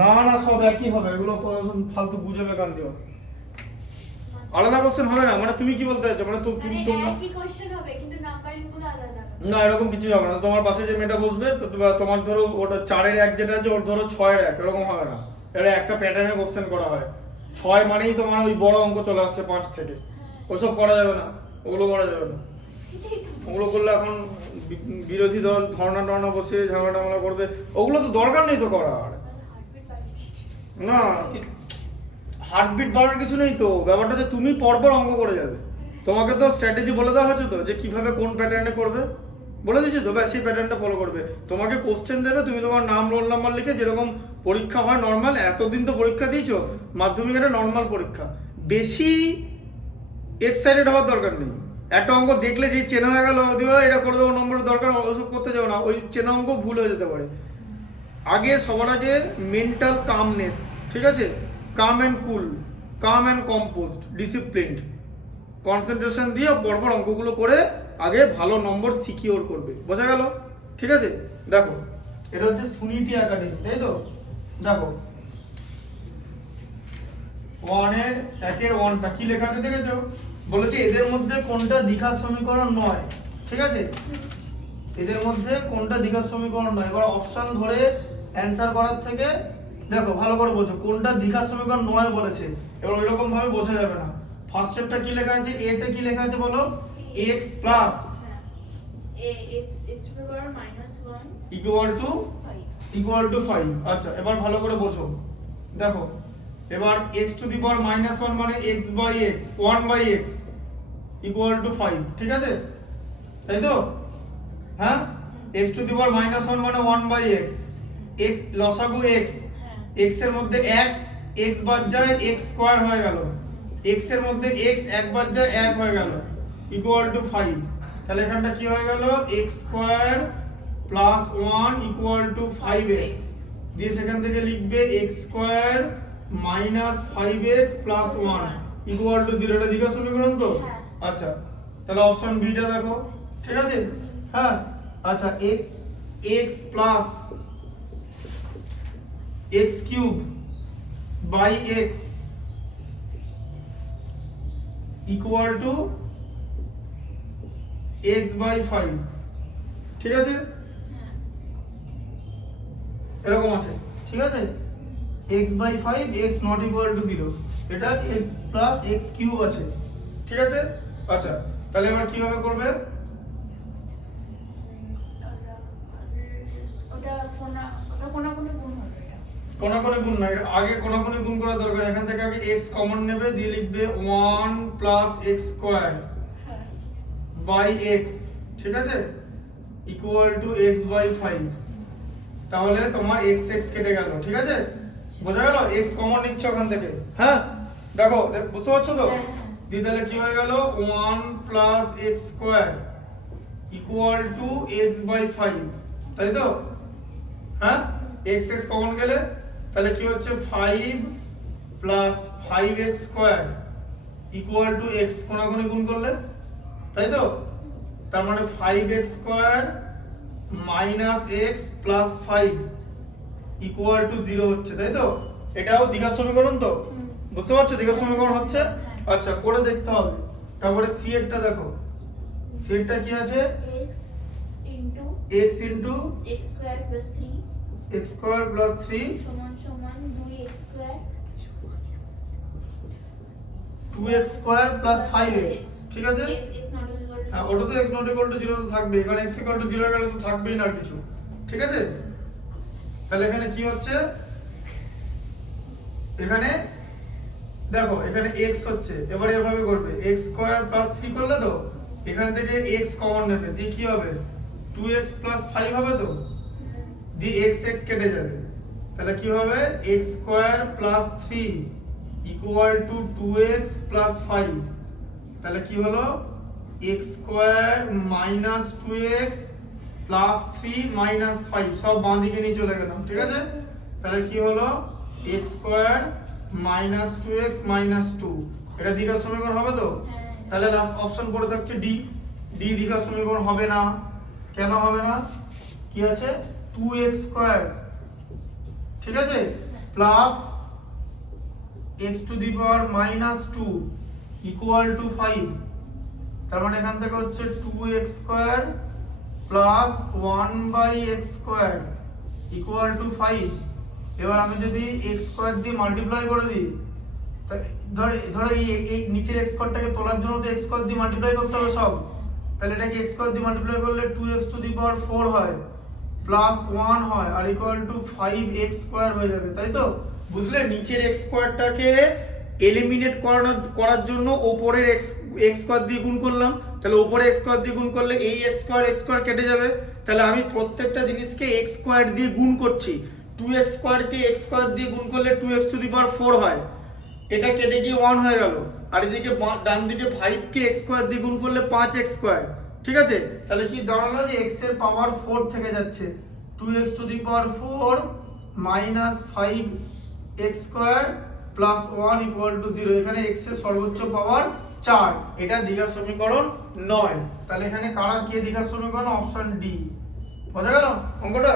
না না সব একই হবে, এগুলো ফালতু বুঝে বেকার দিও। আলাদা কোশ্চেন হবে না মানে তুমি কি বলতে চাইছো মানে তুমি একই কোশ্চেন হবে কিন্তু নাম্বারিং গুলো আলাদা। না এরকম কিছু হবে না, তোমার পাশে যে মেয়েটা বসবে তো তোমার ধরো ওটা 4 এর 1 যেটা আছে ওর ধরো 6 এর 1 এরকম হবে না। এটা একটা প্যাটার্নে কোশ্চেন করা হয়। 6 মানেই তোমার ওই বড় অঙ্ক চলে আসছে 5 থেকে, ওসব করা যাবে না, ওগুলো করা যাবে না। ওগুলো করলে এখন বিরোধী দল ধর্ণা বসে ঝামেলা টামেলা করবে, ওগুলো তো দরকার নেই তো করার। না হার্টবিট বাড়ার কিছু নেই তো, ব্যাপারটা যে তুমি পরপর অঙ্ক করে যাবে। তোমাকে তো স্ট্র্যাটেজি বলে দেওয়া হয়েছে তো যে কিভাবে কোন প্যাটার্নে করবে, বলে দিয়েছি তো, ব্যাস সেই প্যাটার্নটা ফলো করবে। তোমাকে কোশ্চেন দেবে, তুমি তোমার নাম রোল নাম্বার লিখে যেরকম পরীক্ষা হয় নর্মাল, এতদিন তো পরীক্ষা দিয়েছো, মাধ্যমিক একটা নর্মাল পরীক্ষা, বেশি এক্সাইটেড হওয়ার দরকার নেই। একটা অঙ্ক দেখলে যে চেনা হয়ে গেল দিও এটা করে দেবো নম্বরের দরকার, ওসব করতে যাও না, ওই চেনা অঙ্ক ভুল হয়ে যেতে পারে। আগে সবার আগে মেন্টাল কামনেস, ঠিক আছে, calm and cool, calm and composed, disciplined, concentration দিয়ে পরপর অঙ্কগুলো করে আগে ভালো নম্বর সিকিওর করবে, বোঝা গেল? ঠিক আছে, দেখো এটা হচ্ছে সুনিটি একাডেমি, তাই তো? দেখো 1-এর 1টা কি লেখা আছে দেখেছো? বলেছে এদের মধ্যে কোনটা দ্বিঘাত সমীকরণ নয়, ঠিক আছে, এদের মধ্যে কোনটা দ্বিঘাত সমীকরণ নয়। এবার অপশন ধরে অ্যানসার করার থেকে দেখো ভালো করে বোঝো কোনটা দ্বিঘাত সমীকরণ নয় বলেছে। এবার ওই রকম ভাবে বোঝা যাবে না। ফার্স্ট স্টেপটা কি লেখা আছে, এ তে কি লেখা আছে বলো? x plus x to power -1 equal to 5। আচ্ছা এবার ভালো করে বোঝো, দেখো এবার x টু দি পাওয়ার -1 মানে x by x, 1 by x equal to 5, ঠিক আছে, তাই তো? হ্যাঁ, x টু দি পাওয়ার -1 মানে 1 বাই x, x লসাগু x, x এর মধ্যে 1, x বাদ যায় x স্কয়ার হয়ে গেল, x এর মধ্যে x 1 বাদ যায় 1 হয়ে গেল, ইকুয়াল টু 5। তাহলে এখানটা কি হয়ে গেল, x square plus 1 equal two 5x, দিয়ে সেখান থেকে লিখবে x square minus 5x plus 1 equal to 0। এটা দ্বিঘাত সমীকরণ তো? আচ্ছা তাহলে অপশন বি টা দেখো, ঠিক আছে? হ্যাঁ আচ্ছা x plus x cube by x equal to x by 5, ঠিক আছে, এরকম আছে, ঠিক আছে, x by 5 x not equal to 0, এটা x প্লাস x কিউব আছে, ঠিক আছে। আচ্ছা তাহলে এবার কিভাবে করবে? কোনাকুনি গুণ না, আগে কোনাকুনি গুণ করা দরকার। এখান থেকে আগে x কমন নেবে, দিয়ে লিখবে 1 plus x square by x, ঠিক আছে, ইকুয়াল টু x বাই 5। তাহলে তোমার x x কেটে গেল, ঠিক আছে, বোঝা গেল? x কমন নিচ্ছ ওখান থেকে। হ্যাঁ দেখো বুঝতে পারছো তো? দিয়ে তাহলে কি হয়ে গেল, 1 plus x square equal to x by 5, তাই তো? হ্যাঁ x x কমন গেলে তাহলে কি হচ্ছে 5 plus 5x square equal to x, কোনাকুনি গুণ করলে, তাই তো? তার মানে 5x square minus x plus 5 equal to 0 হচ্ছে, তাই তো? এটাও দ্বিঘাত সমীকরণ তো, বুঝতে পারছো দ্বিঘাত সমীকরণ হচ্ছে? আচ্ছা করে দেখতে হবে। তারপরে c এরটা দেখো, c এরটা কি আছে, x into x square plus 3 x square plus 3 সমান সমান 2x square 2x square plus 5x, ঠিক আছে। হ্যাঁ ওটা তো x নট ইকুয়াল টু 0 তো থাকবে, কারণ x ইকুয়াল টু 0 গেলে তো থাকবেই না আর কিছু, ঠিক আছে। তাহলে এখানে কি হচ্ছে, এখানে দেখো এখানে x হচ্ছে, এবারে এভাবে করবে x স্কয়ার প্লাস 3 করলে তো এখান থেকে x কমন নেবে, দিয়ে কি হবে 2x প্লাস 5 হবে তো, দিয়ে x x কেটে যাবে, তাহলে কি হবে x square plus 3 equal to 2x plus 5। তাহলে কি হলো x square minus 2x plus 3 minus 5, সব বাঁ দিকে নিয়ে চলে গেলাম, ঠিক আছে। তাহলে কি হলো x square minus 2x minus 2, এটা দ্বিঘাত সমীকরণ হবে তো? তাহলে লাস্ট অপশন পড়ে থাকছে ডি, ডি দ্বিঘাত সমীকরণ হবে না। কেন হবে না? কি আছে 2x স্কয়ার ঠিক আছে, plus x to the power minus 2 equal to 5। তার মানে এখান থেকে হচ্ছে 2x square plus 1/x square equal to 5। এবার আমি যদি x স্কয়ার দিয়ে মাল্টিপ্লাই করে দিই, ধর এই নিচের x স্কয়ারটাকে তোলার জন্য তো x স্কয়ার দিয়ে মাল্টিপ্লাই করতে হবে সব, তাহলে এটাকে x স্কয়ার দিয়ে মাল্টিপ্লাই করলে 2x টু দি পাওয়ার 4 হয় প্লাস 1 হয় আর ইকুয়াল টু 5x স্কয়ার হয়ে যাবে, তাই তো? বুঝলে, নিচের x স্কয়ারটাকে এলিমিনেট করার জন্য উপরের x স্কয়ার দিয়ে গুণ করলাম, তাহলে উপরে x স্কয়ার দিয়ে গুণ করলে এই x স্কয়ার কেটে যাবে, তাহলে আমি প্রত্যেকটা জিনিসকে x স্কয়ার দিয়ে গুণ করছি। 2x স্কয়ারকে x স্কয়ার দিয়ে গুণ করলে 2x টু দি পাওয়ার 4 হয়, এটা কেটে গিয়ে 1 হয়ে গেল, আর এদিকে ডান দিকে 5 কে x স্কয়ার দিয়ে গুণ করলে 5x স্কয়ার। ঠিক আছে, তাহলে কি দাঁড়ালো যে x এর পাওয়ার 4 থেকে যাচ্ছে, 2x two the power 4 minus 5x square plus 1 equal to 0। এখানে x এর সর্বোচ্চ পাওয়ার 4, এটা দ্বিঘাত সমীকরণ 9। তাহলে এখানে কারা কে দ্বিঘাত সমীকরণ? Option D. বোঝা গেল অঙ্কটা?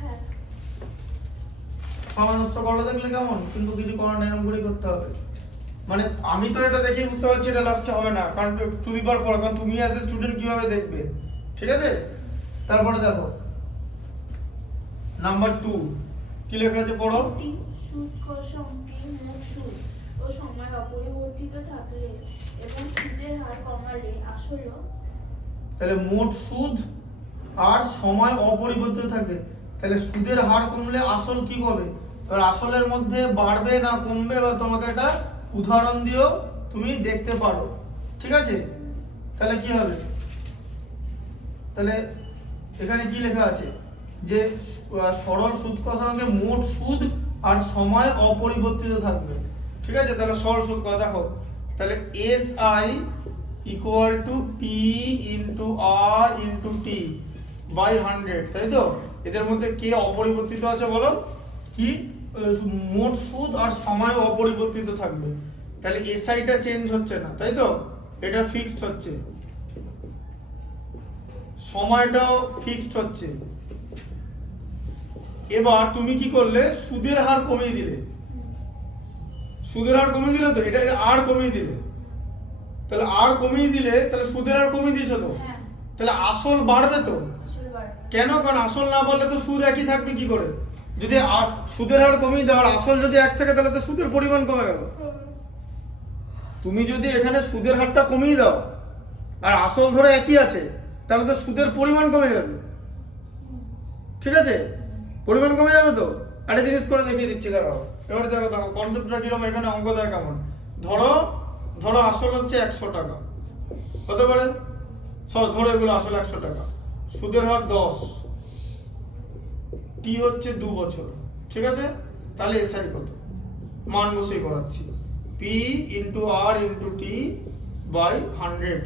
হ্যাঁ। সময় নষ্ট করলে দেখলে কেমন, কিন্তু কিছু করার নেই, এরকম করেই করতে হবে। মানে আমি তো এটা দেখেই বুঝতে পারছি এটা লাস্টে হবে না, কারণ টু দি পাওয়ার 4, কারণ তুমি অ্যাজ এ স্টুডেন্ট কিভাবে দেখবে। ঠিক আছে, তারপরে দেখো নাম্বার 2 কি লেখা আছে পড়ো। একটি সুদ সঙ্গে মোট সুদ ও সময় অপরিবর্তিত থাকলে এবং সুদের হার কমালে আসল তাহলে মোট সুদ আর সময় অপরিবর্তিত থাকবে, তাহলে সুদের হার কমলে আসল কি হবে? এবার আসলের মধ্যে বাড়বে না কমবে, এবার তোমাকে একটা উদাহরণ দিয়েও তুমি দেখতে পারো। ঠিক আছে, তাহলে কি হবে? তাহলে এখানে কি লেখা আছে যে সরল সুদ সঙ্গে মোট সুদ আর সময় অপরিবর্তিত থাকবে। ঠিক আছে, তাহলে সরল সুদ কথা দেখো, তাহলে SI equal to P into R into T by 100, তাই তো? এদের মধ্যে কে অপরিবর্তিত আছে বলো? কি মোট সুদ আর সময় অপরিবর্তিত থাকবে, তাহলে SIটা চেঞ্জ হচ্ছে না, তাই তো? এটা ফিক্সড হচ্ছে, সময়টাও ফিক্সড হচ্ছে। এবার তুমি কি করলে? সুদের হার কমিয়ে দিলে, সুদের হার কমিয়ে দিলে তো, এটা আর কমিয়ে দিলে, তাহলে আর কমিয়ে দিলে তাহলে সুদের হার কমিয়ে দিয়েছো তো, হ্যাঁ তাহলে আসল বাড়বে তো। আসল বাড়বে। কেন? কারণ আসল না বাড়লে তো সুদ একই থাকবে কি করে? যদি সুদের হার কমিয়ে দাও আর আসল যদি এক থাকে তাহলে তো সুদের পরিমাণ কমে গেল। তুমি যদি এখানে সুদের হারটা কমিয়ে দাও আর আসল ধরে একই আছে, তাহলে তো সুদের পরিমাণ কমে যাবে। ঠিক আছে, পরিমাণ কমে যাবে তো। একটা জিনিস করে দেখিয়ে দিচ্ছি, দাঁড়াও। এবারে দেখো কনসেপ্টটা কিরকম, এখানে অঙ্ক দেয় কেমন। ধরো আসল হচ্ছে 100 টাকা, হতে পারে, ধরো এগুলো আসল 100 টাকা, সুদের হার 10, টি হচ্ছে 2 বছর। ঠিক আছে, তাহলে এসআই কত? মান বসেই করাচ্ছি, P into R into T by 100।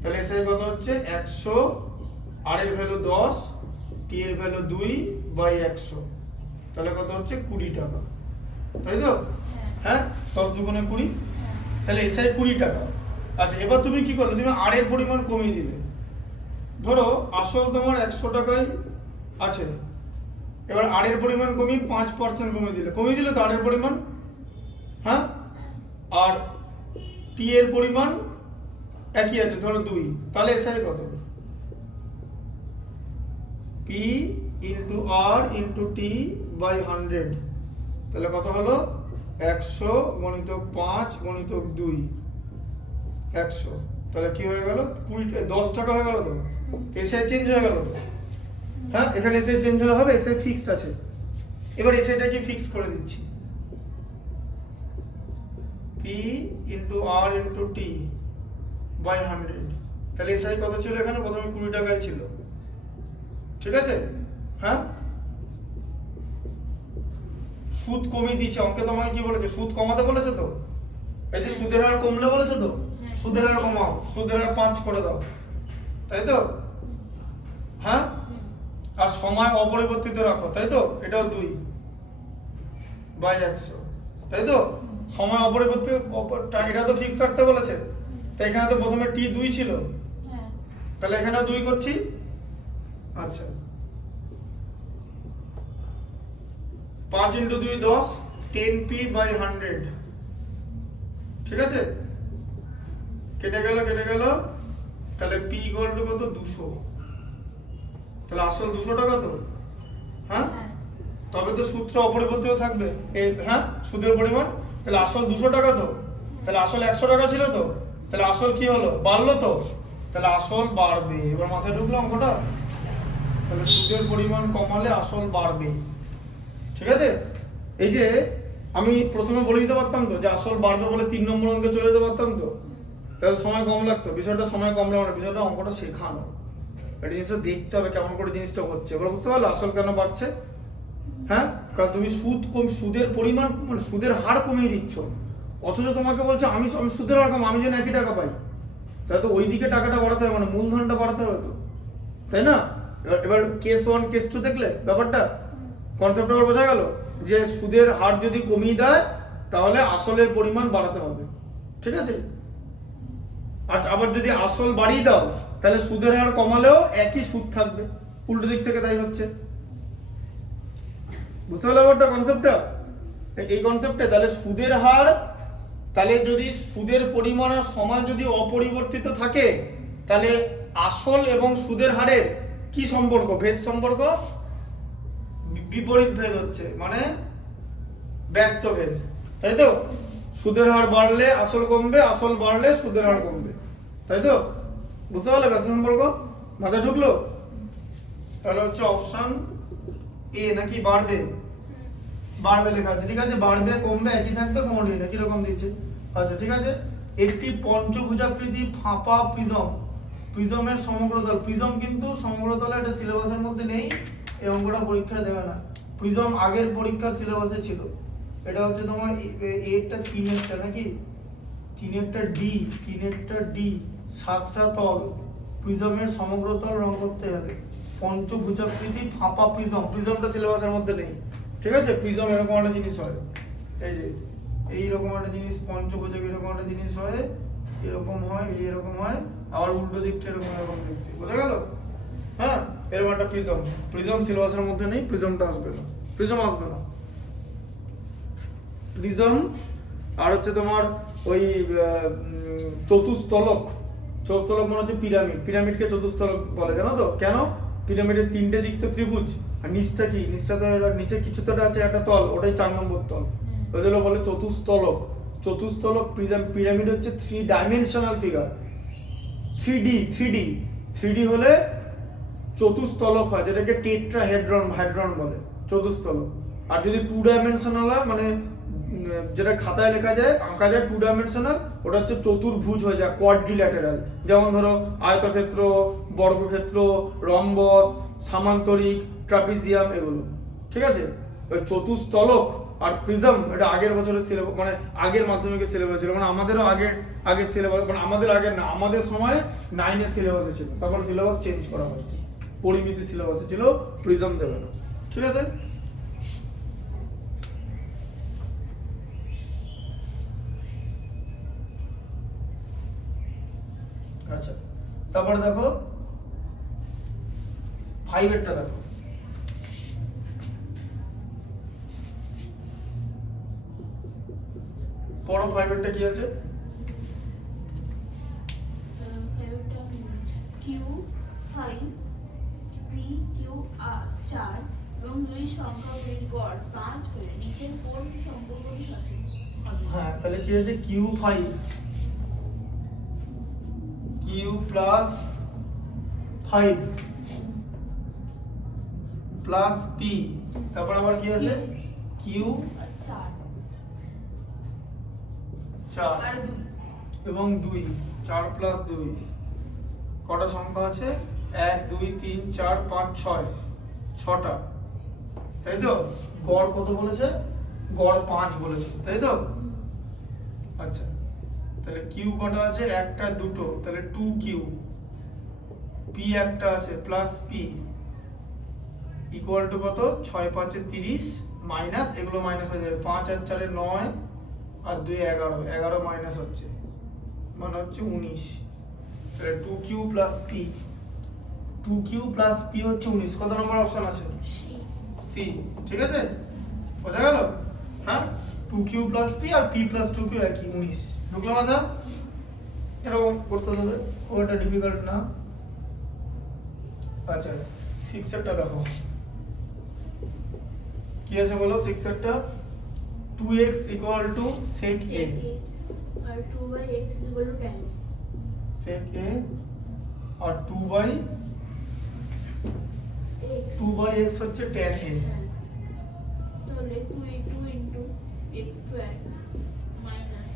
তাহলে এসআই কত হচ্ছে 100, আর এর ভ্যালু 10, টি এর ভ্যালু 2 বাই 100, তাহলে কত হচ্ছে 20 টাকা, তাই তো? হ্যাঁ, 10 দুগুণে 20, তাহলে এসআই 20 টাকা। আচ্ছা, এবার তুমি কি করলে? তুমি আর এর পরিমাণ কমিয়ে দিলে। ধরো আসল তোমার 100 টাকায় আছে, এবার আর এর পরিমাণ কমিয়ে 5% কমিয়ে দিলে তো আর এর পরিমাণ, হ্যাঁ, আর টি এর পরিমাণ একই আছে, ধরো 2, তাহলে এসআই কত? P into R into T by 100, তাহলে কত হলো? 100 গণিতক 5 গণিতক 2, 100, তাহলে কি হয়ে গেল? 10 টাকা হয়ে গেল তো। এসআই চেঞ্জ হয়ে গেল তো। হ্যাঁ, এখানে এসআই চেঞ্জ হলে হবে, এসআই ফিক্সড আছে। এবার এসআইটাকে ফিক্স করে দিচ্ছি, P into R into T by 100, তাহলে এসআই কত ছিল? এখানে প্রথমে 20 টাকায় ছিল। ঠিক আছে, হ্যাঁ, সুদ কমিয়ে দিয়েছে। অঙ্কে তোমাকে কি বলেছে? সুদ কমাতে বলেছে তো। এই যে সুদের হার কমলে বলেছে তো, সুদের হার কমাও, সুদের হার 5 করে দাও, তাই তো? হ্যাঁ, আর সময় অপরিবর্তিত রাখো, তাই তো? এটাও 2 বাই 100, তাই তো? সময় অপরিবর্তিত, এটা তো ফিক্স রাখতে বলেছে, তাই এখানে তো প্রথমে টি 2 ছিল, তাহলে এখানে 2 করছি। আচ্ছা, 5 ইন্টু 2 10, 10p/100, ঠিক আছে? কেটে গেল, তাহলে p ইকুয়াল টু কত? 200। তাহলে আসল 200 টাকা তো, হ্যাঁ? হ্যাঁ তবে তো সূত্র অপরিবর্তিত থাকবে, এই হ্যাঁ সুদের পরিমাণ। তাহলে আসল 200 টাকা তো, তাহলে আসল 100 টাকা ছিল তো, তাহলে আসল কি হলো? বাড়লো তো, তাহলে আসল বাড়বে। এবার মাথায় ঢুকলো অঙ্কটা? তাহলে সুদের পরিমাণ কমালে আসল বাড়বে, ঠিক আছে? এই যে আমি প্রথমে বলে দিতে পারতাম তো যে আসল বাড়বে বলে 3 নম্বর অঙ্কে চলে যেতে পারতাম তো, তাহলে সময় কম লাগতো। বিষয়টা সময় কম লাগবে না, বিষয়টা অঙ্কটা শেখানো, এটা জিনিসটা দেখতে হবে কেমন করে জিনিসটা হচ্ছে। এবার বুঝতে পারলে আসল কেন বাড়ছে? হ্যাঁ, কারণ তুমি সুদের পরিমাণ মানে সুদের হার কমিয়ে দিচ্ছ, অথচ তোমাকে বলছে আমি সুদের হার কম, আমি যেন একই টাকা পাই। তাহলে তো ওই দিকে টাকাটা বাড়াতে হবে, মানে মূলধনটা বাড়াতে হবে তো, তাই না? এবার কেস 1 কেস 2 দেখলে ব্যাপারটা, কনসেপ্টটা বোঝা গেল যে সুদের হার যদি কমিয়ে দেয় তাহলে আসলের পরিমাণ বাড়াতে হবে, ঠিক আছে? আর আবার যদি আসল বাড়িয়ে দাও তাহলে সুদের হার কমালেও একই সুদ থাকবে, উল্টো দিক থেকে তাই হচ্ছে। বুঝতে পারলে ব্যাপারটা, কনসেপ্টটা? এই কনসেপ্টে তাহলে সুদের হার, তাহলে যদি সুদের পরিমাণ আর সময় যদি অপরিবর্তিত থাকে তাহলে আসল এবং সুদের হারের কি সম্পর্ক? ভেদ সম্পর্ক, বিপরীত ভেদ হচ্ছে, মানে ব্যস্ত ভেদ, তাই তো? সুদের হার বাড়লে আসল কমবে, আসল বাড়লে সুদের হার কমবে, তাই তো? বুঝতে পারলে ব্যস্ত সম্পর্ক? মাথায় ঢুকলো? তাহলে হচ্ছে অপশন এ নাকি বাড়বে, বাড়বে লেখা আছে, ঠিক আছে? বাড়বে কমবে একই থাকবে, কোনটি না কিরকম দিচ্ছে। আচ্ছা ঠিক আছে, একটি পঞ্চভুজাকৃতি ফাঁপা প্রিজমের সমগ্রতল, প্রিজম কিন্তু সমগ্রতলে এটা সিলেবাসের মধ্যে নেই, এই অঙ্কটা পরীক্ষা দেবে না। প্রিজম আগের পরীক্ষার সিলেবাসে ছিল, এটা হচ্ছে তোমার এরটা 3-এরটা নাকি 3-এরটা ডি 7টা তল, প্রিজমের সমগ্রতল রং করতে হবে। পঞ্চভুজাকৃতি ফাঁপা প্রিজমটা সিলেবাসের মধ্যে নেই, ঠিক আছে? প্রিজম এরকম একটা জিনিস হয়, এই যে এইরকম একটা জিনিস, পঞ্চভুজাক এরকম একটা জিনিস হয়, এরকম হয়, এরকম হয়, আবার উল্টো দিকটা এরকম দেখতে, বোঝা গেল? হ্যাঁ, এরকম একটা প্রিজম সিলেবাসের মধ্যে নেই, প্রিজম আসবে না। প্রিজম আর হচ্ছে তোমার ওই চতুস্তলক মনে হচ্ছে পিরামিডকে চতুস্তলক বলে, জানো তো কেন? পিরামিডের 3টে দিক তো ত্রিভুজ, আর নিচটা কি? নিচটা তো নিচে কিছু তো আছে একটা তল, ওটাই 4 নম্বর তল, ওইগুলো বলে চতুস্তলক। পিরামিড হচ্ছে 3 ডাইমেনশনাল ফিগার, 3D হলে চতুস্তলক হয়, যেটাকে টেট্রাহেড্রন বলে, চতুস্তলক। আর যদি 2 ডাইমেনশনাল হয়, মানে যেটা খাতায় আঁকা যায় 2 ডাইমেনশনাল, ওটা হচ্ছে চতুর্ভুজ হয়ে যায়, কোয়াড্রিল্যাটেরাল। যেমন ধরো আয়তক্ষেত্র, বর্গক্ষেত্র, রম্বস, সামান্তরিক, ট্রাপিজিয়াম, এগুলো, ঠিক আছে? ওই চতুস্তলক আর প্রিজম এটা আগের বছরের সিলেবাস, মানে আগের মাধ্যমিকের সিলেবাস ছিল, মানে আমাদেরও আগের সিলেবাস, মানে আমাদের সময় 9-এর সিলেবাসে ছিল, তারপর সিলেবাস চেঞ্জ করা হয়েছে, পরিমিতি সিলেবাসে ছিল, প্রিজম দেবে না, ঠিক আছে? আচ্ছা, তারপরে দেখো 5-এরটা দেখো, পড়ো 5-এরটা কি আছে? Q5 PQR 4 এবং 2 সংখ্যাগুলির গড় 5 হলে নিচের কোন সম্পর্কটি সঠিক হবে? হ্যাঁ, তাহলে কি হচ্ছে? Q5 Q plus 5 plus P, তারপর আবার কি আছে? Q 4 আর 2 এবং 2, 4 প্লাস 2, কটা সংখ্যা আছে? 1 2 3 4 5 6, 6টা, তাই তো? গড় কত বলেছে? গড় 5 বলেছে, তাই তো? আচ্ছা, তাহলে Q কটা আছে? একটা দুটো, তাহলে 2Q, P একটা আছে প্লাস P ইকুয়াল টু কত? 6 5 30 মাইনাস, এগুলো মাইনাস হয়ে যাবে, 5 আর 4 9 আর 2 11 মাইনাস হচ্ছে, মানে হচ্ছে 19, তাহলে 2Q প্লাস P হচ্ছে 19। কত নম্বর অপশন আছে? সি, ঠিক আছে? বোঝা গেল? হ্যাঁ, 2q প্লাস p আর p প্লাস 2q একই 19। ঢুকলো মাথা? এরকম করতে হবে, ওটা ডিফিকাল্ট না। আচ্ছা 6 এরটা দেখো কি আছে বলো। 6 এরটা 2x equal to sec a, আর 2/x equal to tan sec a আর 2/x হচ্ছে tan a। হ্যাঁ, তাহলে 2 into x square minus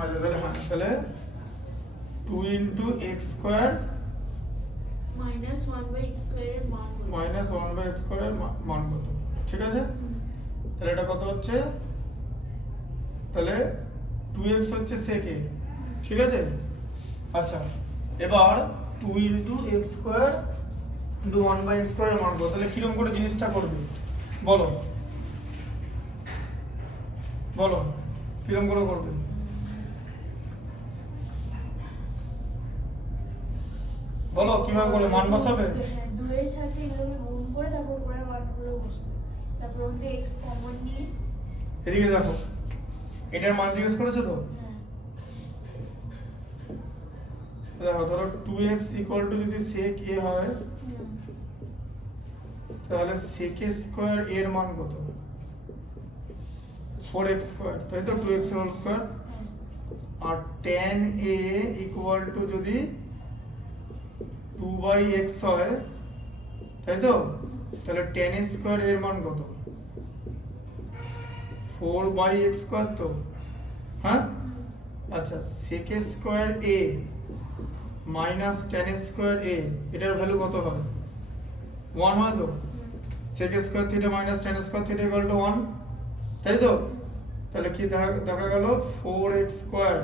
আচ্ছা তাহলে হ্যাঁ, তাহলে 2 into x square minus 1/x square এর মান হলো। মাইনাস 1/x স্কোয়ারের মান কত? ঠিক আছে, তাহলে এটা কত হচ্ছে? তাহলে 2x হচ্ছে sec a, ঠিক আছে। আচ্ছা এবার 2 into x square into 1/x স্কোয়ারের মান কত? তাহলে কিরকম করে জিনিসটা করবে বলো, বলো কিরকম করে করবে? বলো কিভাবে করে মান বসাবে? হ্যাঁ, 2 এর সাথে এগুলোকে গুণ করে তারপর উপরের মানগুলো বসবে। তারপর ওখানে x কমন নিয়ে এদিকে দেখো, এটার মান জিজ্ঞেস করেছে তো। হ্যাঁ দেখো ধরো 2x ইকুয়াল টু যদি sec a হয় তাহলে sec a স্কয়ার এর মান কত? 4x স্কয়ার, তাই তো, 2x হোল স্কয়ার। আর tan a ইকুয়াল টু যদি 2/x হয়, তাই তো, তাহলে tan a স্কয়ার এর মান কত? 4/x স্কয়ার তো, হ্যাঁ। আচ্ছা sec a square a minus tan a square a, এটার ভ্যালু কত হয়? 1 হয় তো। sec a square theta minus tan a square theta equal to 1, তাই তো। তাহলে কি দেখা গেল? 4x square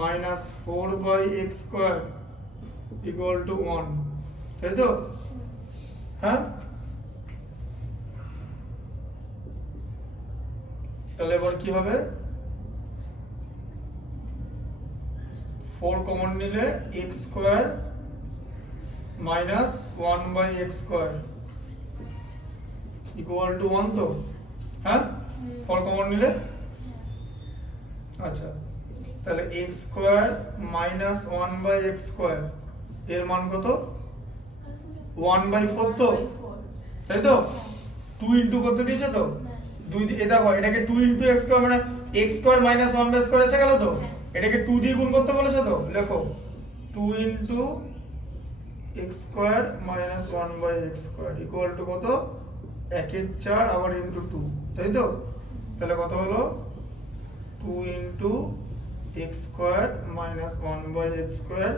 minus 4/x square equal to 1, তাই তো, হ্যাঁ। তাহলে এবার কি হবে? 4 কমন নিলে x square minus 1/x square equal to 1 তো, হ্যাঁ। 4 কমন নিলে, আচ্ছা তাহলে x square minus 1/x square এর মান কত? 1/4 তো, তাই তো। 2 ইনটু করতে দিয়েছে তো, 2 এ দেখো এটাকে 2 ইনটু x স্কয়ার মানে x square minus 1/x square এসে গেল তো। এটাকে 2 দিয়ে গুণ করতে বলেছে তো, লেখো 2 into x square minus 1/x square equal two কত? 1 এর 4 আবার ইনটু 2, তাই তো। তাহলে কত হলো? 2 into x square minus 1/x square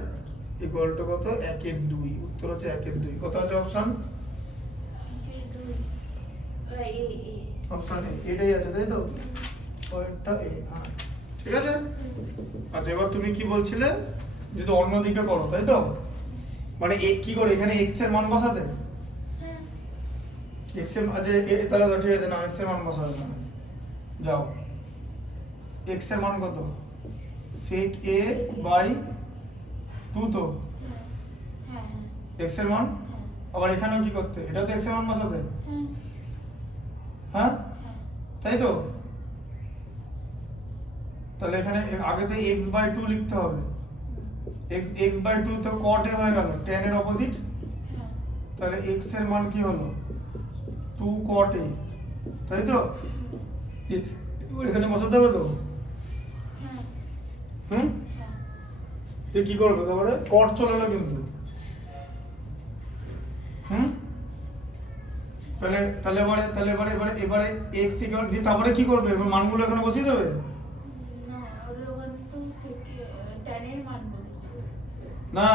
equal two কত? 1 এর 2। উত্তর হচ্ছে 1 এর 2। কত আছে অপশন? অপশন এ, এটাই আছে, তাই তো, পয়েন্টটা এ। হ্যাঁ ঠিক আছে। আচ্ছা এবার তুমি কি বলছিলে? যদি অন্যদিকে করো, তাই তো, মানে কি করে এখানে x এর মান বসাতে? x এর, আচ্ছা তাহলে তো ঠিক আছে না, x এর মান বসাবে না, যাও। x এর মান কত? sec a বাই 2 তো, x এর মান। আবার এখানেও কি করতে? এটা তো x এর মান বসাতে, হ্যাঁ, তাই তো। তাহলে এখানে আগে তো x/2 লিখতে হবে। x/2 তো cot a হয়ে গেল, tan এর অপোজিট। তাহলে x এর মান কি হলো? 2 cot a, তাই তো। এখানে বসাতে হবে তো, হুম। তো কি করবে তারপরে? cot চলে এলো কিন্তু, হুম। তাহলে এবারে x ইকুয়াল দিয়ে তারপরে কি করবে? এবার মানগুলো এখানে বসিয়ে দেবে। না,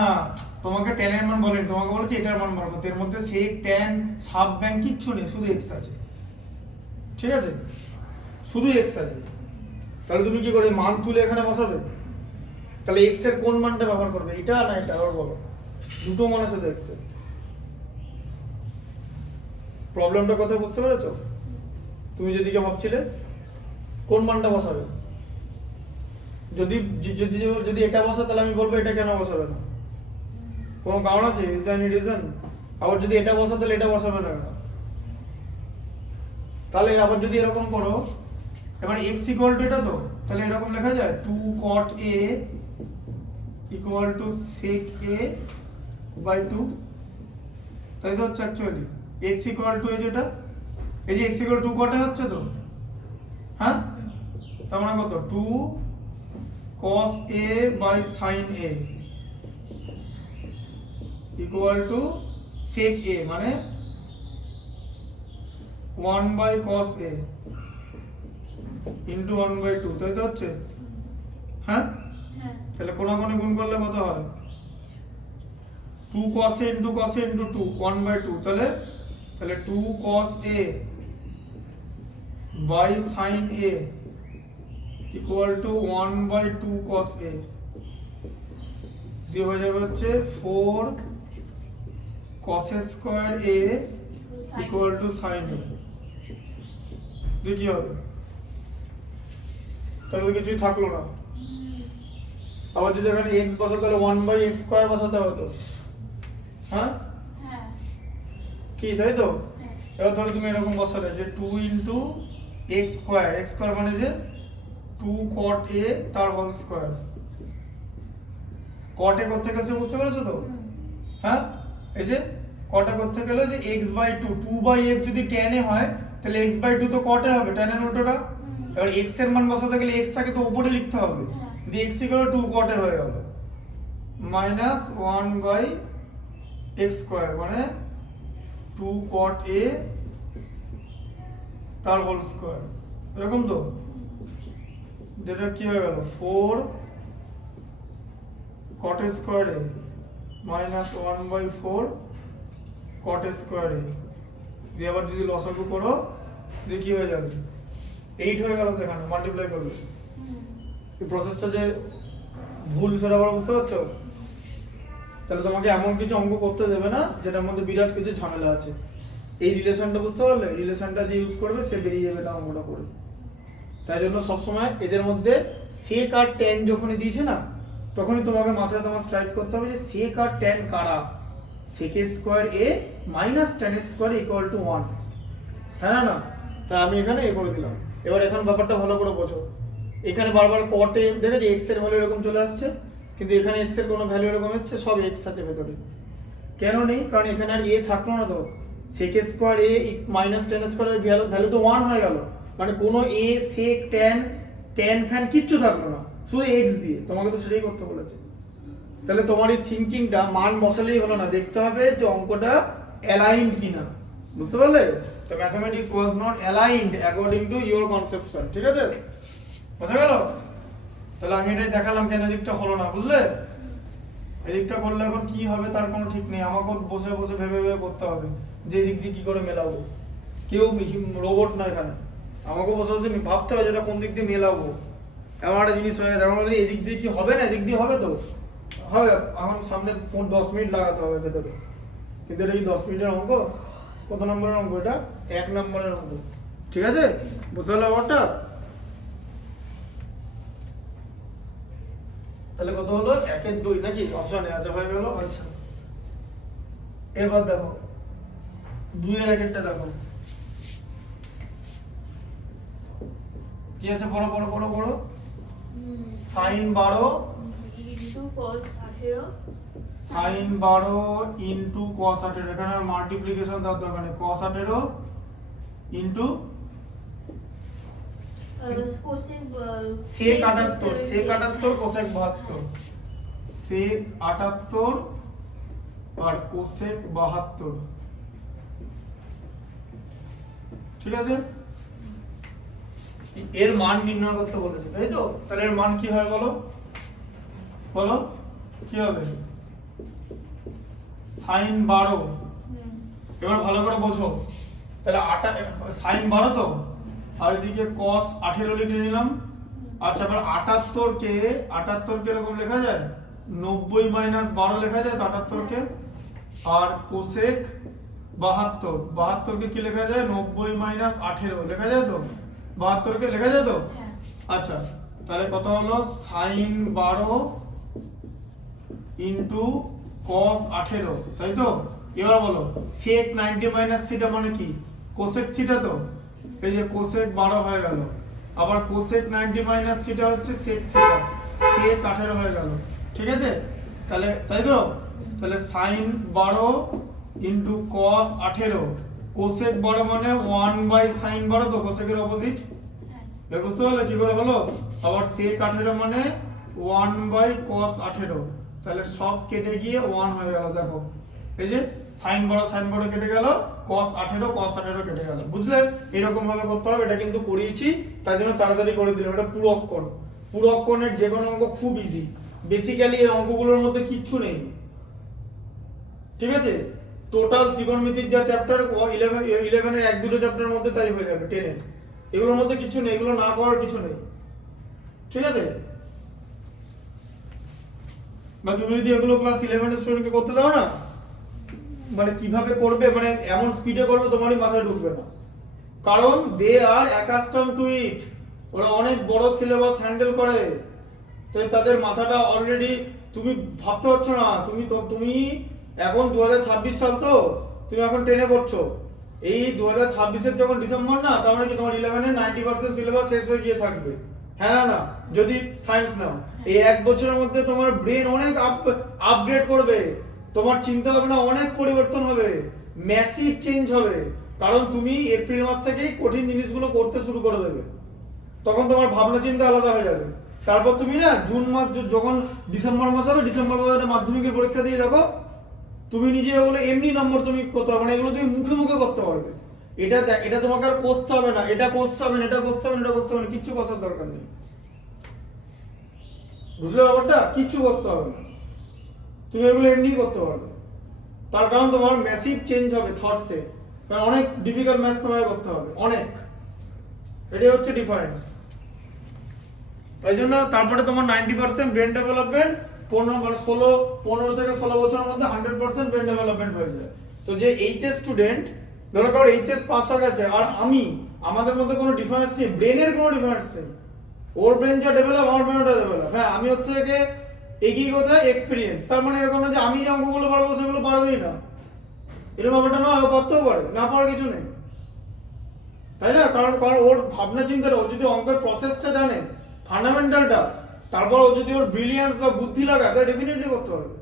তোমাকে tan এর মান বলেনি, তোমাকে বলেছে এটার মান বার করতে। এর মধ্যে sec tan সাব ব্যাংক কিচ্ছু নেই, শুধু x আছে, ঠিক আছে, শুধু x আছে। তাহলে তুমি কি করে মান তুলে এখানে বসাবে? তাহলে x এর কোন মানটা ব্যবহার করবে? এটা না এটা, আবার বলো। দুটো মান আছে তো x এর। প্রবলেমটা কথা বুঝতে পেরেছো? তুমি যেদিকে ভাবছিলে কোন মানটা বসাবে, যদি এটা বসা তাহলে আমি বলবো এটা কেন বসাবে না? কোনো কারণ আছে? Is there any reason? আবার যদি এটা বসা তাহলে এটা বসাবে না? তাহলে আবার যদি এরকম করো, এবার x ইকুয়াল টু এটা তো, তাহলে এরকম লেখা যায় 2 cot a equal to sec a by 2, তাই তো হচ্ছে অ্যাকচুয়ালি x ইকুয়াল টু এই যেটা, এই যে x ইকুয়াল 2 cot a হচ্ছে তো, হ্যাঁ, তার মানে কত 2 cos a by sin a equal to sec a, মানে 1 by cos a into 1 by 2, তাই তো হচ্ছে, হ্যাঁ, হ্যাঁ তাহলে কোনাকুনি গুণ করলে কত হয় 2 cos a into cos a into 2 1 by 2, তাহলে 2 cos a by sin a equal to 1 by 2 cos a দিয়ে হয়ে যাবে হচ্ছে 4 cos a square a equal two sin a, দিয়ে কি হবে, তাহলে কিছুই থাকলো না। আবার যদি এখানে x বসাতে তাহলে 1 বাই x স্কয়ার বসাতে হতো, হ্যাঁ হ্যাঁ কি, তাই তো। হ্যাঁ এবার ধরো তুমি এরকম বসালে যে 2 ইন্টু x স্কয়ার মানে যে 2 cot a তার হোল স্কয়ার, cot a করতে গেছে, বুঝতে পেরেছো তো, হ্যাঁ, এই যে cot a করতে গেলে যে x বাই 2, 2 বাই x যদি tan a হয় তাহলে x বাই 2 তো cot a হবে, tan এর উল্টোটা। এবার x এর মান বসাতে গেলে x টাকে তো উপরে লিখতে হবে, দিয়ে x ইকুয়াল 2 cot a হয়ে গেল মাইনাস 1 বাই x স্কয়ার, মানে 2 cot a তার হোল স্কয়ার, এরকম তো। যেটা কি হয়ে গেল 4 cot a square a minus 1 by 4 cot a square a, দিয়ে আবার যদি লসাগু করো দিয়ে কি হয়ে যাবে 8 হয়ে গেল, এখানে মাল্টিপ্লাই করবে। এই প্রসেসটা যে ভুল সেটা আবার বুঝতে পারছো, তাহলে তোমাকে এমন কিছু অঙ্ক করতে দেবে না যেটার মধ্যে বিরাট কিছু ঝামেলা আছে। এই রিলেশনটা বুঝতে পারলে, রিলেশনটা যে ইউজ করবে সে বেরিয়ে যাবে না অঙ্কটা করে। তাই জন্য সবসময় এদের মধ্যে সেক আর ট্যান যখনই দিয়েছে না, তখনই তোমাকে মাথায় তোমার স্ট্রাইক করতে হবে যে সেক আর ট্যান কারা, sec square a minus tan square equal to 1, হ্যাঁ না, তা আমি এখানে এ করে দিলাম। এবার এখন ব্যাপারটা ভালো করে বোঝো, এখানে বারবার কটে দেখে যে এক্স এর ভ্যালু এরকম চলে আসছে, কিন্তু এখানে এক্স এর কোনো ভ্যালু এরকম এসছে, সব এক্স আছে ভেতরে। কেন নেই, কারণ এখানে আর এ থাকলো না তো, সেক square a minus tan square value তো 1 হয়ে গেল, মানে কোনো এ সেক ট্যান ফ্যান কিচ্ছু থাকলো না, শুধু এক্স দিয়ে। তোমাকে তো সেটাই করতে বলেছে। তাহলে তোমার এই থিঙ্কিংটা মান বসালেই হলো না, দেখতে হবে যে অঙ্কটা অ্যালাইনড কিনা, বুঝতে পারলে। তো mathematics was not aligned according to your conception, ঠিক আছে, বোঝা গেল। তাহলে আমি এটাই দেখালাম কেন এদিকটা হলো না, বুঝলে। এদিকটা করলে এখন কি হবে তার কোনো ঠিক নেই, আমাকে বসে বসে ভেবে ভেবে করতে হবে যে এদিক দিয়ে কি করে মেলাবো। কেউ রোবট না এখানে, আমাকে বসে বসে ভাবতে হবে যেটা কোন দিক দিয়ে মেলাবো। এমন একটা জিনিস হয়ে গেছে, এখন বলি এদিক দিয়ে কি হবে না, এদিক দিয়ে হবে তো হবে, এখন সামনে 10 মিনিট লাগাতে হবে ভেতরে, কিন্তু এটা কি 10 মিনিটের অঙ্ক? কত নম্বরের অঙ্ক এটা? 1 নম্বরের অঙ্ক, ঠিক আছে, বুঝতে পারলে ব্যাপারটা। তাহলে কত হলো 1 এর 2 নাকি অপশনে আছে, হয়ে গেল। আচ্ছা এবার দেখো 2 এর 1 দেখো কি আছে, বড় বড় বড় বড় sin 12 into cos 18 sin 12 into cos 18, এখানে মাল্টিপ্লিকেশন দেওয়ার দরকার নেই, cos 18 into cosec sec 78, sec 78 cosec 72, sec 78 আর cosec 72, ঠিক আছে। এর মান নির্ণয় করতে বলেছে, তাই তো। তাহলে এর মান কি হয় বলো, বলো কি হবে, sin 12, এবার ভালো করে বোঝো, তাহলে sin 12 তো, আর এদিকে cos 18 লিখে নিলাম। আচ্ছা এবার 78 কে এরকম লেখা যায়, 90 মাইনাস 12 লেখা যায় তো 78 কে, আর cosec 72 কে কি লেখা যায়, 90 মাইনাস 18 লেখা যায় তো, 72 কে লেখা যায় তো। আচ্ছা তাহলে কত হলো sin 12 ইনটু cos 18, তাই তো। এবার বলো sec 90 মাইনাস থিটা মানে কি, cosec থিটা তো, এই যে কোসেক 12 হয়ে গেল, আবার কোসেক 90 মাইনাস থিটা হচ্ছে সেক থিটা, সেক 18 হয়ে গেল। ঠিক আছে, তাহলে তাই তো, তাহলে সাইন 12 ইন্টু কস 18, কোসেক 12 মানে 1/sin 12, তো কোসেকের অপোজিট, এর বুঝতে পারলে কি করে হলো। আবার সেক 18 মানে 1/cos 18, তাহলে সব কেটে গিয়ে 1 হয়ে গেল। দেখো এই যে সাইন বড় কেটে গেল, cos 18 কেটে গেল। বুঝলে, এরকম ভাবে করতে হবে। এটা কিন্তু করিয়েছি, তার জন্য তাড়াতাড়ি করে দিলাম। এটা পুরক কোণ, পুরক কোণের যে কোনো অঙ্ক খুব ইজি। বেসিক্যালি এই অঙ্কগুলোর মধ্যে কিচ্ছু নেই। ঠিক আছে, টোটাল ত্রিকোণমিতির যা চ্যাপ্টার 11 এর এক দুটো চ্যাপ্টারের মধ্যে তাই হয়ে যাবে 10 এর। এগুলোর মধ্যে কিছু নেই, এগুলো না করার কিছু নেই। ঠিক আছে, বা তুমি যদি এগুলো ক্লাস 11 এর স্টুডেন্টকে করতে দাও না, মানে কিভাবে করবে, মানে এমন স্পিডে করবে তোমারই মাথায় ঢুকবে না, কারণ দে আর অ্যাকাস্টম টু ইট। ওরা অনেক বড় সিলেবাস হ্যান্ডেল করে, তো তাদের মাথাটা অলরেডি, তুমি ভাবতে পারছো না। তুমি এখন 2026 সাল, তো তুমি এখন 10-এ পড়ছো। এই 2026-এর যখন ডিসেম্বর না, তার মানে কি তোমার 11-এর 90% সিলেবাস শেষ হয়ে গিয়ে থাকবে। হ্যাঁ না, যদি সায়েন্স নাও, এই এক বছরের মধ্যে তোমার ব্রেন অনেক আপগ্রেড করবে, তোমার চিন্তা ভাবনা অনেক পরিবর্তন হবে, ম্যাসিভ চেঞ্জ হবে। কারণ তুমি এপ্রিল মাস থেকেই কঠিন জিনিসগুলো করতে শুরু করে দেবে, তখন তোমার ভাবনা চিন্তা আলাদা হয়ে যাবে। তারপর তুমি না জুন মাস, যখন ডিসেম্বর মাস হবে, ডিসেম্বর মাসে মাধ্যমিকের পরীক্ষা দিয়ে দেখো, তুমি নিজে ওগুলো এমনি নম্বর তুমি করতে পারবে না, এগুলো তুমি মুখে মুখে করতে পারবে। এটা তোমাকে আর কষতে হবে না, এটা কষতে হবে না, এটা কষতে হবে না, এটা কষতে হবে না, কিচ্ছু কষার দরকার নেই। বুঝলে ব্যাপারটা, কিচ্ছু কষতে হবে না, তুমি এগুলো এমনি করতে পারবে। তার কারণ তোমার ম্যাসিভ চেঞ্জ হবে থটসে, কারণ অনেক ডিফিকাল্ট ম্যাথস তোমাকে করতে হবে, অনেক। এটাই হচ্ছে ডিফারেন্স। এই জন্য তারপরে তোমার 90% ব্রেন ডেভেলপমেন্ট, 15 থেকে 16 বছরের মধ্যে 100% ব্রেন ডেভেলপমেন্ট হয়ে যায়। তো যে এইচএস স্টুডেন্ট, ধরো কারো এইচএস পাস হয়ে গেছে, আর আমাদের মধ্যে কোনো ডিফারেন্স নেই, ব্রেনের কোনো ডিফারেন্স নেই। ওর ব্রেন যা ডেভেলপ, আমার ব্রেন ওটা ডেভেলপ। হ্যাঁ, আমি ওর থেকে এগিয়ে কোথায়, এক্সপিরিয়েন্স। তার মানে এরকম না যে আমি যে অঙ্কগুলো পারবো সেগুলো পারবেই না, এরকম ব্যাপারটা নয়। ও পারতেও পারে, না পারার কিছু নেই, তাই না? কারণ ওর ভাবনা চিন্তাটা, ও যদি অঙ্কের প্রসেসটা জানে, ফান্ডামেন্টালটা, তারপর ও যদি ওর ব্রিলিয়ান্স বা বুদ্ধি লাগায়, তাহলে ডেফিনেটলি করতে পারবে।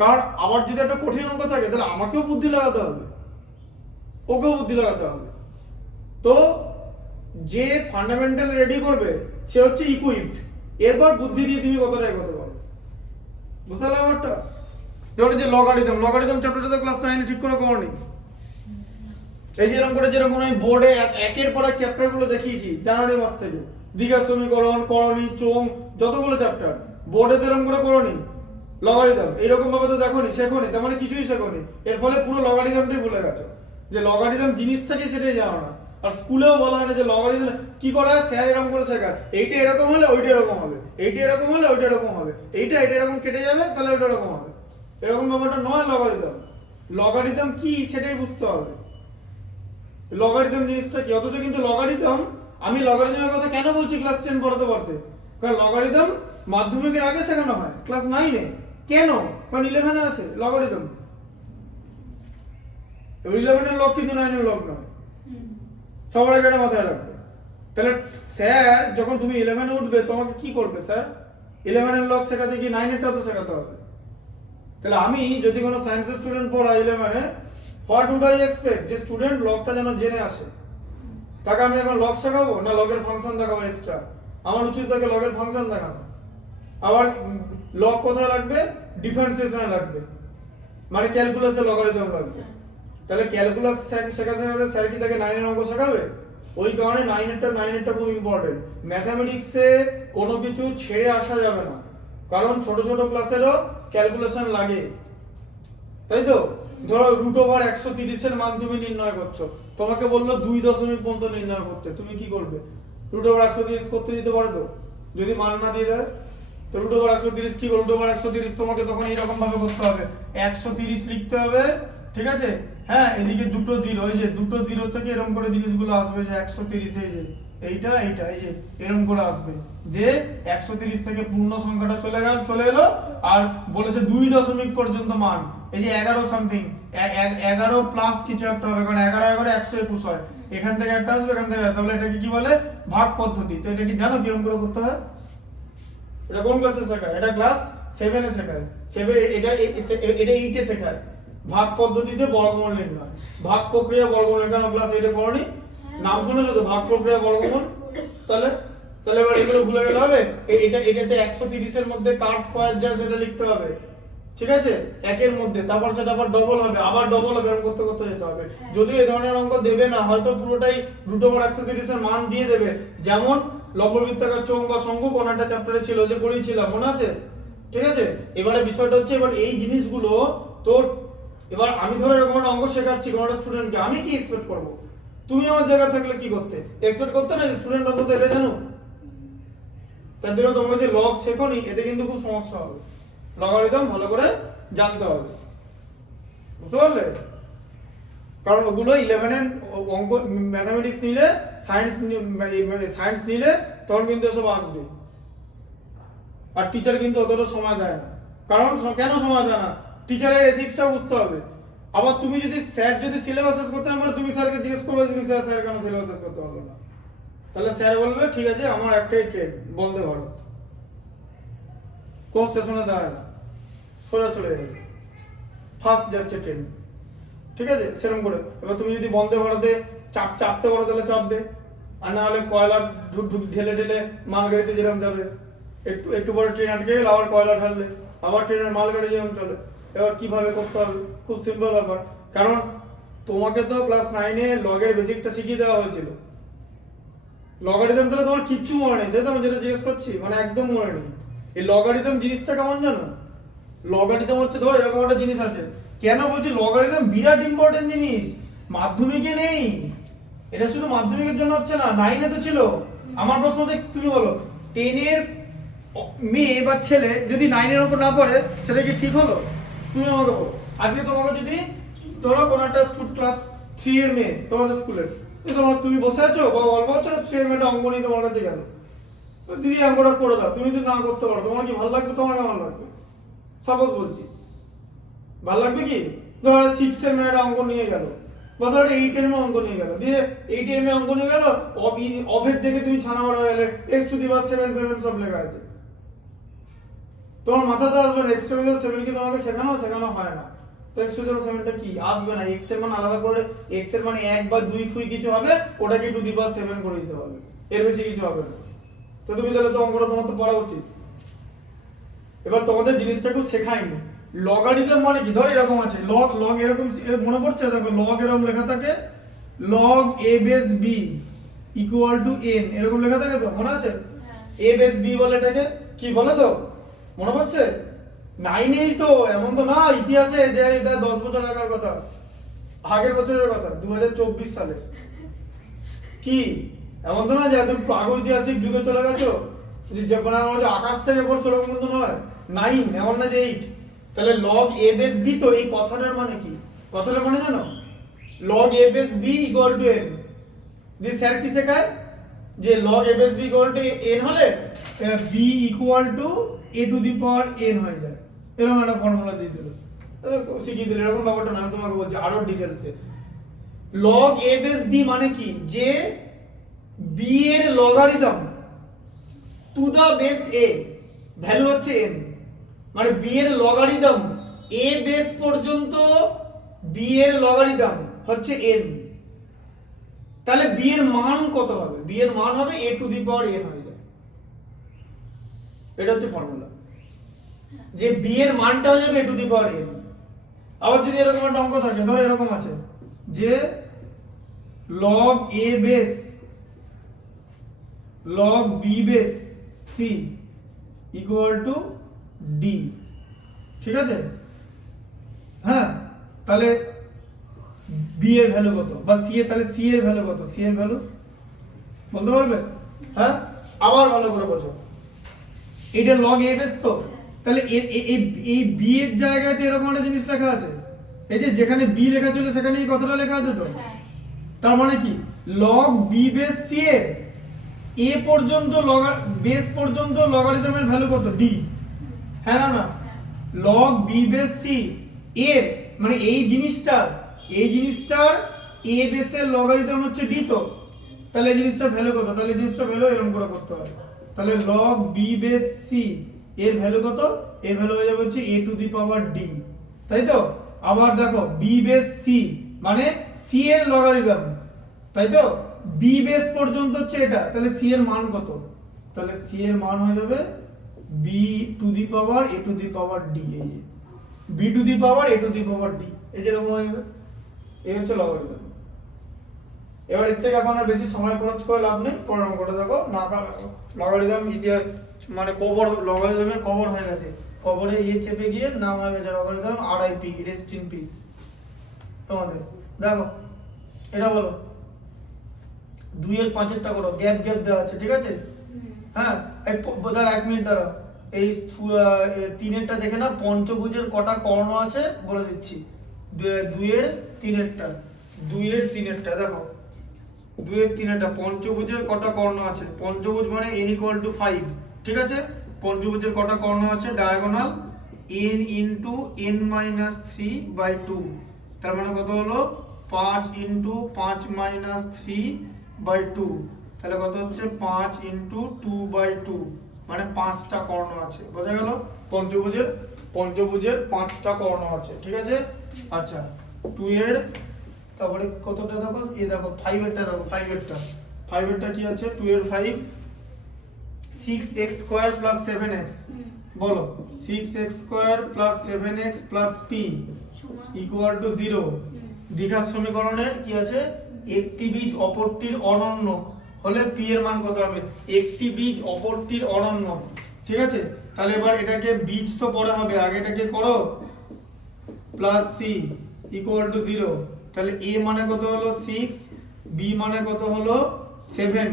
কারণ আমার যদি একটা কঠিন অঙ্ক থাকে, তাহলে আমাকেও বুদ্ধি লাগাতে হবে, ওকেও বুদ্ধি লাগাতে হবে। তো যে ফান্ডামেন্টাল রেডি করবে সে হচ্ছে ইকুইপড, এরপর বুদ্ধি দিয়ে তুমি কতটা এগোতে পারো। বুঝতে পারলে ব্যাপারটা? যেমন যে লগারিদম চ্যাপ্টারটা তো ক্লাস 9 ঠিক করে করনি। এই যেরকম আমি বোর্ডে একের পর এক চ্যাপ্টারগুলো দেখিয়েছি জানুয়ারি মাস থেকে, দ্বিঘাত সমীকরণ, করণী, চোং, যতগুলো চ্যাপ্টার বোর্ডে এরকম করে করনি। লগারিদম এইরকম ভাবে তো দেখোনি, শেখোনি, তার মানে কিছুই শেখোনি। এর ফলে পুরো লগারিদমটাই ভুলে গেছো, যে লগারিদম জিনিসটা কি সেটাই জানো না। আর স্কুলেও বলা হয় না যে লগারিদম কি করা হয়, স্যার এরকম করে শেখায়, এইটা এরকম হলে ওইটা এরকম হবে, এইটা এরকম হলে ওইটা এরকম হবে, এটা এরকম কেটে যাবে তাহলে ওইটা এরকম হবে। এরকম ব্যাপারটা নয় লগারিদম। লগারিদম কি সেটাই বুঝতে হবে, লগারিদম জিনিসটা কি। অথচ কিন্তু লগারিদম, আমি লগারিদমের কথা কেন বলছি ক্লাস 10 পড়াতে পড়তে, কারণ লগারিদম মাধ্যমিকের আগে শেখানো হয় ক্লাস 9-এ। কেন? কারণ 11-এ আছে লগারিদম। 11-এর লগ কিন্তু 9-এর লগ নয়, সবার আগে এটা মাথায় রাখবে। তাহলে স্যার যখন তুমি 11-এ উঠবে, তোমাকে কি করবে স্যার? 11-এর লগ শেখাতে গিয়ে 9-এরটা তো শেখাতে হবে। তাহলে আমি যদি কোনো সায়েন্সের স্টুডেন্ট পড়াই 11-এ, হোয়াট উড আই এক্সপেক্ট, যে স্টুডেন্ট লগটা যেন জেনে আসে। তাকে আমি এখন লগ শেখাবো না লগের ফাংশন দেখাবো এক্সট্রা? আমার উচিত তাকে লগের ফাংশন দেখানো। আবার লগ কোথায় লাগবে? ডিফারেন্সিয়েশনে লাগবে, মানে ক্যালকুলাসে লগারিদম লাগবে। তাহলে ক্যালকুলাস শেখাতে শেখাতে স্যার কি তাকে 9-এর অঙ্ক শেখাবে? ওই কারণে 9-এরটা খুব ইম্পর্টেন্ট। ম্যাথামেটিক্সে কোনো কিছু ছেড়ে আসা যাবে না, কারণ ছোট ছোট ক্লাসেরও ক্যালকুলেশন লাগে, তাই তো? ধরো √130-এর মান তুমি নির্ণয় করছো, তোমাকে বললো 2 দশমিক পর্যন্ত নির্ণয় করতে, তুমি কি করবে? √130 করতে দিতে পারো তো? যদি মান না দিয়ে দেয় তো √130 কি করবে? √130 তোমাকে তখন এইরকম ভাবে করতে হবে, 130 লিখতে হবে, ঠিক আছে। হ্যাঁ, এদিকে দুটো জিরো, এই যে দুটো জিরো থেকে এরকম করে জিনিসগুলো আসবে যে 130, এই যে এইটা এইটা এই যে এরকম করে আসবে যে 130 থেকে পূর্ণ সংখ্যাটা চলে এলো, আর বলেছে 2 দশমিক পর্যন্ত মান, এই যে 11 সামথিং 11 প্লাস কিছু একটা হবে, কারণ 11 121 হয়, এখান থেকে একটা আসবে এখান থেকে, তাহলে এটাকে কি বলে ভাগ পদ্ধতি। তো এটা কি জানো কিরকম করে করতে হয়? এটা কোন ক্লাসে শেখায়? এটা ক্লাস 7 এ শেখায়। 7 এটা 8 এ শেখায় ভাগ পদ্ধতিতে বর্গমূল নির্ণয়, ভাগ প্রক্রিয়া বর্গমূল। কেন ক্লাস 8 এ পড়নি? নাম শুনেছো তো, ভাগ প্রক্রিয়া বর্গমূল। তাহলে এবার এগুলো ভুলে গেলে হবে? এটাতে 130 এর মধ্যে কার স্কয়ার যায় সেটা লিখতে হবে, ঠিক আছে, একের মধ্যে, তারপর সেটা আবার ডবল হবে, আবার ডবল হবে, এরকম করতে করতে যেতে হবে। যদিও এই ধরনের অঙ্ক দেবে না, হয়তো পুরোটাই √130 এর মান দিয়ে দেবে, যেমন লম্ববৃত্তাকার চোঙ বা শঙ্কু কোন একটা চ্যাপ্টারে ছিল, যে করেছিলাম, মনে আছে? ঠিক আছে। এবারে বিষয়টা হচ্ছে, এবার এই জিনিসগুলো তো, এবার আমি ধরো এরকম একটা অঙ্ক শেখাচ্ছি কোন একটা স্টুডেন্টকে, আমি কি এক্সপেক্ট করব? তুমি আমার জায়গায় থাকলে কি করতে? এক্সপেক্ট করতে না যে স্টুডেন্ট অন্তত এটা জানো। তার জন্য তোমরা যে লগ শেখোনি, এতে কিন্তু খুব সমস্যা হবে। লগারিদম ভালো করে জানতে হবে, বুঝতে পারলে? কারণ ওগুলো 11 এর অঙ্ক, ম্যাথমেটিক্স নিলে, সায়েন্স নিলে তখন কিন্তু এসব আসবে। আর টিচার কিন্তু অতটা সময় দেয় না। কারণ কেন সময় দেয় না? টিচারের এথিক্সটা বুঝতে হবে। আবার তুমি যদি স্যার যদি সিলেবাস শেষ করতে না পারে, তুমি স্যারকে জিজ্ঞেস করবে তুমি স্যার কেন সিলেবাস শেষ করতে পারলো না? তাহলে স্যার বলবে ঠিক আছে আমার একটাই ট্রেন, বন্দে ভারত, কোন স্টেশনে দাঁড়ায় না, সোজা চলে যাবে, ফার্স্ট যাচ্ছে ট্রেন, ঠিক আছে, সেরকম করে। এবার তুমি যদি বন্দে ভারতে চাপতে পারো তাহলে চাপবে, আর না হলে কয়লা ঢেলে মালগাড়িতে যেরকম যাবে, একটু বড় ট্রেন আটকে গেলে আবার কয়লা ঢাললে, আবার ট্রেনের মালগাড়ি যেরকম চলে। এবার কিভাবে করতে হবে? খুব সিম্পল ব্যাপার। কারণ তোমাকে তো ক্লাস 9 এ লগের বেসিকটা শিখিয়ে দেওয়া হয়েছিল। লগারিদম তাহলে তোমার কিচ্ছু মনে নেই, সেটা আমি যেটা জিজ্ঞেস করছি, মানে একদম মনে নেই। এই লগারিদম জিনিসটা কেমন জানো? লগারিদম হচ্ছে ধর এরকম একটা জিনিস আছে। কেন বলছি লগারিদম বিরাট ইম্পর্টেন্ট জিনিস, মাধ্যমিকে নেই, এটা শুধু মাধ্যমিকের জন্য হচ্ছে না, 9 এ তো ছিল। আমার প্রশ্ন হচ্ছে, তুমি বলো 10 এর মেয়ে বা ছেলে যদি 9 এর উপর না পড়ে, সেটা কি ঠিক হলো? তুমি আমাকে বলো, আজকে তোমাকে যদি ধরো কোনো একটা ক্লাস 3 এর মেয়ে তোমাদের স্কুলের, তুমি বসে আছো বা গল্প হচ্ছে না, 3 এর মেয়েটা অঙ্ক নিয়ে তোমার কাছে গেল, তো দিদি অঙ্কটা করে দাও, তুমি যদি না করতে পারো তোমার কি ভালো লাগবে? তোমার কেমন লাগবে? সাপোজ বলছি, ভালো লাগবে কি? ধরো 6 এর মেয়েটা অঙ্ক নিয়ে গেল, বা ধরো 8 এর মেয়ে অঙ্ক নিয়ে গেল, দিয়ে 8 এর মেয়ে অঙ্ক নিয়ে গেল, অভেদ দেখে তুমি ছানা বড় হয়ে গেলে, x⁻7 সব লেখা আছে, তোমার মাথাতে আসবে না x⁻7 কি তোমাকে শেখানো হয় না, তো x⁻7টা কি আসবে না, x এর মান আলাদা করে, x এর মান 1 বা 2 ফুই কিছু হবে, ওটাকে 2⁻7 করে দিতে হবে, এর বেশি কিছু হবে না। তো তুমি তাহলে তো অঙ্কটা তোমার তো পড়া উচিত। এবার তোমাদের জিনিসটাকে শেখায়নি। লগারিদম মানে কি? ধর এরকম আছে, লগ এরকম মনে পড়ছে, দেখো লগ এরকম লেখা থাকে, log a base b equal to n, এরকম লেখা থাকে তো, মনে আছে? a base b বলে এটাকে, কি বলে তো মনে পড়ছে? 9 এই তো, এমন তো না ইতিহাসে যে এটা 10 বছর আগের কথা, আগের বছরের কথা, 2024 সালে, কি এমন তো না যে একদম প্রাগৈতিহাসিক যুগে চলে গেছো, যে মানে আমাদের আকাশ থেকে পড়ছো ওরকম কিন্তু নয়। 9 এমন না যে 8। তাহলে log a base b, তো এই কথাটার মানে কি? কথাটার মানে জানো? log a base b equal to n। The sir কি শেখায়? যে log a base b equal to n হলে b equal to a to the power n হয়ে যায়, এরকম একটা ফর্মুলা দিয়ে দিল, শিখিয়ে দিল। এরকম ব্যাপারটা না, আমি তোমাকে বলছি আরো ডিটেলসে। log a base b মানে কি? যে b এর logarithm to the base a, value হচ্ছে n, মানে b এর লগারিদম a বেস পর্যন্ত, b এর লগারিদম হচ্ছে n। তাহলে b এর মান কত হবে? b এর মান হবে a to the power n হয়ে যায়, এটা হচ্ছে ফর্মুলা, যে b এর মানটা হয়ে যাবে a to the power n। আবার যদি এরকম একটা অঙ্ক থাকে, ধরো এরকম আছে যে log a base log b base c equal to d, ঠিক আছে? হ্যাঁ, তাহলে b এর ভ্যালু কত, বা c এর, তাহলে c এর ভ্যালু কত? c এর ভ্যালু বলতে পারবে? হ্যাঁ, আবার ভালো করে বোঝো, এটা log a বেস তো, তাহলে এই b এর জায়গায় তো এরকম একটা জিনিস লেখা আছে, এই যে যেখানে বি লেখা ছিল সেখানে এই কথাটা লেখা আছে তো, হ্যাঁ তার মানে কি লগ বি বেস সি এর এ পর্যন্ত বেস পর্যন্ত লগারিদমের ভ্যালু কত ডি, হ্যাঁ না না, লগ বি বেস সি এর মানে এই জিনিসটার এ বেসের লগারিদম হচ্ছে ডি, তো তাহলে এই জিনিসটার ভ্যালু কত, তাহলে এই জিনিসটার ভ্যালু এরকম করে করতে হয়, তাহলে লগ বি বেস সি এর ভ্যালু কত, এর ভ্যালু হয়ে যাবে হচ্ছে এ টু দি পাওয়ার ডি, তাই তো। আবার দেখো বি বেস সি মানে সি এর লগারিদম, তাই তো, বি বেস পর্যন্ত হচ্ছে এটা, তাহলে সি এর মান কত, তাহলে সি এর মান হয়ে যাবে B to the power A to the power D, এই যে B to the power A to the power D, এই যেরকম হয়ে যাবে, এই হচ্ছে লগারিদম। এবার এর থেকে এখন আর বেশি সময় খরচ করে লাভ নেই, পরিমাণ করে দেখো না, লগারিদম ইতিহাস মানে কবর, লগারিদমের কবর হয়ে গেছে, কবরে ইয়ে চেপে গিয়ে নাম হয়ে গেছে logarithm RIP, rest in peace তোমাদের। দেখো এটা বলো 2 এর 5 এরটা করো, গ্যাপ দেওয়া আছে, ঠিক আছে, হ্যাঁ এই দাঁড়া 1 মিনিট দাঁড়া, এই 3 এরটা দেখে না পঞ্চভুজের কটা কর্ণ আছে বলে দিচ্ছি, 2 এর 3 এরটা, 2 এর 3 এরটা দেখো, 2 এর 3 এরটা পঞ্চভুজের কটা কর্ণ আছে, পঞ্চভুজ মানে n = 5, ঠিক আছে, পঞ্চভুজের কটা কর্ণ আছে, ডায়াগোনাল n * n - 3/2, তার মানে কত হলো 5 * 5 - 3/2, তাহলে কত হচ্ছে 5 * 2/2, মানে 5টা কর্ণ আছে, বোঝা গেল, পঞ্চভুজের 5টা কর্ণ আছে, ঠিক আছে। আচ্ছা 2 এর তারপরে কতটা দেখো, এই দেখো 5 এরটা দেখো, 5 এরটা কি আছে, 2 এর 5 6x² + 7x, বলো 6x² + 7x + p = 0, দ্বিঘাত সমীকরণের কি আছে, একটি বীজ অপরটির অনন্য হলে p এর মান কত হবে, একটি বীজ অপরটির অনন্য, ঠিক আছে। তাহলে এবার এটাকে বীজ তো পরে হবে, আগে এটাকে করো + c = 0, তাহলে a মানে কত হলো 6, b মানে কত হলো 7,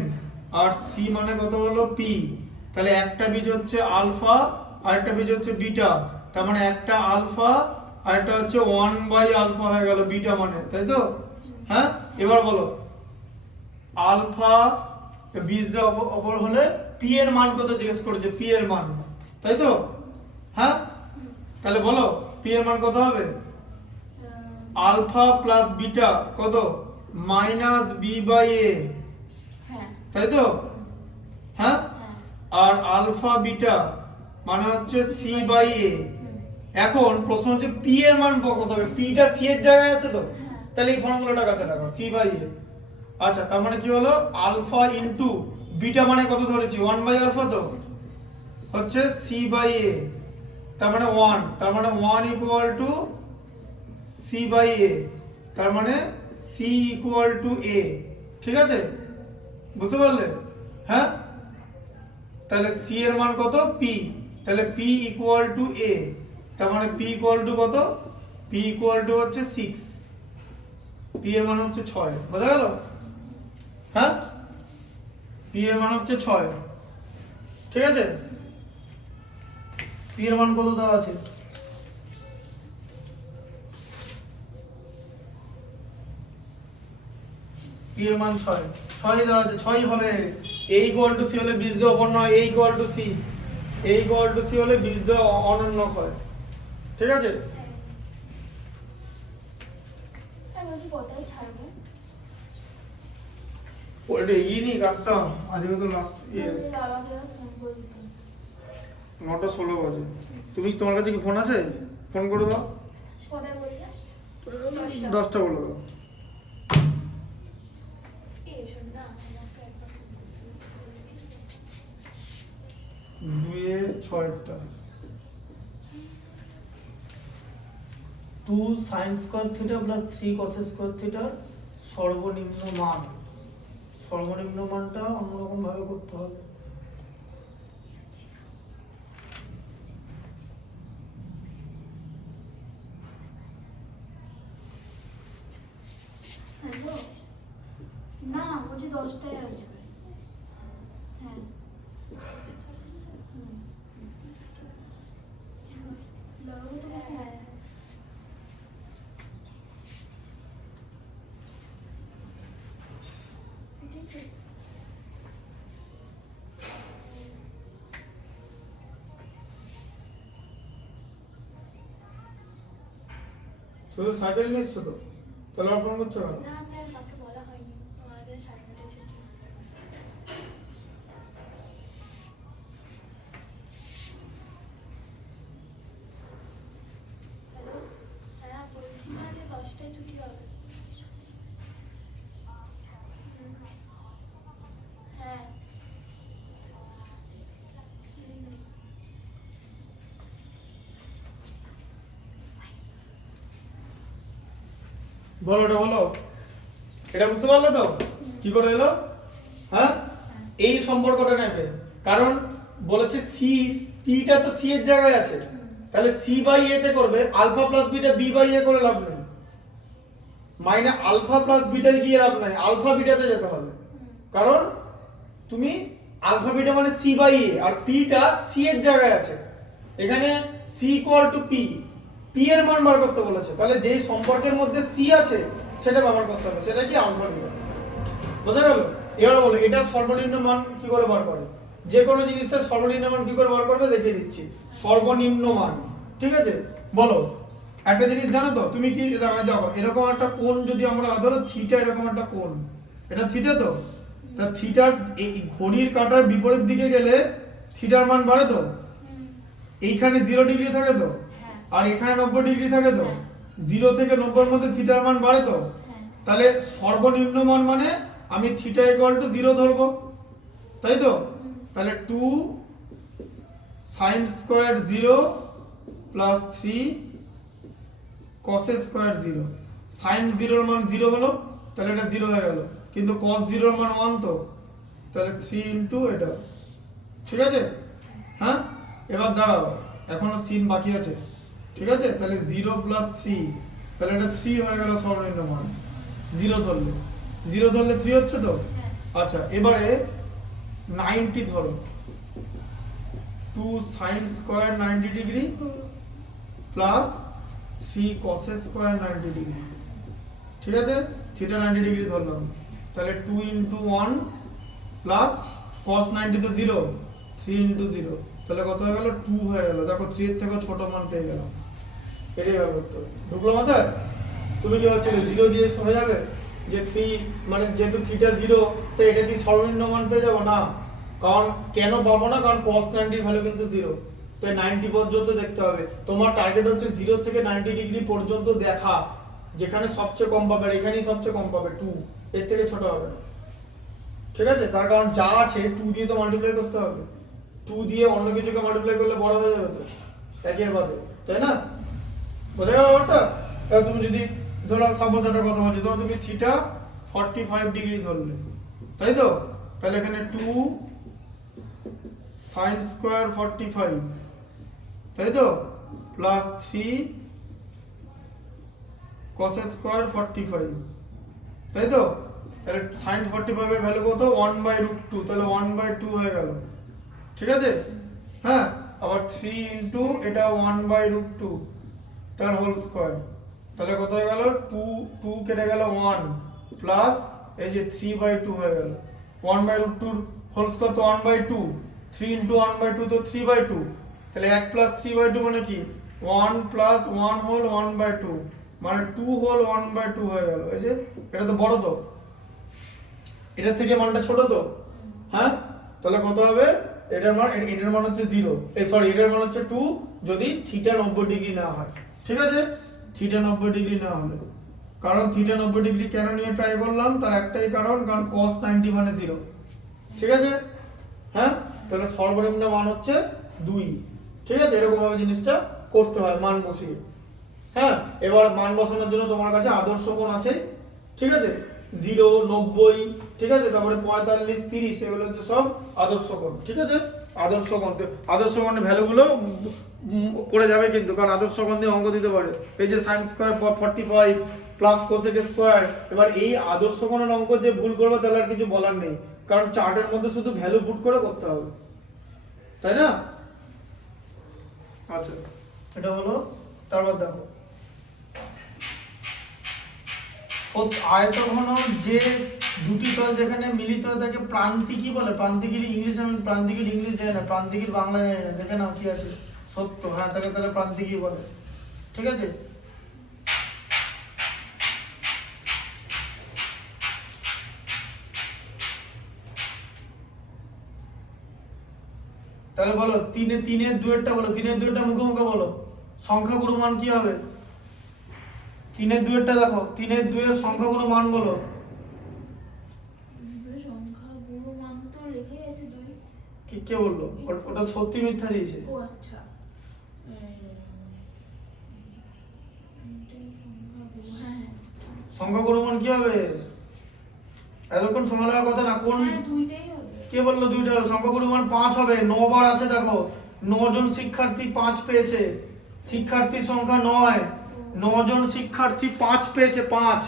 আর c মানে কত হলো p, তাহলে একটা বীজ হচ্ছে আলফা আর একটা বীজ হচ্ছে বিটা, তার মানে একটা আলফা আর একটা হচ্ছে 1/α হয়ে গেল বিটা মানে, তাই তো, হ্যাঁ। এবার বলো আলফা বীজ অপর হলে p এর মান কত জিজ্ঞেস করেছে, p এর মান, তাই তো, হ্যাঁ, তাহলে বলো p এর মান কত হবে, আলফা প্লাস বিটা কত -b/a, হ্যাঁ তাই তো, হ্যাঁ, আর আলফা বিটা মানে হচ্ছে c/a। এখন প্রশ্ন হচ্ছে p এর মান কত হবে, p টা c এর জায়গায় আছে তো, তাহলে এই ফর্মুলাটা কাছে রাখো c/a। আচ্ছা তার মানে কি হলো, আলফা ইনটু বিটা মানে কত ধরেছি 1/α, তো হচ্ছে c/a, তার মানে 1, তার মানে 1 = c/a, তার মানে c = a, ঠিক আছে, বুঝতে পারলে, হ্যাঁ। তাহলে c এর মান কত p, তাহলে p = a, তার মানে p = কত, p = হচ্ছে 6, p এর মান হচ্ছে 6, বোঝা গেল, হ্যাঁ, p এর মান হচ্ছে 6, ঠিক আছে। p এর মান কত দেওয়া আছে, p এর মান 6 দেওয়া আছে, 6ই হবে, a = c হলে বীজ দিয়ে অপূর্ণ হয়, a = c, হলে বীজ দিয়ে অনন্য হয়, ঠিক আছে। বলছি কটায় ছাড়বো, ওটা এগিয়ে নি কাজটা, আজকে তো লাস্ট বাবাকে ফোন করে দিতাম, 9:16 বাজে, তুমি তোমার কাছে কি ফোন আছে, ফোন করে দাও, কটায় বললে 10টা বলে দাও, দুই এর 6টা 2 sin² θ + 3 cos² θ সর্বনিম্ন মানটা অন্যরকম ভাবে করতে হবে। হ্যালো, না বলছি 10টায় আসবে, হ্যাঁ লাগাবো তো, হ্যাঁ শুধু সাইকেল নিয়ে এসছো তো, তাহলে আর ফোন করছো কেন? না স্যার কাউকে বলা হয়নি, আমাদের 9:30 ছুটি। হ্যালো, হ্যাঁ বলছি না যে 10টায় ছুটি হবে। হ্যাঁ বলো, এটা বলো, এটা বুঝতে পারলে তো কি করে এলো? হ্যাঁ, এই সম্পর্কটা নেবে, কারণ বলেছে সি, পিটা তো সি এর জায়গায় আছে, তাহলে সি বাই এ তে করবে, alpha plus beta B by A করে লাভ নেই, মাইনাস আলফা প্লাস বিটায় গিয়ে লাভ নাই, আলফা বিটাতে যেতে হবে, কারণ তুমি আলফা বিটা মানে সি বাই এ, আর পিটা সি এর জায়গায় আছে, এখানে C equal to P, P এর মান বার করতে বলেছে, তাহলে যেই সম্পর্কের মধ্যে সি আছে সেটা ব্যবহার করতে হবে, সেটা কি আলফা বিটা। বোঝা গেল? এবার বলো এটা সর্বনিম্ন মান কি করে বার করে, যে কোনো জিনিসের সর্বনিম্ন মান কি করে বার করবে দেখিয়ে দিচ্ছি, সর্বনিম্ন মান, ঠিক আছে? বলো, একটা জিনিস জানো তো তুমি, কি দেখো এরকম একটা কোণ যদি আমরা ধরো থিটা, এরকম একটা কোণ, এটা থিটা তো, তা থিটার এই ঘড়ির কাঁটার বিপরীত দিকে গেলে থিটার মান বাড়ে তো, এইখানে 0 ডিগ্রি থাকে তো, আর এখানে 90 ডিগ্রি থাকে তো, 0 থেকে 90 এর মধ্যে থিটার মান বাড়ে তো, তাহলে সর্বনিম্ন মান মানে আমি থিটা ইকুয়াল টু 0 ধরবো, তাই তো? তাহলে 2 sin square 0 plus 3 cos square 0, sin 0 এর মান 0 হলো, তাহলে এটা 0 হয়ে গেল, কিন্তু cos 0 এর মান 1 তো, তাহলে 3 ইনটু এটা, ঠিক আছে? হ্যাঁ, এবার দাঁড়াও, এখনো সিন বাকি আছে, ঠিক আছে? তাহলে 0 প্লাস 3, তাহলে এটা 3 হয়ে গেল সর্বনিম্ন মান, 0 ধরলে 3 হচ্ছে তো। আচ্ছা, এবারে 90 ধরো, 2 sin square 90 degree plus 3 cos square 90 degree, ঠিক আছে? থিটা 90 ডিগ্রি ধরলাম, তাহলে 2 ইনটু 1 প্লাস cos 90 তো 0, 3 ইনটু 0, তাহলে কত হয়ে গেল? 2 হয়ে গেল। দেখো 3 এর থেকে ছোট মান পেয়ে গেলাম, এটাই হবে উত্তর। ঢুকলো মাথায়? তুমি কি ভাবছিলে 0 দিয়ে হয়ে যাবে, যে 3 মানে যেহেতু থিটা 0, তো এটা দিয়ে সর্বনিম্ন মান পেয়ে যাবো না, কারণ কেন পাবো না, কারণ cos 90 এর ভ্যালু কিন্তু 0, তো 90 পর্যন্ত দেখতে হবে। তোমার টার্গেট হচ্ছে 0 থেকে 90 ডিগ্রি পর্যন্ত দেখা, যেখানে সবচেয়ে কম পাবে, আর এখানেই সবচেয়ে কম পাবে 2, এর থেকে ছোট হবে না, ঠিক আছে? তার কারণ যা আছে 2 দিয়ে তো মাল্টিপ্লাই করতে হবে, 2 দিয়ে অন্য কিছুকে মাল্টিপ্লাই করলে বড় হয়ে যাবে তো, একের বাদে, তাই না? বোঝা গেল ব্যাপারটা? এবার তুমি যদি ধরো সাপোজ একটা কথা বলছি, ধরো তুমি থিটা 45 ডিগ্রি ধরলে, তাই তো? তাহলে এখানে 2 sin স্কয়ার 45, তাই তো, প্লাস 3 cos স্কয়ার 45, তাই তো? তাহলে sin 45 এর ভ্যালু কত? 1/√2, তাহলে 1/2 হয়ে গেল, ঠিক আছে? হ্যাঁ, আবার 3 ইনটু এটা 1/√2 তার হোল স্কয়ার, তাহলে কত হয়ে গেল? 2 কেটে গেল 1 প্লাস এই যে 3/2 হয়ে গেল, 1/√2 হোল স্কয়ার তো 1/2, 3 ইনটু 1/2 তো 3/2, তাহলে 1 প্লাস 3/2 মানে কি? 1 প্লাস 1 হোল 1/2, মানে 2 হোল 1/2 হয়ে গেল। এই যে এটা তো বড় তো, এটার থেকে মানটা ছোট তো, হ্যাঁ? তাহলে কত হবে? এটার মান হচ্ছে 0, এটার মান হচ্ছে 2 যদি থিটা 90 ডিগ্রি না হয়, ঠিক আছে? থিটা 90 ডিগ্রি না হলে, কারণ থিটা 90 ডিগ্রি কেন নিয়ে ট্রাই করলাম, তার একটাই কারণ, কারণ cos 90 মানে 0, ঠিক আছে? হ্যাঁ, তাহলে সর্বনিম্ন মান হচ্ছে 2, ঠিক আছে? এরকম ভাবে জিনিসটা করতে হয় মান বসিয়ে। হ্যাঁ, এবার মান বসানোর জন্য তোমার কাছে আদর্শ কোণ আছে, ঠিক আছে? 0, 90, ঠিক আছে? তারপরে 45, 30, এগুলো হচ্ছে সব আদর্শ কোণ, ঠিক আছে? আদর্শ কোণের ভ্যালুগুলো করে যাবে কিন্তু, কারণ আদর্শ কোণ দিয়ে অঙ্ক দিতে পারে। এই যে sin square 45 plus cosec square, এবার এই আদর্শ কোণের অঙ্ক যে ভুল করবে তাহলে আর কিছু বলার নেই, কারণ চার্টের মধ্যে শুধু ভ্যালু পুট করে করতে হবে, তাই না? আচ্ছা, এটা হলো। তারপর দেখো, আয়তঘন যে দুটি তল যেখানে মিলিত হয়ে থাকে, প্রান্তিকী বলে। প্রান্তিকীর ইংলিশ, আমি প্রান্তিকীর ইংলিশ জানি না, প্রান্তিকীর বাংলা জানি না, দেখে নাও কি আছে, সত্য, হ্যাঁ, তাকে তাহলে প্রান্তিকী বলে, ঠিক আছে? তাহলে বলো তিনের দুয়েরটা বলো, তিনের দুয়েরটা মুখে মুখে বলো। সংখ্যাগুরু মান কি হবে? তিনের দুয়েরটা দেখো, তিনের দুয়ের সংখ্যাগুরু মান বলো। সংখ্যা গুরু মান তো লিখে আছে 2। কে বললো? ওটা সত্যি মিথ্যা দিয়েছে। ও আচ্ছা, হ্যাঁ সংখ্যাগুরু মান কি হবে? এতক্ষণ সময় লাগার কথা না। কোন হ্যাঁ, দুইটাই হবে। কে বললো দুইটা? সংখ্যাগুরু মান 5 হবে। 9 বার আছে দেখো, 9 জন শিক্ষার্থী 5 পেয়েছে। শিক্ষার্থীর সংখ্যা 9, 9 জন শিক্ষার্থী 5 পেয়েছে। 5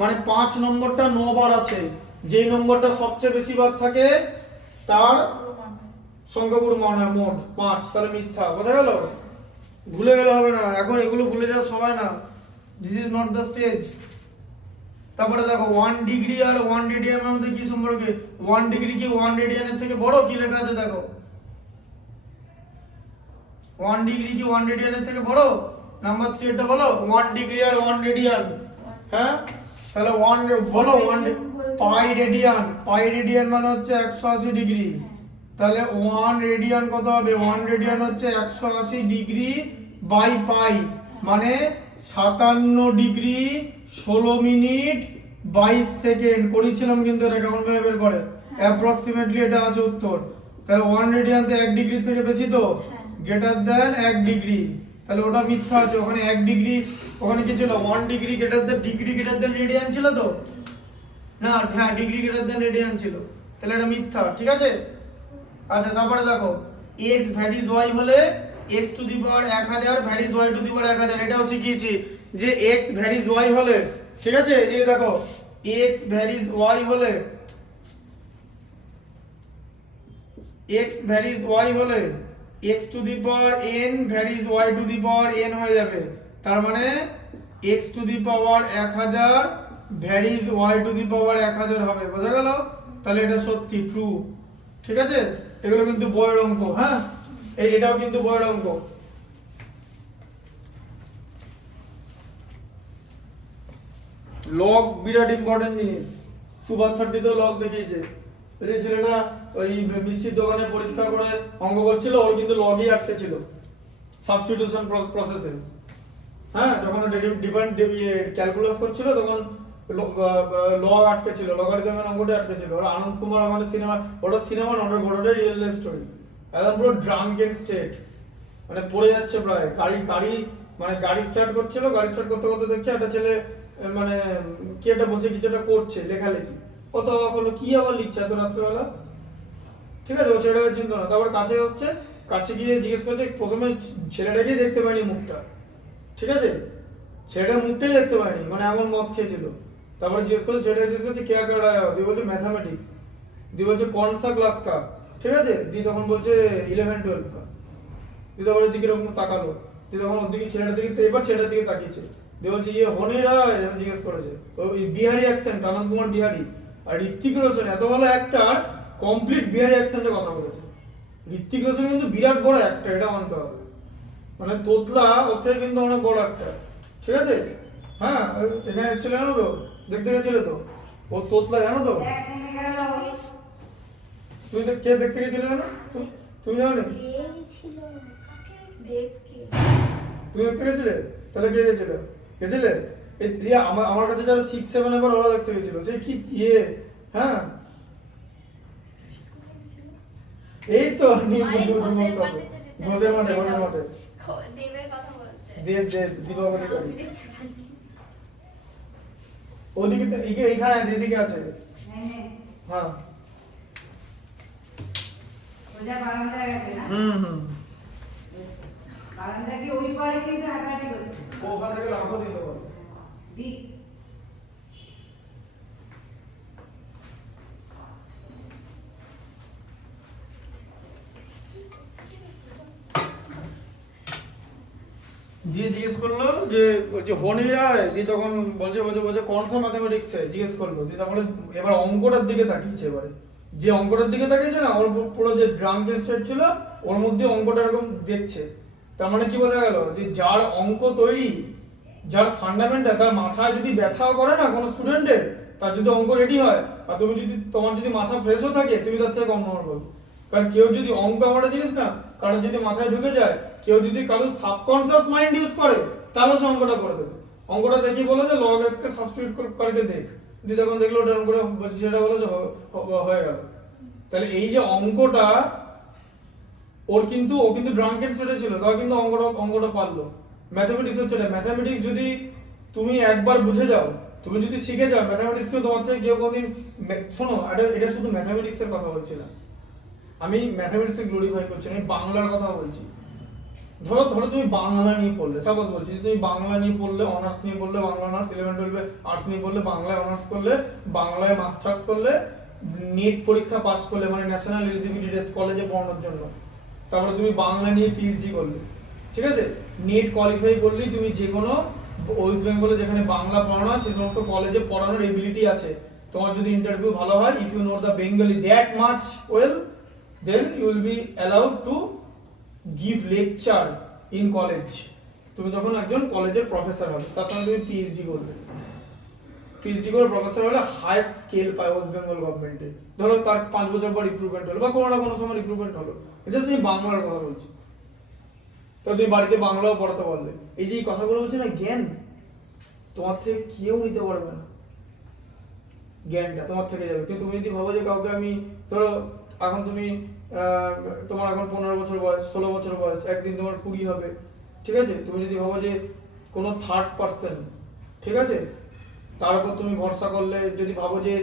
মানে 5 নম্বরটা 9 বার আছে। যেই নম্বরটা সবচেয়ে বেশি বার থাকে তার গুরু মান সংখ্যাগুরু মান হয় মোট 5। তাহলে মিথ্যা। বোঝা গেল? ভুলে গেলে হবে না, এখন এগুলো ভুলে যাওয়ার সময় না। This is not the stage. তারপরে দেখো 1 ডিগ্রি আর 1 রেডিয়ান মধ্যে কি সম্পর্ক? 1 ডিগ্রি কি 1 রেডিয়ানের থেকে বড়? কি লেখা আছে দেখো, 1 ডিগ্রি কি 1 রেডিয়ানের থেকে বড়? নাম্বার 3 এটা বলো, 1 ডিগ্রি আর 1 রেডিয়ান। হ্যাঁ, তাহলে 1 বলো, 1 পাই রেডিয়ান। পাই রেডিয়ান মানে হচ্ছে 180 ডিগ্রি। তাহলে 1 রেডিয়ান কত হবে? 1 রেডিয়ান হচ্ছে 180 ডিগ্রি বাই পাই, মানে 57 ডিগ্রি 16 মিনিট 22 সেকেন্ড। করেছিলাম কিন্তু এটা কেমন ভাবে বের করে, অ্যাপ্রক্সিমেটলি এটা আছে উত্তর। তাহলে 1 রেডিয়ান তো 1 ডিগ্রি থেকে বেশি, তো গ্রেটার দেন 1 ডিগ্রি। তাহলে ওটা মিথ্যা আছে। ওখানে 1 ডিগ্রি, ওখানে কি ছিল? 1 ডিগ্রি গ্রেটার দেন রেডিয়ান ছিল তো না? হ্যাঁ, ডিগ্রি গ্রেটার দেন রেডিয়ান ছিল। তাহলে এটা মিথ্যা, ঠিক আছে? আচ্ছা, তারপরে দেখো x ভ্যারিজ y হলে x to the power 1000 varies y to the power 1000। এটাও শিখিয়েছি যে x ভ্যারিজ y হলে, ঠিক আছে? এই দেখো x ভ্যারিজ y হলে, x ভ্যারিজ y হলে x to the power n varies y to the power n হয়ে যাবে। তার মানে x to the power 1000 varies y to the power 1000 হবে। বোঝা গেল? তাহলে এটা সত্যি, ট্রু। ঠিক আছে? এগুলো কিন্তু বইয়ের অঙ্ক। হ্যাঁ, এটাও কিন্তু বইয়ের অঙ্ক। লগ বিরাট ইম্পর্টেন্ট জিনিস। সুপার 30 তো লগ দেখিয়েছে। এই ছেলেটা ওই মিষ্টির দোকানে পরিষ্কার করে অঙ্ক করছিল, ওর কিন্তু লগই আটকে ছিল সাবস্টিটিউশন প্রসেসে। হ্যাঁ, যখন ডিফারেন্ট ক্যালকুলাস করছিল তখন লগ আটকে ছিল, লগারিদমের অঙ্কটা আটকে ছিল। ওর আনন্দ কুমার আমাদের সিনেমা, ওটা সিনেমা নট, ওটা রিয়েল লাইফ স্টোরি। একদম পুরো ড্রাঙ্কেন স্টেট, মানে পড়ে যাচ্ছে প্রায়। গাড়ি স্টার্ট করছিল, গাড়ি স্টার্ট করতে করতে দেখছে একটা ছেলে মানে কি একটা বসে কিছু একটা করছে, লেখালেখি। কত অবাক হলো, কি আবার লিখছে এত রাত্রেবেলা? ঠিক আছে, ও ছেলেটাকে চিনতো না। তারপর কাছে আসছে, কাছে গিয়ে জিজ্ঞেস করছে। প্রথমে ছেলেটাকেই দেখতে পায়নি মুখটা, ঠিক আছে? ছেলেটার মুখটাই দেখতে পায়নি, মানে এমন মদ খেয়েছিল। তারপরে জিজ্ঞেস করছে, ছেলেটাকে জিজ্ঞেস করছে কে করায়, দিয়ে বলছে ম্যাথামেটিক্স, দিয়ে বলছে কনসা ক্লাস কা, ঠিক আছে? দিয়ে তখন বলছে 11-12 কা। দিয়ে তারপরে দিকে এরকম তাকালো, দিয়ে তখন ওর দিকে ছেলেটার দিকে, এবার ছেলেটার দিকে তাকিয়েছে, দিয়ে বলছে ইয়ে হনে রায়, জিজ্ঞেস করেছে। ওই বিহারি অ্যাকসেন্ট, আনন্দ কুমার বিহারি। আর ঋত্বিক রোশন এত ভালো অ্যাক্টর, কমপ্লিট বিহারি অ্যাকসেন্টে কথা বলেছে। ঋত্বিক রোশন কিন্তু বিরাট বড় অ্যাক্টর, এটা মানতে হবে। মানে তোতলা ওর থেকে কিন্তু অনেক বড় অ্যাক্টর, ঠিক আছে? হ্যাঁ, এখানে এসেছিল জানো তো, দেখতে গেছিলে তো, ও তোতলা জানো তো? তুমি কে দেখতে গেছিলে না? তুমি জানো না? এই ছিল দেবকে। তুমি দেখতে গেছিলে? তাহলে কে গেছিল? গেছিলে? আমার কাছে যারা 6-7 এবার ওরা দেখতে গেছিল। সে কি ইয়ে, হ্যাঁ এই তো ঘোষের মাঠে দেবের কথা বলছে। দেব দীপাবলি করি ওদিকে তো, এইখানে আছে, এদিকে আছে। হ্যাঁ, ওজা বারান্দায় গেছে না? বারান্দা কি ওই পারে কিন্তু হাঁটাহাঁটি করছে। ওখান থেকে লাফো দিতে পারো। দি দিয়ে জিজ্ঞেস করলো যে হনি রায়, দিয়ে তখন বলছে কোন সা ম্যাথমেটিক্স জিজ্ঞেস করলো। দিয়ে তারপরে এবার অঙ্কটার দিকে তাকিয়েছে। এবারে যে অঙ্কটার দিকে তাকিয়েছে না, ওর পুরো যে ড্রাঙ্কেন স্টেট ছিল ওর মধ্যে অঙ্কটা এরকম দেখছে। তার মানে কি বোঝা গেল, যে যার অঙ্ক তৈরি, যার ফান্ডামেন্টাল, তার মাথায় যদি ব্যথাও করে না কোনো স্টুডেন্টের, তার যদি অঙ্ক রেডি হয়, আর তোমার যদি মাথা ফ্রেশও থাকে, তুমি তার থেকে কম নম্বর পাবে। কারণ কেউ যদি অঙ্ক আমার একটা জিনিস না, কারণ যদি মাথায় ঢুকে যায়, কেউ যদি কারো সাবকনসিয়াস মাইন্ড ইউজ করে তাহলে সে অঙ্কটা করে দেবে। অঙ্কটা দেখি বলে যে log x কে সাবস্টিটিউট করে দেখ, যদি তখন দেখলো ওটা অঙ্কটা সেটা বলে যে হয়ে গেল। তাহলে এই যে অঙ্কটা ও কিন্তু ড্রাঙ্কেন স্টেটে ছিল, তাও কিন্তু অঙ্কটা পারলো। ম্যাথমেটিক্স হচ্ছে না, ম্যাথমেটিক্স যদি তুমি একবার বুঝে যাও, তুমি যদি শিখে যাও ম্যাথমেটিক্স কে তোমার থেকে কেউ কোনদিন, শোনো এটা শুধু ম্যাথমেটিক্স এর কথা বলছি না, আমি ম্যাথমেটিক্স কে গ্লোরিফাই করছি না, আমি বাংলার কথা বলছি। ধরো তুমি বাংলা নিয়ে পড়লে, সাপোজ বলছি যে তুমি বাংলা নিয়ে পড়লে, অনার্স নিয়ে পড়লে, বাংলা অনার্স, 11-12 আর্টস নিয়ে পড়লে, বাংলায় অনার্স করলে, বাংলায় মাস্টার্স করলে, নেট পরীক্ষা পাস করলে মানে ন্যাশনাল এলিজিবিলিটি টেস্ট কলেজে পড়ানোর জন্য, তারপরে তুমি বাংলা নিয়ে পিএইচডি করলে, ঠিক আছে, নেট কোয়ালিফাই করলেই তুমি যে কোনো ওয়েস্ট বেঙ্গলে যেখানে বাংলা পড়ানো হয় সেই সমস্ত কলেজে পড়ানোর এবিলিটি আছে। তোমার যদি ইন্টারভিউ ভালো হয়, if you know the Bengali that much well, then you will be allowed to give lecture in college. তুমি যখন একজন কলেজের প্রফেসর হবে, তার সঙ্গে তুমি পিএইচডি করবে, পিএইচডি করে প্রফেসর হলে হাই স্কেল পায় ওয়েস্ট বেঙ্গল গভর্নমেন্টে। ধরো তার 5 বছর পর রিক্রুটমেন্ট হলো বা কোনো না কোনো সময় রিক্রুটমেন্ট হলো, জাস্ট আমি বাংলার কথা বলছি। তো তুমি বাড়িতে বাংলাও পড়াতে পারলে। এই যে এই কথাগুলো হচ্ছে না, জ্ঞান তোমার থেকে কেউ নিতে পারবে না, জ্ঞানটা তোমার থেকে যাবে। কিন্তু তুমি যদি ভাবো যে কাউকে আমি, ধরো এখন তুমি তোমার এখন 15 বছর বয়স, 16 বছর বয়স, একদিন তোমার 20 হবে, ঠিক আছে, তুমি যদি ভাবো যে কোনো থার্ড পার্সন, ঠিক আছে, তার উপর তুমি ভরসা করলে, যদি ভাবো যে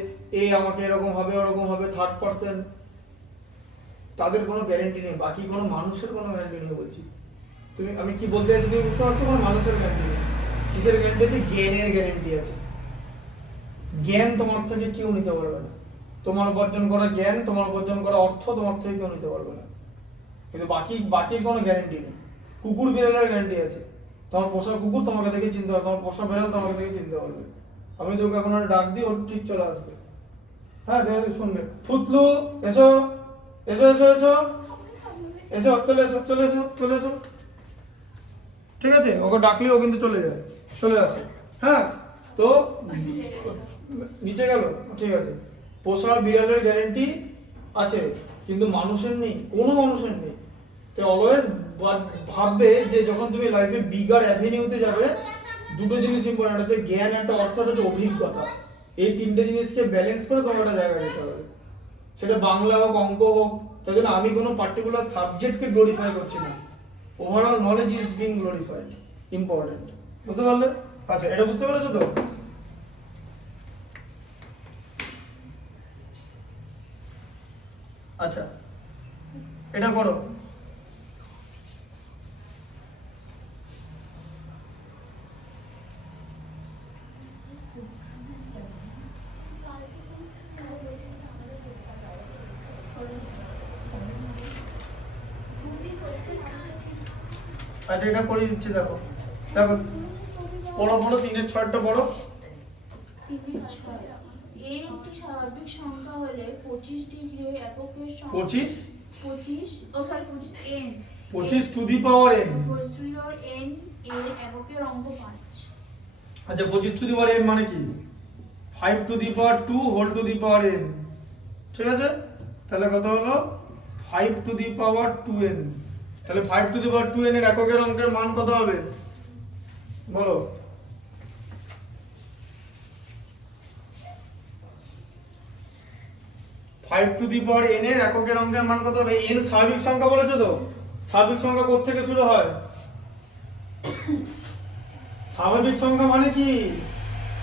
এ আমাকে এরকম হবে ওরকম হবে, থার্ড পার্সন, তাদের কোনো গ্যারেন্টি নেই, বাকি কোনো মানুষের কোনো গ্যারেন্টি নেই বলছি। আমি কি বলতে চাইছি তুমি বুঝতে পারছো? কোনো মানুষের গ্যারেন্টি নেই। কিসের গ্যারেন্টি আছে? জ্ঞানের গ্যারেন্টি আছে। জ্ঞান তোমার থেকে কেউ নিতে পারবে না। তোমার উপার্জন করা জ্ঞান, তোমার উপার্জন করা অর্থ তোমার থেকে কেউ নিতে পারবে না। কিন্তু বাকি কোনো গ্যারেন্টি নেই। কুকুর বিড়ালের গ্যারেন্টি আছে। তোমার পোষা কুকুর তোমাকে দেখে চিনতে পারবে, তোমার পোষা বিড়াল তোমাকে দেখে চিনতে পারবে। আমি তোকে এখন ডাক দিই, ওর ঠিক চলে আসবে। হ্যাঁ, দেখে শুনবে, ফুতলু এসো এসো এসো এসো এসো, চলে এসো চলে এসো চলে এসো, ঠিক আছে, ওকে ডাকলে ও কিন্তু চলে আসে। হ্যাঁ, তো নিচে গেল, ঠিক আছে। পোষা বিড়ালের গ্যারেন্টি আছে, কিন্তু মানুষের নেই, কোনো মানুষের নেই। তো অলওয়েজ ভাববে যে যখন তুমি লাইফে বিগার অ্যাভিনিউতে যাবে, দুটো জিনিস ইম্পর্টেন্ট হচ্ছে জ্ঞান, একটা অর্থ, হচ্ছে অভিজ্ঞতা। এই তিনটে জিনিসকে ব্যালেন্স করে তোমার একটা জায়গায় যেতে হবে, সেটা বাংলা হোক, অঙ্ক হোক। তাই জন্য আমি কোনো পার্টিকুলার সাবজেক্টকে গ্লোরিফাই করছি না, overall knowledge is being glorified, important. বুঝতে পারলে? আচ্ছা, এটা বুঝতে পেরেছো তো? আচ্ছা, এটা করো। আচ্ছা, এটা করে দিচ্ছি, দেখো দেখো, পড়ো 3-এর 6টা পড়ো। 3-এর 6 এর একটি স্বাভাবিক সংখ্যা হলে 25 ডিগ্রি এককের সংখ্যা 25 n 25 two the power n। 25 two the power n এর এককের অঙ্ক 5। আচ্ছা, 25 টু দি পাওয়ার n মানে কি? 5 to the power 2 whole to the power n, ঠিক আছে। তাহলে কত হলো? 5 টু দি পাওয়ার 2n। তাহলে 5 টু দি পাওয়ার 2n এর এককের অঙ্কের মান কত হবে বলো? Five two the power n এর এককের অঙ্কের মান কত হবে? n স্বাভাবিক সংখ্যা বলেছে তো, স্বাভাবিক সংখ্যা কোথা থেকে শুরু হয়? স্বাভাবিক সংখ্যা মানে কি?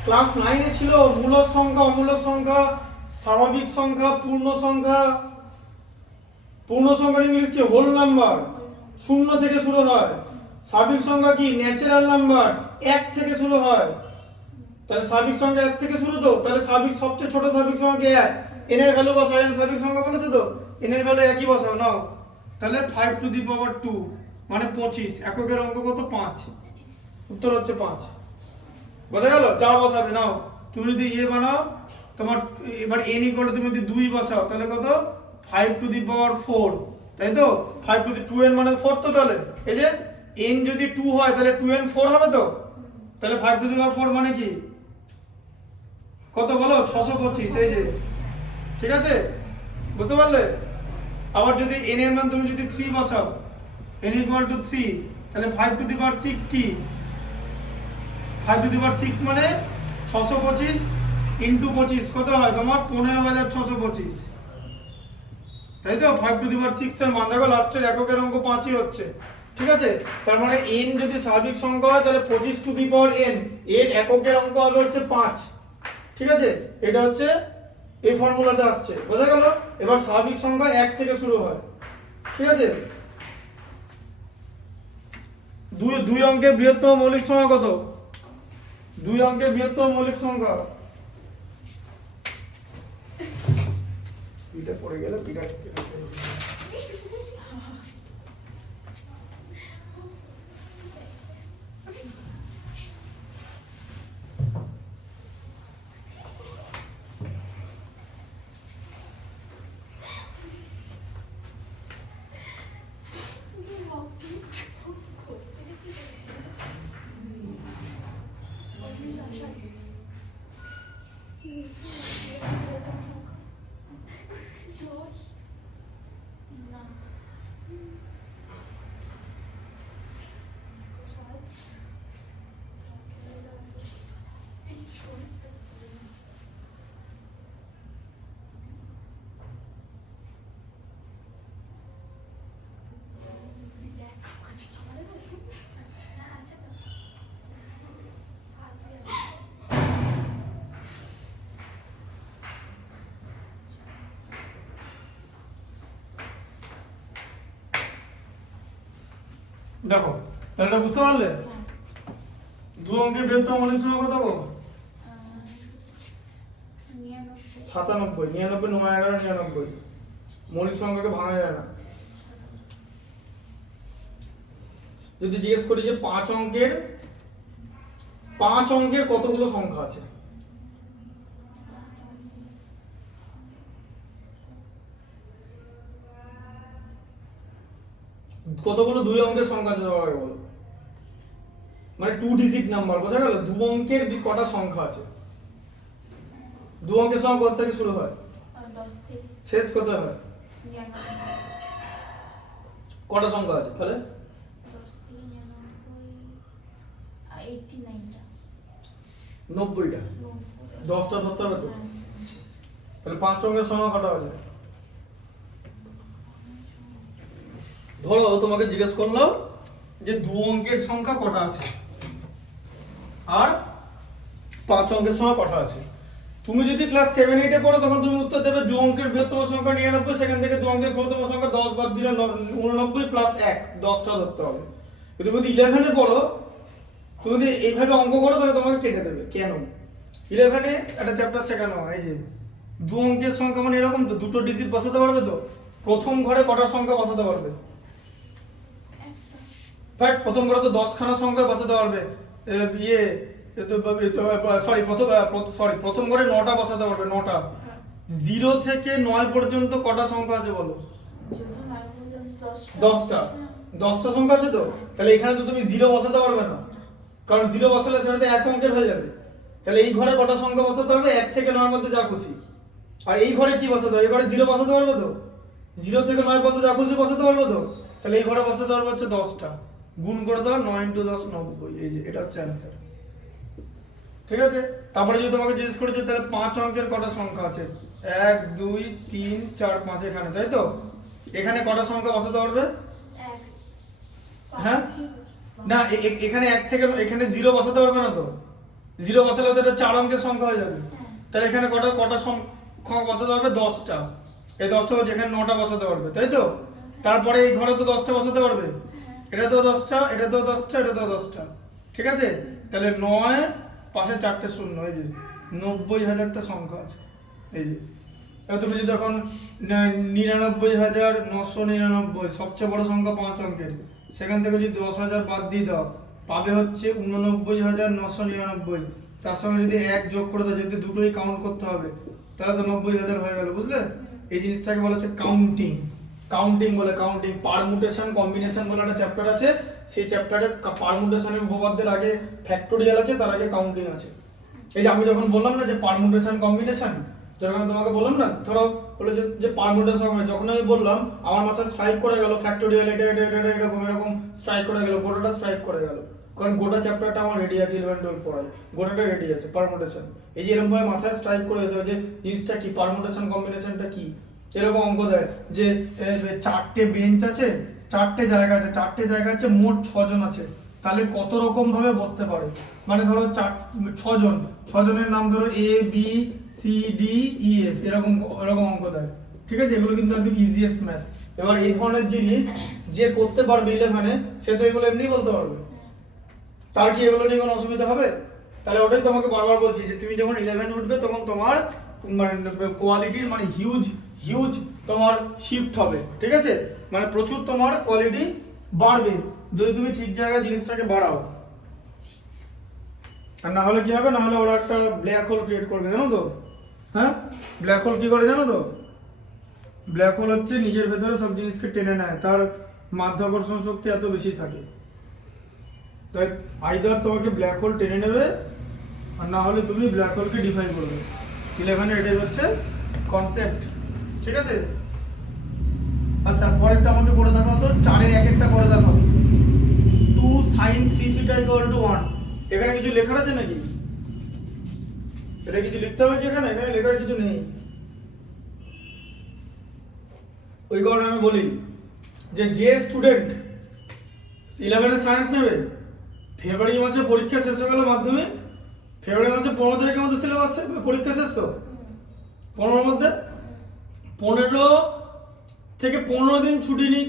ক্লাস 9 এ ছিল মূলদ সংখ্যা, অমূলদ সংখ্যা, স্বাভাবিক সংখ্যা, পূর্ণ সংখ্যা। পূর্ণ সংখ্যার ইংলিশ কি? হোল নাম্বার, 0 থেকে শুরু হয়। স্বাভাবিক সংখ্যা কি? ন্যাচারাল নাম্বার, 1 থেকে শুরু হয়। তাহলে স্বাভাবিক সংখ্যা 1 থেকে শুরু তো, তাহলে স্বাভাবিক সবচেয়ে ছোট স্বাভাবিক সংখ্যা কি? 1। n এর ভ্যালু বসাও, n স্বাভাবিক সংখ্যা বলেছে তো, n এর ভ্যালু একই বসাও, নাও। তাহলে 5 টু দি পাওয়ার 2 মানে 25, এককের অঙ্ক কত? 5। উত্তর হচ্ছে 5। বোঝা গেল? যা বসাবে নাও। তুমি যদি বানাও, তোমার এবার n ইকুয়াল তুমি যদি 2 বসাও, তাহলে কত? 5 টু দি পাওয়ার 4, তাই তো। 5 টু দি 2n মানে 4 তো। তাহলে এই যে n যদি 2 হয় তাহলে 2n 4 হবে তো। তাহলে 5 টু দি পাওয়ার 4 মানে কি? কত বলো? 625। এই যে, ঠিক আছে, বুঝতে পারলে? আবার যদি n এর মান তুমি যদি 3 বসাও, n ইকুয়াল টু 3, তাহলে 5 টু দি পাওয়ার 6 কি? 5 টু দি পাওয়ার 6 মানে 625 ইনটু 25 কত হয় তোমার? 15625, তাই তো? 5 টু দি পাওয়ার 6 এর মান দেখো লাস্টের এককের অঙ্ক 5ই হচ্ছে, ঠিক আছে? তার মানে n যদি স্বাভাবিক সংখ্যা হয় তাহলে 25 টু দি পাওয়ার n এর এককের অঙ্ক হবে হচ্ছে 5, ঠিক আছে? এটা হচ্ছে এই ফর্মুলাতে আসছে, বোঝা গেল? এবার স্বাভাবিক সংখ্যা 1 থেকে শুরু হয়, ঠিক আছে? দুই অঙ্কের বৃহত্তম মৌলিক সংখ্যা কত? 2 অঙ্কের বৃহত্তম মৌলিক সংখ্যা, পিটা পড়ে গেল, পিটা দেখো, তাহলে এটা বুঝতে পারলে? 2 অঙ্কের বৃহত্তম মৌলিক সংখ্যা কত গো? 97, 99, 9, 11, 99 মৌলিক সংখ্যাকে ভাঙা যায় না। যদি জিজ্ঞেস করি যে 5 অঙ্কের কতগুলো সংখ্যা আছে, কতগুলো 2 অঙ্কের সংখ্যা আছে সবাই বলো? মানে 2 ডিজিট নাম্বার, বোঝা গেল? 2 অঙ্কের কটা সংখ্যা আছে? 2 অঙ্কের সংখ্যা কত থেকে শুরু হয়? 10 থেকে শেষ কত হয়? 99, কটা সংখ্যা আছে তাহলে? 10 থেকে 89টা, 90টা, 10টা ধরতে হবে তো? তাহলে 5 অঙ্কের সংখ্যা কটা আছে? ধরো তোমাকে জিজ্ঞেস করলো যে 2 অঙ্কের সংখ্যা কটা আছে আর 5 অঙ্কের সংখ্যা কটা আছে। তুমি যদি ক্লাস 7 8 এ পড়ো তখন তুমি উত্তর দেবে 2 অঙ্কের বৃহত্তম সংখ্যা 99, সেখান থেকে 2 অঙ্কের ক্ষুদ্রতম সংখ্যা 10 বাদ দিলে 89 প্লাস 1, 10টা ধরতে হবে। কিন্তু তুমি যদি 11 এ পড়ো, তুমি যদি এইভাবে অঙ্ক করো তাহলে তোমাকে কেটে দেবে। কেন? 11 এ একটা চ্যাপ্টার শেখানো হয় এই যে 2 অঙ্কের সংখ্যা মানে এরকম তো, দুটো ডিজিট বসাতে পারবে তো? প্রথম ঘরে কটা সংখ্যা বসাতে পারবে? বাট প্রথম ঘরে তো 10 খানা সংখ্যা বসাতে পারবে। প্রথম ঘরে 9টা বসাতে পারবে, 9টা। 0 থেকে 9 পর্যন্ত কটা সংখ্যা আছে বলো? 10টা। 10টা সংখ্যা আছে তো? তাহলে এখানে তো তুমি 0 বসাতে পারবে না, কারণ 0 বসালে সেটা তো 1 অঙ্কের হয়ে যাবে। তাহলে এই ঘরে কটা সংখ্যা বসাতে পারবে? 1 থেকে 9 এর মধ্যে যা খুশি। আর এই ঘরে কি বসাতে হবে? এই ঘরে 0 বসাতে পারবে তো? 0 থেকে 9 পর্যন্ত যা খুশি বসাতে পারবে তো? তাহলে এই ঘরে বসাতে পারবে হচ্ছে 10টা। গুণ করে দাও, 9 × 10 90, এই যে এটা হচ্ছে অ্যানসার, ঠিক আছে? তারপরে যদি তোমাকে জিজ্ঞেস করে যে তাহলে 5 অঙ্কের কটা সংখ্যা আছে, 1 2 3 4 5 এখানে, তাই তো? এখানে কটা সংখ্যা বসাতে পারবে? হ্যাঁ না, এখানে 1 থেকে এখানে 0 বসাতে পারবে না তো? 0 বসালে তো এটা 4 অঙ্কের সংখ্যা হয়ে যাবে। তাহলে এখানে কটা সংখ্যা বসাতে পারবে? 10টা। এই 10টা যেখানে 9টা বসাতে পারবে, তাই তো? তারপরে এই ঘরে তো 10টা বসাতে পারবে, এটা তো 10টা, এটা তো 10টা, এটা তো 10টা, ঠিক আছে? তাহলে 9 পাশে 4টে শূন্য, এই যে 90,000টা সংখ্যা আছে, এই যে। এবার তুমি যদি এখন 99,999 সবচেয়ে বড় সংখ্যা 5 অঙ্কের, সেখান থেকে যদি 10,000 বাদ দিয়ে দাও পাবে হচ্ছে 89,999। তার সঙ্গে যদি 1 যোগ করে দাও, যেহেতু দুটোই কাউন্ট করতে হবে, তাহলে তো 90,000 হয়ে গেল, বুঝলে? এই জিনিসটাকে বলা হচ্ছে কাউন্টিং। কাউন্টিং বলে, কাউন্টিং। পারমুটেশন কম্বিনেশন বলে একটা চ্যাপ্টার আছে, সেই চ্যাপ্টারে পারমুটেশনের উপপাদ্যের আগে ফ্যাক্টোরিয়াল আছে, তার আগে কাউন্টিং আছে। এই যে আমি যখন বললাম না যে পারমুটেশন কম্বিনেশন, যখন আমি তোমাকে বললাম না, ধরো বলে যে পারমুটেশন হবে, যখন আমি বললাম আমার মাথায় স্ট্রাইক করে গেল ফ্যাক্টোরিয়াল, এটা এটা এটা এটা এরকম এরকম স্ট্রাইক করে গেল, গোটাটা স্ট্রাইক করে গেল, কারণ গোটা চ্যাপ্টারটা আমার রেডি আছে 11-12 পড়াই, গোটাটা রেডি আছে পারমুটেশন। এই যে এরকম ভাবে মাথায় স্ট্রাইক করে যেতে হবে যে জিনিসটা কি, পারমুটেশন কম্বিনেশনটা কি। এরকম অঙ্ক দেয় যে 4টে বেঞ্চ আছে, 4টে জায়গা আছে, 4টে জায়গা আছে, মোট 6 জন আছে, তাহলে কত রকম ভাবে বসতে পারে, মানে ধরো 6 জনের নাম ধরো A B C D E F, এরকম এরকম অঙ্ক দেয়, ঠিক আছে। এগুলো কিন্তু একদম ইজিয়েস্ট ম্যাথ। এবার এই ধরনের জিনিস যে করতে পারবে 11-এ, সে তো এগুলো এমনি বলতে পারবে, তার কি এগুলো নিয়ে কোনো অসুবিধা হবে? তাহলে ওটাই তোমাকে বারবার বলছি যে তুমি যখন 11 উঠবে তখন তোমার মানে কোয়ালিটির মানে হিউজ তোমার শিফট হবে, ঠিক আছে, মানে প্রচুর তোমার কোয়ালিটি বাড়বে যদি তুমি ঠিক জায়গায় জিনিসটাকে বাড়াও। আর না হলে কি হবে, না হলে ওরা একটা ব্ল্যাক হোল ক্রিয়েট করবে, জানো তো? হ্যাঁ, ব্ল্যাক হোল কি করে জানো তো? ব্ল্যাক হোল হচ্ছে নিজের ভেতরে সব জিনিসকে টেনে নেয়, তার মাধ্যাকর্ষণ শক্তি এত বেশি থাকে, তাই আইদার তোমাকে ব্ল্যাক হোল টেনে নেবে আর না হলে তুমি ব্ল্যাক হোলকে ডিফাই করবে। 11-এ এটাই হচ্ছে কনসেপ্ট, ঠিক আছে। আচ্ছা, পরেরটা আমাকে করে দেখাও তো, 4-এর এক একটা করে দেখাও। 2 sin 3 θ = 1, এখানে কিছু লেখার আছে নাকি? এটা কিছু লিখতে হবে কি এখানে? এখানে লেখার কিছু নেই, ওই কারণে আমি বলি যে স্টুডেন্ট 11-এ সায়েন্স নেবে, ফেব্রুয়ারি মাসে পরীক্ষা শেষ হয়ে গেল মাধ্যমিক, ফেব্রুয়ারি মাসে 15 তারিখের মধ্যে সিলেবাস পরীক্ষা শেষ, তো 15-এর মধ্যে 15 থেকে 15 দিন ছুটি নিক,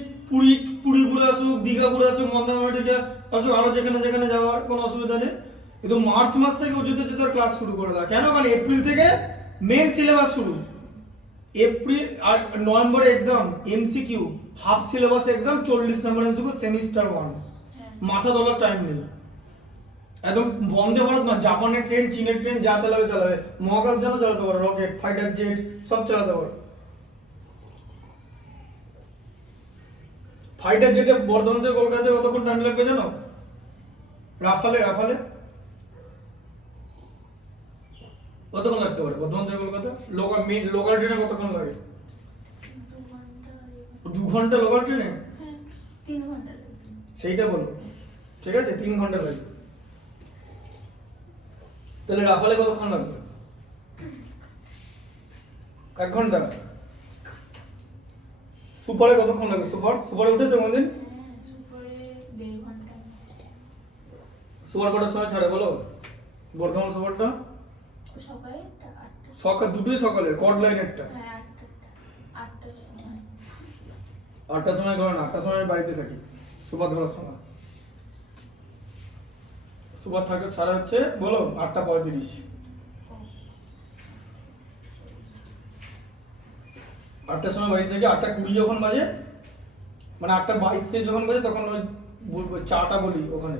পুরী ঘুরে আসুক, দীঘা ঘুরে আসুক, মন্দারমণি থেকে আসুক, আরো যেখানে যেখানে যাওয়ার কোনো অসুবিধা নেই, কিন্তু মার্চ মাস থেকে উচ্চতর ক্লাস শুরু করে দেয়। কেন? কারণ এপ্রিল থেকে মেন সিলেবাস শুরু, এপ্রিল আর নভেম্বরে exam, MCQ, half syllabus exam, 40 নম্বর এমসিকিউ, সেমিস্টার 1, মাথা তোলার টাইম নেই। একদম বন্দে ভারত না, জাপানের ট্রেন, চীনের ট্রেন, যা চালাবে চালাবে, মহাকাশ যানও চালাতে পারো, রকেট, ফাইটার জেট সব চালাতে পারো। ফাইটার জেটে বর্ধমান থেকে কলকাতাতে কতক্ষণ টাইম লাগবে জানো? রাফালে কতক্ষণ লাগতে পারে বর্ধমান থেকে কলকাতা? লোকাল ট্রেনে কতক্ষণ লাগে? 2 ঘন্টা লোকাল ট্রেনে? 3 ঘন্টা। সেইটা বলো, ঠিক আছে, 3 ঘন্টা লাগে। তাহলে রাফালে কতক্ষণ লাগবে? 1 ঘন্টা। সুপারে কতক্ষণ লাগে? সুপারে উঠেছো কোনদিন? সুপারে 1.5 ঘন্টা। সুপার কটার সময় ছাড়ে বলো? বর্ধমান সুপারটা সকালে 8টা। সকাল দুটোই সকালের, কড লাইনেরটা। হ্যাঁ, 8টার সময়। 8টার সময় করো না, 8টার সময় আমি বাড়িতে থাকি সুপার ধরার সময়। সুপার থাকে ছাড়া হচ্ছে বলো 8টা 35। 8টার সময় বাড়ি থেকে 8টা 20 যখন বাজে, মানে 8টা 22-23 যখন বাজে, তখন ওই চাটা বলি ওখানে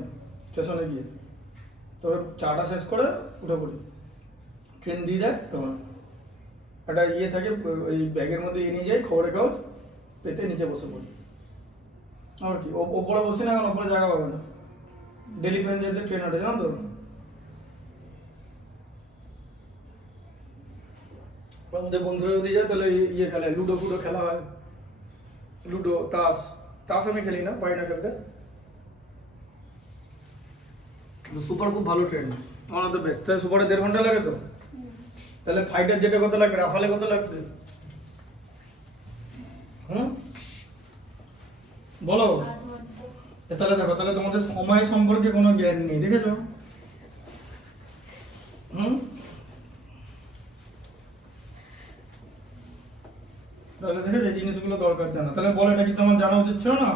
স্টেশনে গিয়ে, তবে চাটা শেষ করে উঠে পড়ি, ট্রেন দিয়ে দেয় তখন একটা ইয়ে থাকে, ওই ব্যাগের মধ্যে নিয়ে যাই, খবরের কাগজ পেতে নিচে বসে পড়ি। আর কি ওপরে বসি না, কারণ ওপরে জায়গা পাবে না, দিল্লি প্যাসেঞ্জারদের ট্রেন ওঠে, জানো তো? আমাদের বন্ধুরা যদি যায় তাহলে ইয়ে খেলে, লুডো ফুডো খেলা হয়, লুডো, তাস আমি খেলি না, পারি না খেলতে। সুপার খুব ভালো train, one of the best. তাহলে সুপারে 1.5 ঘন্টা লাগে তো, তাহলে ফাইটার জেটে কত লাগবে, রাফালে কত লাগবে? বলো। তাহলে দেখো, তাহলে তোমাদের সময় সম্পর্কে কোনো জ্ঞান নেই, দেখেছো? তাহলে দেখেছো এই জিনিসগুলো দরকার জানা। তাহলে বলো, এটা কি তোমার জানা উচিত ছিল না?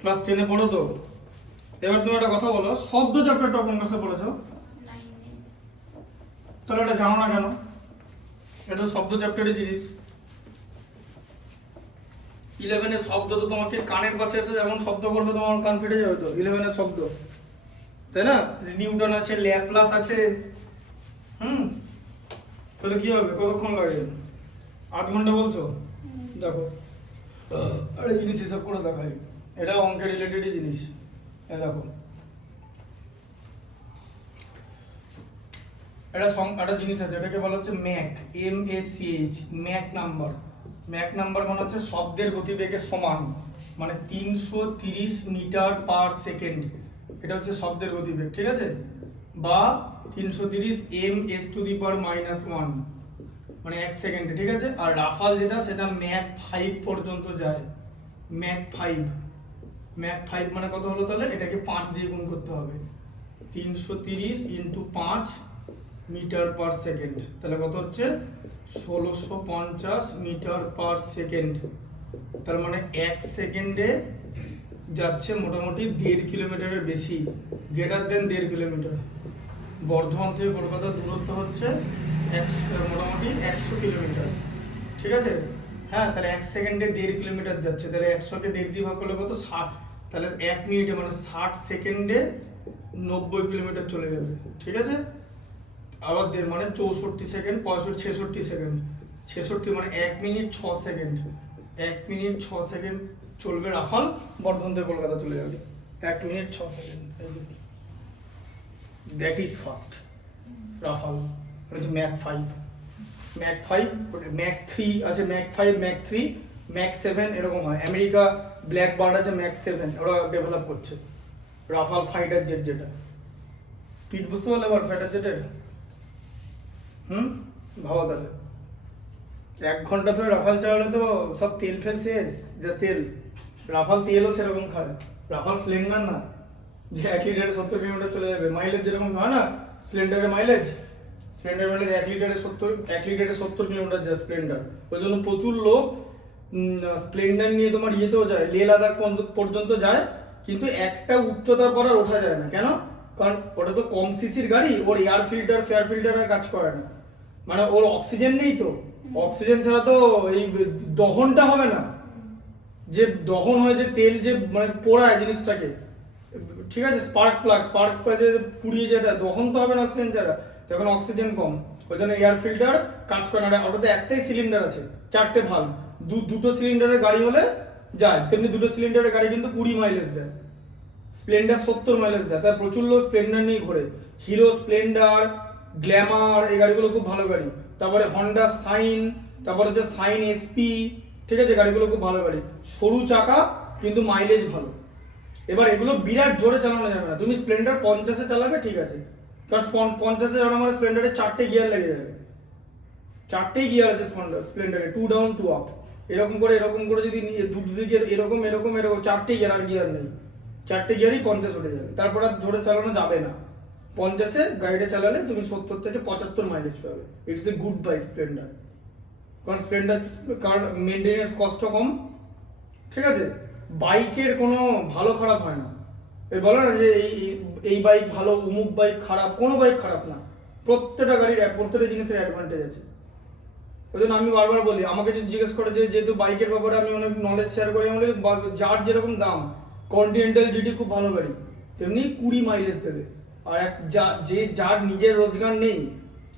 ক্লাস 10-এ পড়ো তো। এবার তুমি একটা কথা বলো, শব্দ চ্যাপ্টারটা কোন ক্লাসে পড়েছো? 9-এ। তাহলে এটা জানো না কেন? এটা তো শব্দ চ্যাপ্টারের জিনিস। 11-এর শব্দ তো তোমাকে কানের পাশে এসে যেমন শব্দ করবে তোমার কান ফেটে যাবে তো, 11-এর শব্দ, তাই না? নিউটন আছে, ল্যাপ্লাস আছে, তাহলে কি হবে, কতক্ষণ লাগে? 8 ঘন্টা বলছো? দেখো, আরে জিনিস হিসাব করে দেখাই, এটা অঙ্কের রিলেটেডই জিনিস। দেখো একটা জিনিস আছে, এটাকে বলা হচ্ছে Mac, MACH, Mac number. Mac number মানে হচ্ছে শব্দের গতিবেগের সমান, মানে 330 মিটার পার সেকেন্ড, এটা হচ্ছে শব্দের গতিবেগ, ঠিক আছে? বা 330 ms⁻⁻1, মানে 1 সেকেন্ডে, ঠিক আছে? আর রাফাল যেটা সেটা ম্যাক 5 পর্যন্ত যায়, ম্যাক 5। ম্যাক 5 মানে কত হলো তাহলে? এটাকে 5 দিয়ে গুণ করতে হবে, 330 × 5 মিটার পার সেকেন্ড, তাহলে কত হচ্ছে? 1650 মিটার পার সেকেন্ড। তার মানে 1 সেকেন্ডে যাচ্ছে মোটামুটি 1.5 কিলোমিটারের বেশি, গ্রেটার দেন 1.5 কিলোমিটার। বর্ধমান থেকে কলকাতার দূরত্ব হচ্ছে মোটামুটি 100 কিলোমিটার, ঠিক আছে? হ্যাঁ, তাহলে 1 সেকেন্ডে 1.5 কিলোমিটার যাচ্ছে, তাহলে 100কে 1.5 দিয়ে ভাগ করলে কত? 60। তাহলে 1 মিনিটে মানে 60 সেকেন্ডে 90 কিলোমিটার চলে যাবে, ঠিক আছে? আবার 1.5 মানে 64 সেকেন্ড, 66 সেকেন্ড, 66 মানে 1 মিনিট 6 সেকেন্ড, 1 মিনিট 6 সেকেন্ড চলবে রাফাল, বর্ধমান থেকে কলকাতা চলে যাবে 1 minute 6 second. That is fast Rafale. এটা হচ্ছে ম্যাক 5, ম্যাক 5, ম্যাক 3 আছে, ম্যাক 5, ম্যাক 3, ম্যাক 7 এরকম হয়। আমেরিকা ব্ল্যাক বার্ড আছে ম্যাক 7, ওরা ডেভেলপ করছে। রাফাল ফাইটার জেট যেটা, স্পিড বুঝতে পারলে আবার ফাইটার জেটের, ভাবা তাহলে 1 ঘন্টা ধরে রাফাল চালালে তো সব তেল ফেল শেষ, যা তেল। রাফাল তেলও সেরকম খায়, রাফাল স্প্লেন্ডার না যে 1 লিটারে 70 কিলোমিটার চলে যাবে। মাইলেজ যেরকম হয় না স্প্লেন্ডারের মাইলেজ, 1 লিটারে 70 কিলোমিটার যায় স্প্লেন্ডার। ওই জন্য প্রচুর লোক স্প্লেন্ডার নিয়ে তোমার ইয়েতেও যায়, লে লাদাখ পর্যন্ত যায়, কিন্তু একটা উচ্চতার পর আর ওঠা যায় না। কেন? কারণ ওটা তো কম সিসির গাড়ি, ওর এয়ার ফিল্টার ফেয়ার ফিল্টার আর কাজ করে না, মানে ওর অক্সিজেন নেই, তো অক্সিজেন ছাড়া তো এই দহনটা হবে না, যে দহন হয় যে তেল যে মানে পোড়ায় জিনিসটাকে, ঠিক আছে? স্পার্ক প্লাগে পুড়িয়ে যেটা দহন তো হবে না অক্সিজেন ছাড়া, তখন অক্সিজেন কম, ওই জন্য এয়ার ফিল্টার কাজ করে না। ওটাতে একটাই সিলিন্ডার আছে, 4টে ভালভ, দুটো সিলিন্ডারের গাড়ি হলে যায়, তেমনি 2টো সিলিন্ডারের গাড়ি কিন্তু 20 মাইলেজ দেয়, স্প্লেন্ডার 70 মাইলেজ দেয়। তাই প্রচুর লোক স্প্লেন্ডার নিয়ে ঘোরে। হিরো স্প্লেন্ডার, গ্ল্যামার, এই গাড়িগুলো খুব ভালো গাড়ি। তারপরে হন্ডা সাইন, তারপরে হচ্ছে সাইন এসপি, ঠিক আছে? গাড়িগুলো খুব ভালো গাড়ি, সরু চাকা কিন্তু মাইলেজ ভালো। এবার এগুলো বিরাট জোরে চালানো যাবে না। তুমি স্প্লেন্ডার 50-এ চালাবে, ঠিক আছে? কারণ 50-এ যখন আমার স্প্লেন্ডারে 4টে গিয়ার লেগে যাবে, 4টেই গিয়ার আছে স্প্লেন্ডারে, 2 ডাউন 2 আপ, এরকম করে যদি দুদিকে এরকম 4টে গিয়ার, আর গিয়ার নেই, 4টে গিয়ারই 50 উঠে যাবে। তারপর আর জোরে চালানো যাবে না। 50-এ গাড়িটা চালালে তুমি 70 থেকে 75 মাইলেজ পাবে। It's a good bike Splendor, কারণ স্প্লেন্ডার কার মেনটেনেন্স কষ্ট কম, ঠিক আছে? বাইকের কোনো ভালো খারাপ হয় না। এই বলে না যে এই বাইক ভালো, অমুক বাইক খারাপ, কোনো বাইক খারাপ না। প্রত্যেকটা গাড়ির প্রত্যেকটা জিনিসের অ্যাডভান্টেজ আছে। ওই জন্য আমি বারবার বলি, আমাকে যদি জিজ্ঞেস করে যে যেহেতু বাইকের ব্যাপারে আমি অনেক নলেজ শেয়ার করি, আমি বলি যার যেরকম দাম, কন্টিনেন্টাল জিটি খুব ভালো গাড়ি, তেমনি 20 মাইলেজ দেবে। আর যার নিজের রোজগার নেই,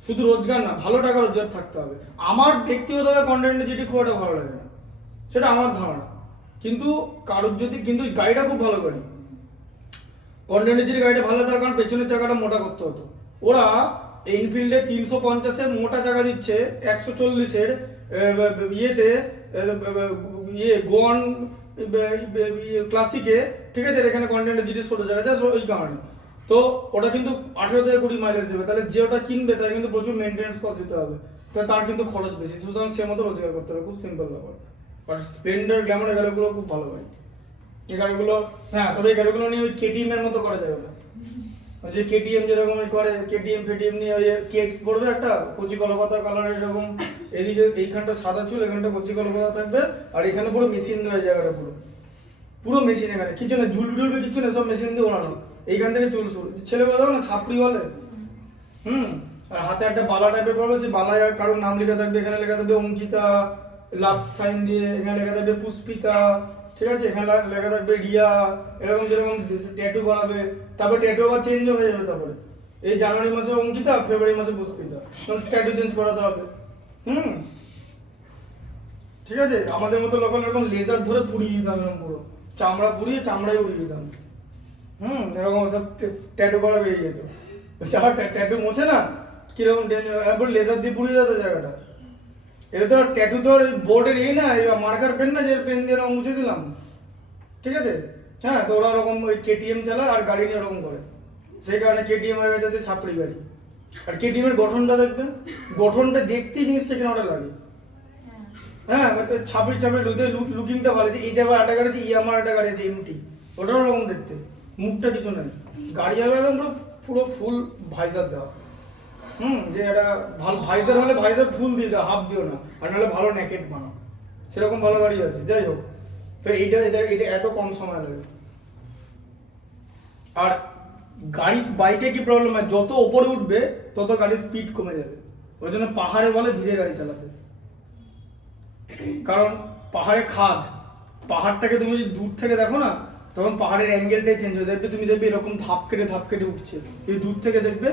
শুধু রোজগার না, ভালো টাকা রোজগার থাকতে হবে। আমার ব্যক্তিগতভাবে কন্টিনেন্টাল জিটি খুব একটা ভালো লাগে না, সেটা আমার ধারণা। কিন্তু কারোর যদি, কিন্তু গাড়িটা খুব ভালো গাড়ি, কন্টিনেন্টাল জিটি গাড়িটা ভালো, তার কারণ পেছনের চাকাটা মোটা করতে হতো। ওরা এনফিল্ডে 350-এর মোটা চাকা দিচ্ছে, 140-এর ইয়েতে গোয়ান ক্লাসিকে, ঠিক আছে? এখানে কন্টিনেন্টাল জিটি ছোট জায়গা, জাস্ট ওই কারণে। তো ওটা কিন্তু 18 থেকে 20 মাইলেজ দেবে, তাহলে যে ওটা কিনবে তার কিন্তু প্রচুর মেনটেন্স কস্ট দিতে হবে, তো তার কিন্তু খরচ বেশি, সুতরাং সে মতো রোজগার করতে হবে। খুব সিম্পল ব্যাপার। বাট স্প্লেন্ডার, গ্ল্যামার, এই গাড়িগুলো খুব ভালো গাড়ি, এই গাড়িগুলো। হ্যাঁ, তবে এই গাড়িগুলো নিয়ে ওই KTM এর মতো করা যাবে না, যে KTM যেরকম করে, KTM নিয়ে ওই কেক্স পড়বে একটা কচি কলাপাতা কালারের, এরকম এদিকে এইখানটা সাদা চুল, এখানটা কচি কলাপাতা থাকবে, আর এখানে পুরো মেশিন দেওয়া জায়গাটা পুরো মেশিন, এখানে কিছু না, ঝুলবি কিছু না, সব মেশিন দিয়ে বানানো। এইখান থেকে চুল শুরু, ছেলেবেলা দেখো না ছাপড়ি বলে, আর হাতে একটা বালা টাইপের পড়বে, সেই বালায় কারোর নাম লেখা থাকবে, এখানে লেখা থাকবে অঙ্কিতা, লাভ সাইন দিয়ে, এখানে লেখা থাকবে পুষ্পিতা, ঠিক আছে? এখানে লেখা থাকবে রিয়া, এরকম যেরকম ট্যাটু বানাবে। তারপর ট্যাটু আবার চেঞ্জও হয়ে যাবে, তারপরে এই জানুয়ারি মাসে অঙ্কিতা, ফেব্রুয়ারি মাসে পুষ্পিতা, ট্যাটু চেঞ্জ করাতে হবে। ঠিক আছে? আমাদের মতো লোকাল এরকম লেজার ধরে পুড়িয়ে দিতাম, এরকম পুরো চামড়া পুড়িয়ে চামড়াই উড়িয়ে দিতাম, এরকম সব ট্যাটু করা বেরিয়ে যেত। যারা ট্যাটু মোছে না, কিরকম একবার লেজার দিয়ে পুড়িয়ে দেওয়া জায়গাটা। এটা তো ট্যাটু তো বোর্ডের এই না, মার্কার পেন না যে পেন দিয়ে রং মুছে দিলাম, ঠিক আছে? হ্যাঁ, তো ওরা ওরকম ওই কেটিএম চালায় আর গাড়ি নিয়ে ওরকম করে, সেই কারণে কেটিএম হয়ে গেছে ছাপড়ি গাড়ি। আর কেটিএম এর গঠনটা দেখবেন, গঠনটা দেখতেই জিনিসটা কেন ওটা লাগে। হ্যাঁ, ছাপড়ি ছাপড়ি লুকিংটা ভালো, যে এই জায়গায় একটা গাড়ি আছে, ইয়ামার একটা গাড়ি আছে এমটি, ওটাও ওরকম দেখতে, মুখটা কিছু নেই। গাড়ি হবে একদম পুরো ফুল ভাইজার দেওয়া, যে এটা ভালো ভাইজার হলে ভাইজার ফুল দিয়ে দাও, হাফ দিও না, আর নাহলে ভালো নেকেট বানাও, সেরকম ভালো গাড়ি আছে। যাই হোক, তো এটা এত কম সময় লাগে। আর গাড়ি বাইকে কি প্রবলেম হয়, যত ওপরে উঠবে তত গাড়ির স্পিড কমে যাবে। ওই জন্য পাহাড়ে বলে ধীরে গাড়ি চালাতে, কারণ পাহাড়ে খাদ, পাহাড়টাকে তুমি যদি দূর থেকে দেখো না, তখন পাহাড়ের অ্যাঙ্গেলটাই চেঞ্জ হয়ে দেখবে, তুমি দেখবে এরকম ধাপ কেটে উঠছে। এই দূর থেকে দেখবে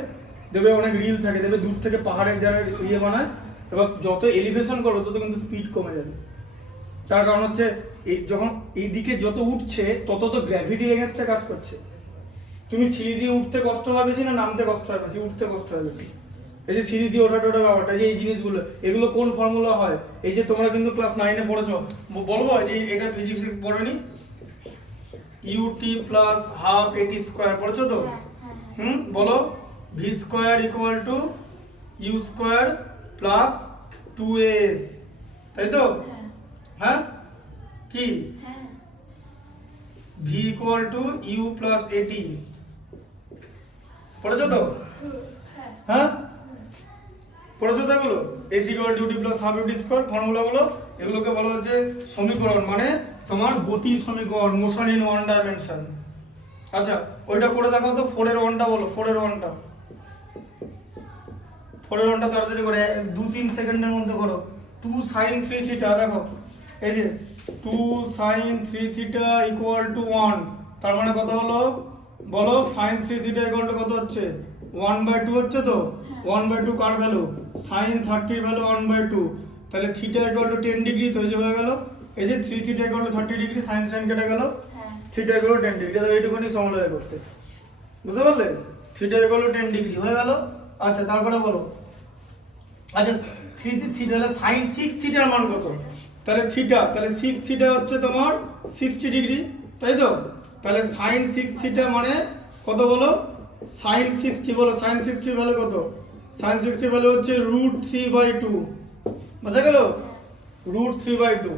অনেক রিল থাকে, দেখবে দূর থেকে পাহাড়ের যারা ইয়ে বানায়, এবার যত এলিভেশন করো তত কিন্তু স্পিড কমে যাবে। তার কারণ হচ্ছে এই যখন এই দিকে যত উঠছে তত তো গ্র্যাভিটি এগেনস্টে কাজ করছে। তুমি সিঁড়ি দিয়ে উঠতে কষ্ট হয় বেশি না নামতে কষ্ট হয় বেশি? উঠতে কষ্ট হয় বেশি। এই যে সিঁড়ি দিয়ে ওঠা ব্যাপারটা, যে এই জিনিসগুলো, এগুলো কোন ফর্মুলা হয়? এই যে তোমরা কিন্তু ক্লাস 9-এ পড়েছো, বলবো যে এটা ফিজিক্সে পড়েনি, u t plus half a t square পড়েছো তো? বলো, v square equal to u square plus 2as, তাই তো? হ্যাঁ, কি v equal to u plus a t পড়েছো তো? হ্যাঁ, পড়েছো তো এগুলো? S equal to t plus half u t square ফর্মুলাগুলো, এগুলোকে বলা হচ্ছে সমীকরণ, মানে তোমার গতির সমীকরণ, মোশন ইন ওয়ান ডাইমেনশন। আচ্ছা, ওইটা করে দেখো তো, 4-এর 1টা বলো, 4-এর 1টা তাড়াতাড়ি করে 2-3 সেকেন্ডের মধ্যে করো। 2 sin 3 থিটা, দেখো এই যে 2 sin 3 থিটা ইকুয়াল টু 1, তার মানে কত হলো বলো? sin 3 থিটা ইকুয়াল টু কত হচ্ছে? 1/2 হচ্ছে তো? 1/2 কার ভ্যালু? sin 30 ভ্যালু 1/2, তাহলে থিটা ইকুয়াল টু 10 ডিগ্রি, তো এই যে হয়ে গেল, এই যে 3 theta equal to 30 degree, sin কেটে গেল, থিটা ইকুয়াল টু 10 ডিগ্রি, তাহলে এইটুকুনি সময় লাগে করতে, বুঝতে পারলে? থিটা ইকুয়াল টু 10 ডিগ্রি হয়ে গেল। আচ্ছা, তারপরে বলো, আচ্ছা 3 থিটা, তাহলে sin 6 থিটার মান কত? তাহলে থিটা, তাহলে 6 থিটা হচ্ছে তোমার 60 ডিগ্রি, তাই তো? তাহলে sin 6 থিটা মানে কত বলো? sin 60 বলো, sin 60 ভ্যালু কত? sin 60 ভ্যালু হচ্ছে √3/2, বুঝা গেল? √3/2।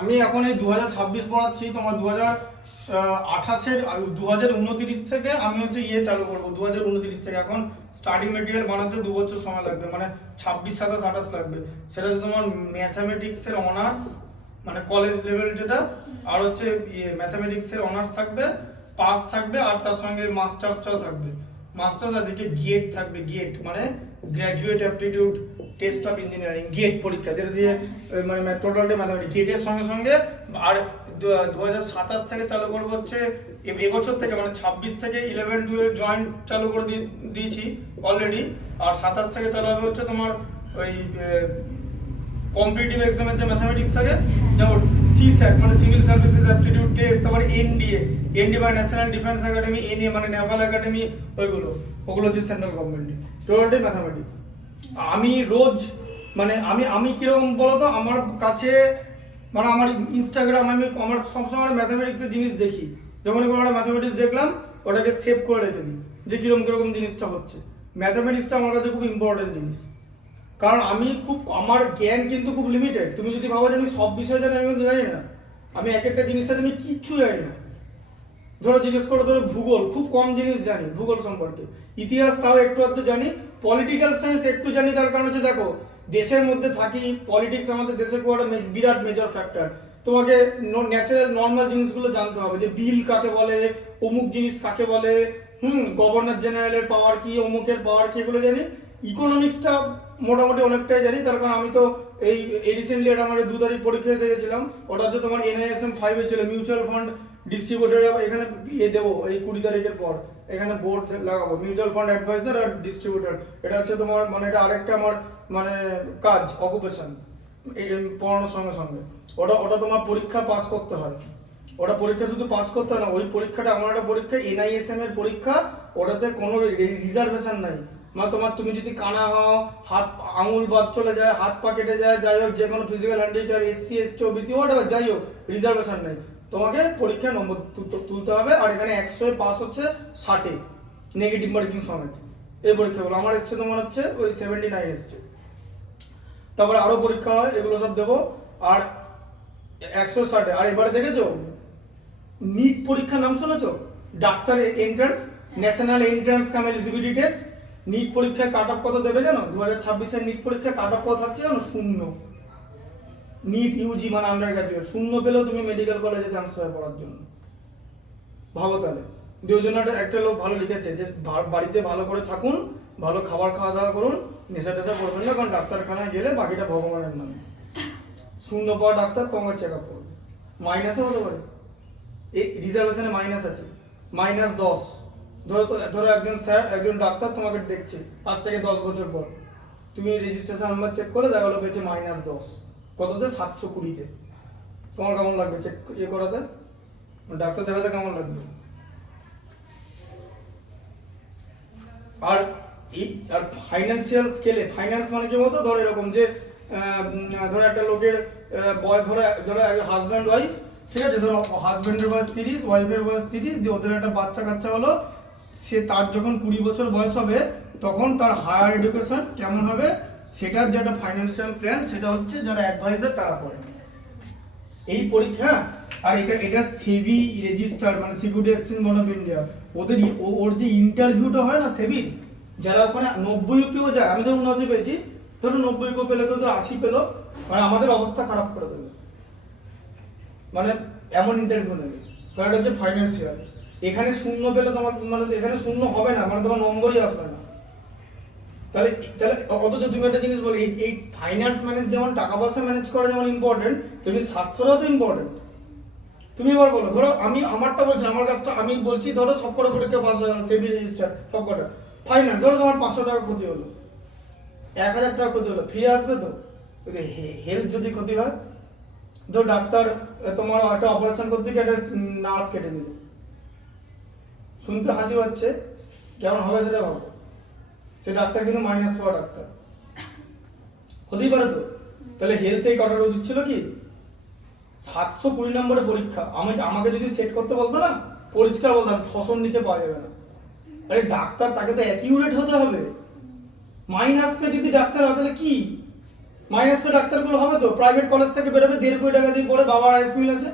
আমি এখন এই 2026 পড়াচ্ছি, তোমার 2029 থেকে আমি হচ্ছে চালু করবো, 2029 থেকে। এখন স্টার্টিং মেটেরিয়াল বানাতে 2 বছর সময় লাগবে, মানে 26, 27, 28 লাগবে। সেটা হচ্ছে তোমার ম্যাথামেটিক্সের অনার্স, মানে কলেজ লেভেল যেটা, আর হচ্ছে ম্যাথামেটিক্সের অনার্স থাকবে, পাস থাকবে, আর তার সঙ্গে মাস্টার্সটাও থাকবে। মাস্টার্স আর দিকে গেট থাকবে, গেট মানে graduate aptitude test of engineering, GATE পরীক্ষা, যেটা দিয়ে মানে টোটালটা ম্যাথামেটিক্স। গেটের সঙ্গে সঙ্গে আর 2027 থেকে চালু করবো হচ্ছে এবছর থেকে, মানে 26 থেকে 11-12 জয়েন্ট চালু করে দিয়েছি অলরেডি, আর 27 থেকে চালু হবে হচ্ছে তোমার ওই কম্পিটিটিভ এক্সামের যে ম্যাথামেটিক্স থাকে, যেমন সিস্যাট মানে সিভিল সার্ভিসেস অ্যাপটিটিউড টেস্ট, তারপরে এনডিএ মানে ন্যাশনাল ডিফেন্স একাডেমি, এনএ মানে নেভাল একাডেমি, ওগুলো হচ্ছে সেন্ট্রাল গভর্নমেন্টের, টোটালটাই ম্যাথামেটিক্স। আমি রোজ মানে আমি কিরকম বলো তো, আমার কাছে মানে আমার ইনস্টাগ্রাম, আমার সবসময় ম্যাথামেটিক্সের জিনিস দেখি, যখন কোনো একটা ম্যাথামেটিক্স দেখলাম ওটাকে সেভ করে রেখে দিই, যে কিরকম জিনিসটা হচ্ছে। ম্যাথামেটিক্সটা আমার কাছে খুব ইম্পর্টেন্ট জিনিস, কারণ আমার জ্ঞান কিন্তু খুব লিমিটেড। তুমি যদি ভাবো যে আমি সব বিষয় জানি, আমি কিন্তু জানি না। আমি এক একটা জিনিসের আমি কিচ্ছু জানি না। ধরো জিজ্ঞেস করো, ধরো ভূগোল, খুব কম জিনিস জানি ভূগোল সম্পর্কে, ইতিহাস তাও একটু আধটু জানি, পলিটিক্যাল সায়েন্স একটু জানি। তার কারণ হচ্ছে দেখো, দেশের মধ্যে থাকি, পলিটিক্স আমাদের দেশে খুব একটা বিরাট মেজর ফ্যাক্টর। তোমাকে ন্যাচারাল নর্মাল জিনিসগুলো জানতে হবে, যে বিল কাকে বলে, অমুক জিনিস কাকে বলে, গভর্নর জেনারেলের পাওয়ার কি, অমুকের পাওয়ার কি, এগুলো জানি। ইকোনমিক্সটা মোটামুটি অনেকটাই জানি, তার কারণ আমি তো এই রিসেন্টলি এটা আমার 2 তারিখ পরীক্ষা দিতে গেছিলাম, ওটা হচ্ছে তোমার NISM 5 ছিল, মিউচুয়াল ফান্ড ডিস্ট্রিবিউটর। এখানে দেবো এই 20 তারিখের পর, এখানে বোর্ড লাগাবো, মিউচুয়াল ফান্ড অ্যাডভাইজার আর ডিস্ট্রিবিউটর। এটা হচ্ছে তোমার মানে এটা আরেকটা আমার মানে কাজ, অকুপেশন, এই পড়ানোর সঙ্গে সঙ্গে। ওটা তোমার পরীক্ষা পাস করতে হয়, ওটা পরীক্ষা শুধু পাস করতে হয় না, ওই পরীক্ষাটা এমন একটা পরীক্ষা, NISM এর পরীক্ষা, ওটাতে কোনো রিজার্ভেশন নাই। মানে তুমি যদি কানা হও, হাত আঙুল বাদ চলে যায়, হাত পা কেটে যায়, যাই হোক, যে কোনো physical handicap, SC ST OBC whatever, যাই হোক, রিজার্ভেশন নেই, তোমাকে পরীক্ষায় নম্বর তুলতে হবে। আর এখানে 100 পাস হচ্ছে 60 নেগেটিভ মার্কিং সমেত এই পরীক্ষাগুলো। আমার এসছে তোমার হচ্ছে ওই 79 এসছে। তারপরে আরো পরীক্ষা হয়, এগুলো সব দেবো। আর 160, আর এবারে দেখেছো নিট পরীক্ষার নাম শুনেছো? ডাক্তার এন্ট্রান্স, ন্যাশনাল এন্ট্রান্স কাম এলিজিবিলিটি টেস্ট। নিট পরীক্ষায় কাট অফ কত দেবে জানো? 2026 এর নিট পরীক্ষায় কাট অফ কত থাকছে জানো? 0। নিট ইউজি মানে আন্ডার গ্রাজুয়েট, 0 পেলেও তুমি মেডিকেল কলেজে চান্স পাবে পড়ার জন্য। ভাবো তাহলে। ওই জন্য একটা লোক ভালো লিখেছে যে বাড়িতে ভালো করে থাকুন, ভালো খাবার খাওয়া দাওয়া করুন, নেশা টেশা করবেন না, কারণ ডাক্তারখানায় গেলে বাকিটা ভগবানের নামে। 0 পাওয়া ডাক্তার তোমাকে চেক আপ করবে, মাইনাসও হতে পারে। এই রিজার্ভেশনে মাইনাস আছে, -10। ধরো একজন ডাক্তার তোমাকে দেখছে আজ থেকে 10 বছর পর, তুমি রেজিস্ট্রেশন নাম্বার চেক করে দেখা গেলো পেয়েছে -10। কততে? 720-তে। তোমার কেমন লাগবে চেক করাতে? ডাক্তার দেখাতে কেমন লাগবে? আর ফাইন্যান্সিয়াল স্কেলে, ফাইন্যান্স মানে কি বলতো, ধরো এরকম যে ধরো একটা লোকের ধরো হাজব্যান্ড ওয়াইফ, ঠিক আছে, ধরো হাজব্যান্ডের বয়স 30, ওয়াইফের বয়স 30, দিয়ে ওদের একটা বাচ্চা কাচ্চা হলো, সে তার যখন 20 বছর বয়স হবে তখন তার হায়ার এডুকেশন কেমন হবে সেটার যে একটা ফাইন্যান্সিয়াল প্ল্যান, সেটা হচ্ছে যারা অ্যাডভাইজার তারা পড়ে এই পরীক্ষা। আর এটা সেবি রেজিস্টার, মানে security exchange board of India, ওর যে ইন্টারভিউটা হয় না সেবি, যারা ওখানে 90 পেয়েও যায়, আমি ধরো 79 পেয়েছি, ধরো 90 পেলে কেউ ধরো 80 পেলো, মানে আমাদের অবস্থা খারাপ করে দেবে, মানে এমন ইন্টারভিউ নেবে। কারণ এটা হচ্ছে ফাইন্যান্সিয়াল। এখানে 0 পেলে তোমার মানে এখানে 0 হবে না, মানে তোমার নম্বরই আসবে না। তাহলে অথচ তুমি একটা জিনিস বলি, এই ফাইন্যান্স ম্যানেজ যেমন টাকা পয়সা ম্যানেজ করা যেমন ইম্পর্টেন্ট, তেমনি স্বাস্থ্যটাও তো ইম্পর্টেন্ট। তুমি এবার বলো, ধরো আমি আমারটা বলছি, আমার কাজটা আমি বলছি, ধরো সবকটা পরীক্ষা পাস হয়ে গেল, সেবি রেজিস্টার সবকটা, ফাইন্যান্স, ধরো তোমার 500 টাকা ক্ষতি হলো, 1000 টাকা ক্ষতি হলো, ফিরে আসবে তো? হেলথ যদি ক্ষতি হয়, ধরো ডাক্তার তোমার একটা অপারেশন করতে গিয়ে একটা নার্ভ কেটে দিল, শুনতে হাসি পাচ্ছে, কেমন হবে সেটা ভাবো। সে ডাক্তার কিন্তু মাইনাস পাওয়া ডাক্তার, হতেই পারে তো। তাহলে হেলথেই করার উচিত ছিল কি? 720 নম্বরের পরীক্ষা, আমাকে যদি সেট করতে বলতো না, পরিষ্কার বলতাম 600 নিচে পাওয়া যাবে না। আরে ডাক্তার, তাকে তো অ্যাকিউরেট হতে হবে। মাইনাস পে যদি ডাক্তার হয় তাহলে কি? মাইনাস পে ডাক্তারগুলো হবে তো, প্রাইভেট কলেজ থেকে বেরোবে 1.5 কোটি টাকা দিয়ে পড়ে, বাবার রাইস মিল আছে,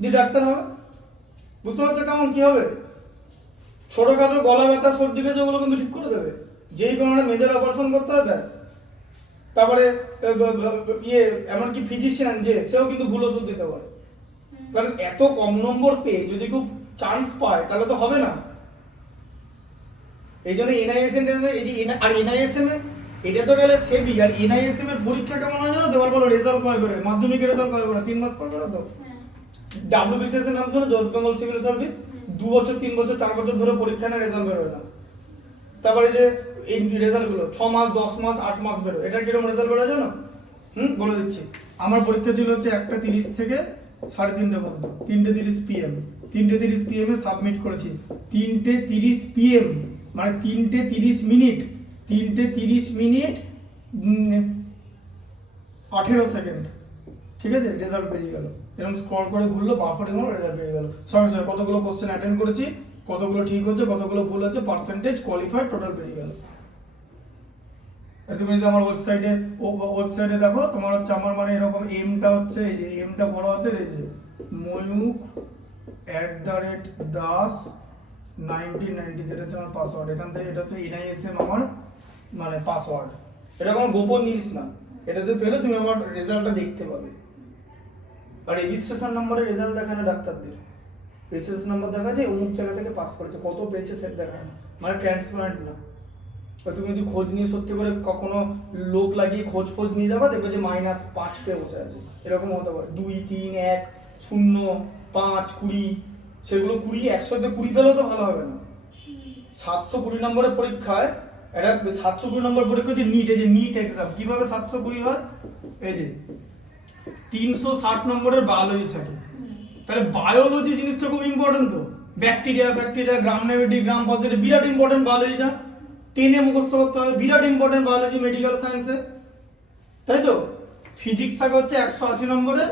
দিয়ে ডাক্তার হবে। বুঝতে পারছো কেমন কি হবে? ছোটখাটো গলা ব্যথা সর্দি গেছে ওগুলো কিন্তু ঠিক করে দেবে, যেই কোনো একটা মেজর অপারেশন করতে হবে ব্যাস। তারপরে এমনকি ফিজিশিয়ান সেও কিন্তু ভুল ওষুধ দিতে পারে, কারণ এত কম নম্বর পেয়ে যদি খুব চান্স পায় তাহলে তো হবে না। এই জন্য NISM আর NISM এ এটা তো গেলে সেবি, আর NISM এর পরীক্ষা কেমন হয় জানো? দেওয়ার বলো রেজাল্ট কবে বেরোয়, মাধ্যমিকের রেজাল্ট কবে বেরোয়? 3 মাস পর বেরোয় তো। WBCS এর নাম শোনো, ওয়েস্ট বেঙ্গল সিভিল সার্ভিস, 2 বছর 3 বছর 4 বছর ধরে পরীক্ষা নেয়, রেজাল্ট বেরোয় না। তারপরে যে এই রেজাল্টগুলো 6 মাস 10 মাস 8 মাস বেরোয়, এটা কিরকম রেজাল্ট বেরোয় জানো? বলে দিচ্ছি। আমার পরীক্ষা ছিল হচ্ছে 1:30 থেকে 3:30 পর্যন্ত, 3:30 PM, 3:30 PM এ সাবমিট করেছি, 3:30 PM মানে 3:30 মিনিট, 3:30 মিনিট 18 সেকেন্ড, ঠিক আছে, রেজাল্ট বেরিয়ে গেল। এরকম স্ক্রল করে ঘুরলো, বাফারে গেল, রেজাল্ট বেরিয়ে গেল। সঙ্গে সঙ্গে কতগুলো কোশ্চেন অ্যাটেন্ড করেছি, কতগুলো ঠিক হচ্ছে, কতগুলো ভুল হচ্ছে, পার্সেন্টেজ, কোয়ালিফাইড, টোটাল বেরিয়ে গেল। তুমি যদি আমার ওয়েবসাইটে দেখো, তোমার হচ্ছে আমার মানে এরকম এমটা হচ্ছে, এই যে এমটা বড় হাতে, এই যে ময়ূখ @das1990, যেটা হচ্ছে আমার পাসওয়ার্ড। এখান থেকে এটা হচ্ছে NISM আমার মানে পাসওয়ার্ড, এটা কোনো গোপন জিনিস না, এটাতে পেলে তুমি আমার রেজাল্টটা দেখতে পাবে। আর রেজিস্ট্রেশন নম্বরে রেজাল্ট দেখায় না ডাক্তারদের, রেজিস্ট্রেশন নম্বর দেখা যায় অমুক জায়গা থেকে পাস করেছে, কত পেয়েছে সেটা দেখায় না, মানে ট্রান্সপারেন্ট না। তুমি যদি খোঁজ নিয়ে সত্যি করে কখনো লোক লাগিয়ে খোঁজ নিয়ে যাবা, দেখবে যে -5 পেয়ে বসে আছে, এরকম হতে পারে। 2 3 1 0 5 20, সেগুলো 20 100তে 20 পেলেও তো ভালো হবে না। 720 নম্বরের পরীক্ষায়, এটা 720 নম্বর পরীক্ষা হচ্ছে নিট, এই যে নিট এক্সাম। কিভাবে 720 হয়? এই যে 360 নম্বরের বায়োলজি থাকে, তাহলে বায়োলজি জিনিসটা খুব ইম্পর্টেন্ট তো, bacteria gram negative gram positive বিরাট ইম্পর্টেন্ট বায়োলজিটা, টেনে মুখস্থ করতে হবে, বিরাট ইম্পর্টেন্ট বায়োলজি মেডিকেল সায়েন্সে, তাই তো। ফিজিক্স থাকে হচ্ছে 180 নম্বরের,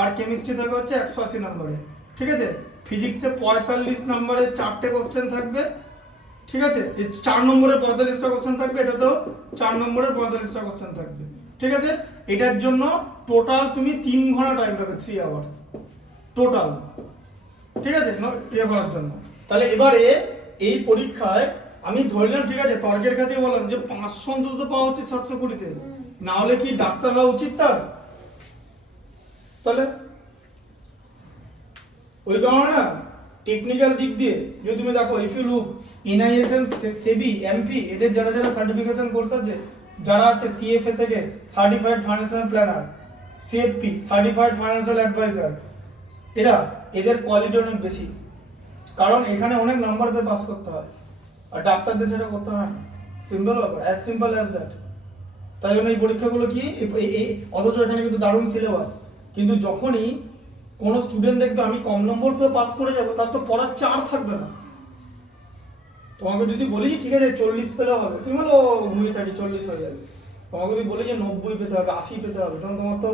আর কেমিস্ট্রি থাকে হচ্ছে 180 নম্বরের, ঠিক আছে। ফিজিক্সে 45 নম্বরের 4টে কোশ্চেন থাকবে, ঠিক আছে। এই 4 নম্বরের 45টা কোশ্চেন থাকবে, এটা তো 4 নম্বরের 45টা কোশ্চেন থাকবে, ঠিক আছে। এটার জন্য টোটাল তুমি 3 ঘন্টা টাইম পাবে, 3 আওয়ার্স টোটাল, ঠিক আছে ইয়ে করার জন্য। তাহলে এবারে এই পরীক্ষায় আমি ধরলাম, ঠিক আছে, তর্কের খাতিরে বললাম যে 500 অন্তত পাওয়া উচিত 720-তে, না হলে কি ডাক্তার হওয়া উচিত তার? তাহলে ওই কারণে না টেকনিক্যাল দিক দিয়ে যদি তুমি দেখো, if you look NISM, SEBI, MP, এদের যারা যারা সার্টিফিকেশন কোর্স আছে, যারা আছে সিএফএ থেকে certified financial planner, CFP certified financial adviser, এদের কোয়ালিটি অনেক বেশি, কারণ এখানে অনেক নাম্বার পেয়ে পাস করতে হয়, আর ডাক্তারদের সেটা করতে হয় না। সিম্পল ব্যাপার, অ্যাজ সিম্পল অ্যাজ দ্যাট। তাই জন্য এই পরীক্ষাগুলো কি, অথচ এখানে কিন্তু দারুণ সিলেবাস, কিন্তু যখনই কোনো স্টুডেন্ট দেখবে আমি কম নম্বর পেয়ে পাস করে যাবো, তার তো পড়ার চার থাকবে না। তোমাকে যদি বলি ঠিক আছে 40 পেলেও হবে, তুমি বলো ঘুমিয়ে থাকি 40 হয়ে যাবে। তোমাকে যদি বলি যে 90 পেতে হবে, 80 পেতে হবে, তখন তোমার তো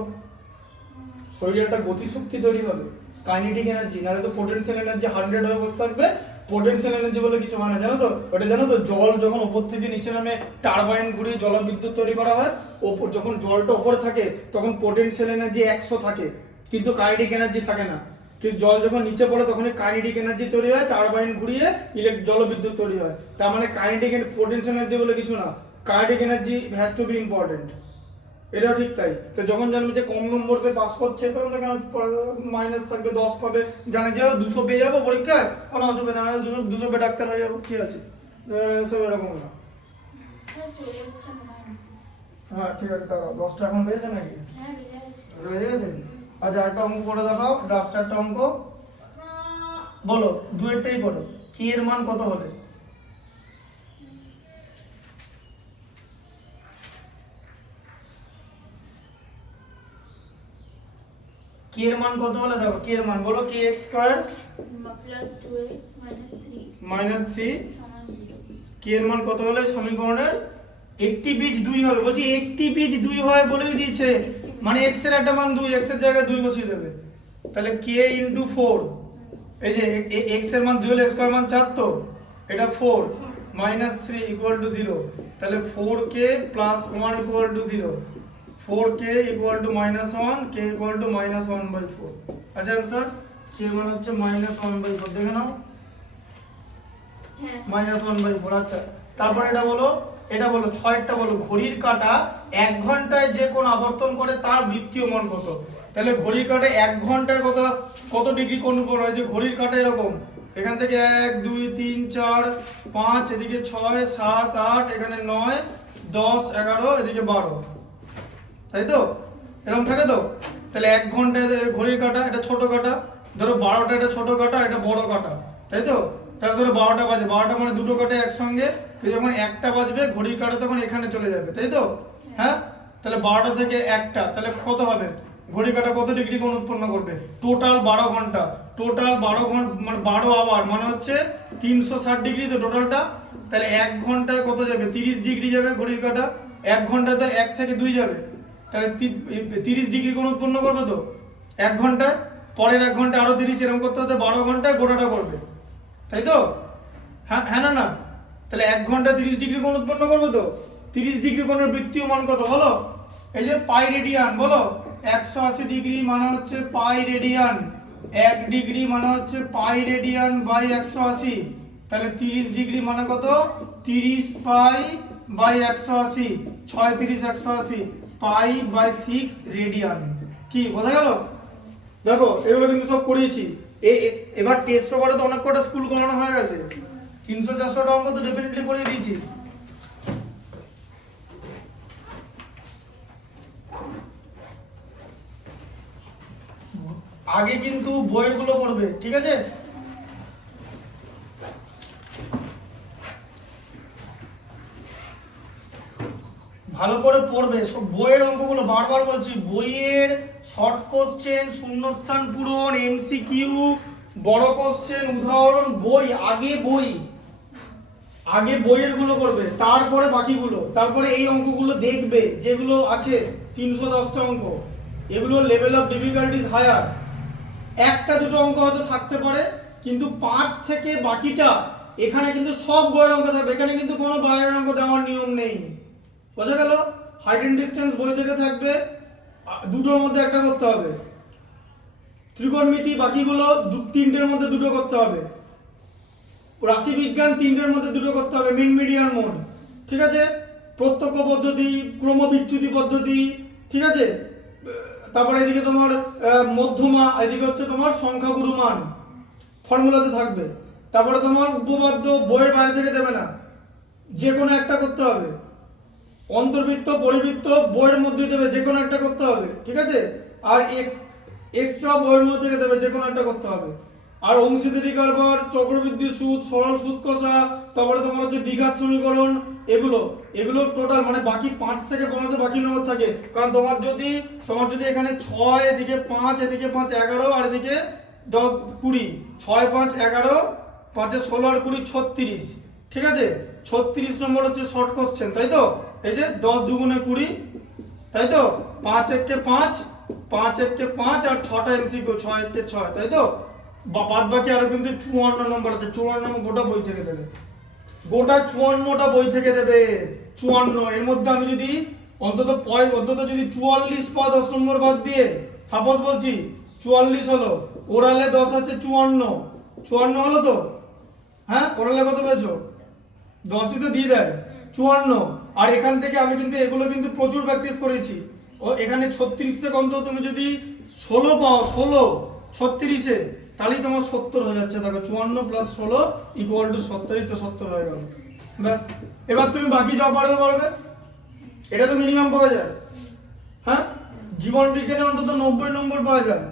শরীরে একটা গতিশক্তি তৈরি হবে, কাইনেটিক এনার্জি, নাহলে তো পোটেনশিয়াল এনার্জি 100 হয়ে বসে থাকবে। পোটেনশিয়াল এনার্জি বলে কিছু হয় না, জানো তো? ওটা জানো তো, জল যখন উপর থেকে নিচে নামে টারবাইন ঘুরিয়ে জলবিদ্যুৎ তৈরি করা হয়, ওপর যখন জলটা উপরে থাকে তখন পোটেনশিয়াল এনার্জি 100 থাকে, কিন্তু কাইনেটিক এনার্জি থাকে না। কিন্তু জল যখন নিচে পড়ে তখন কাইনেটিক এনার্জি তৈরি হয়, টারবাইন ঘুরিয়ে জলবিদ্যুৎ তৈরি হয়। তার মানে কাইনেটিক পোটেনশিয়াল এনার্জি বলে কিছু না, kinetic energy has to be important. এটাও ঠিক তাই। তো যখন জানবে যে কম নম্বর পেয়ে পাস করছে, তখন মাইনাস থাকবে, 10 পাবে, জানে যে 200 পেয়ে যাবো পরীক্ষায়, কোনো অসুবিধা না, 200 পেয়ে ডাক্তার হয়ে যাবো, কি আছে, সব এরকম না। হ্যাঁ ঠিক আছে, দাঁড়াও, 10টা এখন পেয়েছে নাকি? রয়ে গেছে। আচ্ছা একটা অঙ্ক করে দেখাও, লাস্ট একটা অঙ্ক বলো, দুয়েরটাই করো। কি এর মান কত হবে? কি এর মান কত হলে দেখো, কি এর মান বলো, কি x square plus 2x minus 3 সমান 0। কি এর মান কত হলে সমীকরণের একটি বীজ 2 হবে? বলছি একটি বীজ 2 হয় বলেই দিয়েছে, মানে x এর একটা মান 2, x এর জায়গায় 2 বসিয়ে দেবে। তাহলে k * 4, এই যে x এর মান 2 হলে স্কয়ার মান 4, তো এটা 4 মাইনাস 3 ইকুয়াল টু 0। তাহলে 4k plus 1 equal to 0, 4k equal to minus 1, k equal to minus 1/4। আচ্ছা आंसर k মান হচ্ছে মাইনাস 1/4, দেখে নাও, হ্যাঁ মাইনাস 1/4। আচ্ছা তারপর এটা বলো, এটা বলো 6টা বলো, ঘড়ির কাঁটা 1 ঘন্টায় যে কোণ আবর্তন করে তার বৃত্তীয় মান কত? তাহলে ঘড়ির কাঁটা 1 ঘন্টায় কত ডিগ্রি কোণ উপর হয়? যে ঘড়ির কাঁটা এরকম, এখান থেকে 1 2 3 4 5, এদিকে 6 7 8, এখানে 9 10 11, এদিকে 12, তাই তো? এরকম থাকে তো। তাহলে 1 ঘন্টায় ঘড়ির কাঁটা, এটা ছোট কাঁটা, ধরো 12টা এটা ছোট কাঁটা, এটা বড় কাঁটা, তাই তো? তাহলে ধরো 12টা বাজে, 12টা মানে দুটো কাঁটা একসঙ্গে, যখন 1টা বাজবে ঘড়ির কাঁটা তখন এখানে চলে যাবে, তাই তো? হ্যাঁ, তাহলে 12টা থেকে 1টা, তাহলে কত হবে? ঘড়ির কাঁটা কত ডিগ্রি কোণ উৎপন্ন করবে? টোটাল 12 ঘন্টা, টোটাল 12 ঘন্টা মানে 12 আওয়ার মানে হচ্ছে 360 ডিগ্রি তো টোটালটা। তাহলে 1 ঘন্টায় কত যাবে? 30 ডিগ্রি যাবে ঘড়ির কাঁটা, 1 ঘন্টায় তো 1 থেকে 2 যাবে, তাহলে 30 ডিগ্রি কোণ উৎপন্ন করবে তো 1 ঘন্টায়, পরের 1 ঘন্টা আরো 30, এরকম করতে হতে 12 ঘন্টায় গোটাটা করবে, তাই তো? হ্যাঁ হ্যাঁ না? তাহলে 1 ঘন্টায় 30 ডিগ্রি কোণ উৎপন্ন করবে তো। 30 ডিগ্রি কোণের বৃত্তীয় মান কত বলো? এই যে পাই রেডিয়ান, বলো 180 ডিগ্রি মানে হচ্ছে পাই রেডিয়ান, 1 ডিগ্রি মানে হচ্ছে পাই রেডিয়ান বাই 180, তাহলে 30 ডিগ্রি মানে কত? 30 pi by 180, 36 180 pi by 6 radian. কি বোঝা গেল? দেখো এগুলো কিন্তু সব করিয়েছি। এবার টেস্ট পেপারে তো অনেক কটা স্কুল করানো হয়ে গেছে, 300-400টা অঙ্ক তো ডেফিনেটলি করিয়ে দিয়েছি। আগে কিন্তু বইয়ের গুলো করবে, ঠিক আছে? ভালো করে পড়বে, সব বইয়ের অঙ্কগুলো বারবার বলছি, বইয়ের শর্ট কোশ্চেন, শূন্যস্থান পূরণ, এমসিকিউ, বড় কোশ্চেন, উদাহরণ, বই আগে বইয়ের গুলো করবে, তারপরে বাকিগুলো, তারপরে এই অঙ্কগুলো দেখবে যেগুলো আছে 310টা অঙ্ক, এগুলো লেভেল অফ ডিফিকাল্টিজ হায়ার। একটা দুটো অঙ্ক হয়তো থাকতে পারে, কিন্তু 5 থেকে বাকিটা এখানে কিন্তু সব বইয়ের অঙ্ক থাকবে, এখানে কিন্তু কোনো বাইরের অঙ্ক দেওয়ার নিয়ম নেই। বোঝা গেল? হাইট এন্ড ডিস্টেন্স বই থেকে থাকবে, দুটোর মধ্যে একটা করতে হবে। ত্রিকোণমিতি বাকিগুলো তিনটের মধ্যে দুটো করতে হবে। রাশি বিজ্ঞান তিনটের মধ্যে দুটো করতে হবে, মিন মিডিয়ান মোড, ঠিক আছে? প্রত্যক্ষ পদ্ধতি, ক্রমবিচ্যুতি পদ্ধতি, ঠিক আছে? তারপরে এদিকে তোমার মধ্যমা, এদিকে হচ্ছে তোমার সংখ্যাগুরু মান ফর্মুলাতে থাকবে। তারপরে তোমার উপপাদ্য বইয়ের বাইরে থেকে দেবে না, যে কোনো একটা করতে হবে। অন্তর্বৃত্ত পরিবৃত্ত বইয়ের মধ্যে দেবে, যে কোনো একটা করতে হবে, ঠিক আছে? আর এক্সট্রা বইয়ের মধ্যে থেকে দেবে, যে কোনো একটা করতে হবে। আর অংশীদারি কারবার, চক্রবৃদ্ধি সুদ, সরল সুদ কষা, তারপরে তোমার হচ্ছে দ্বিঘাত সমীকরণ, এগুলো টোটাল মানে বাকি 5 থেকে 15 বাকি নম্বর থাকে। কারণ তোমার যদি এখানে 6, এদিকে 5, এদিকে 5 11, আর এদিকে 10 20, 6 5 11, 5 16 আর 20 36, ঠিক আছে? 36 নম্বর হচ্ছে শর্ট কোশ্চেন, তাই তো? এই যে 10 দুগুণে 20, তাই তো? 5 1 5, 5 1 5, আর 6টা এমসিকিউ, 6 1 6, তাই তো? বাদ বাকি আরো কিন্তু 54 নম্বর আছে, 54 নম্বর গোটা বই থেকে দেবে, গোটা 54টা বই থেকে দেবে। 54 এর মধ্যে আমি যদি অন্তত যদি 44 পাওয়া 10 নম্বর বাদ দিয়ে, সাপোজ বলছি 44 হলো, ওরালে 10 আছে 54 হলো তো? হ্যাঁ, ওরালে কত পেয়েছো? 10ই তো দিয়ে দেয়, 54। আর এখান থেকে আমি কিন্তু এগুলো কিন্তু প্রচুর প্র্যাকটিস করেছি। ও এখানে 36 থেকে অন্তত তুমি যদি 16 পাও, 16 36-এ, তাহলেই তোমার 70 হয়ে যাচ্ছে। দেখো 54 + 16 = 70, তো 70 হয়ে গেল, ব্যাস। এবার তুমি বাকি যা পারবে, এটা তো মিনিমাম পাওয়া যায়। হ্যাঁ, জীবন বিজ্ঞানে অন্তত 90 নম্বর পাওয়া যায়,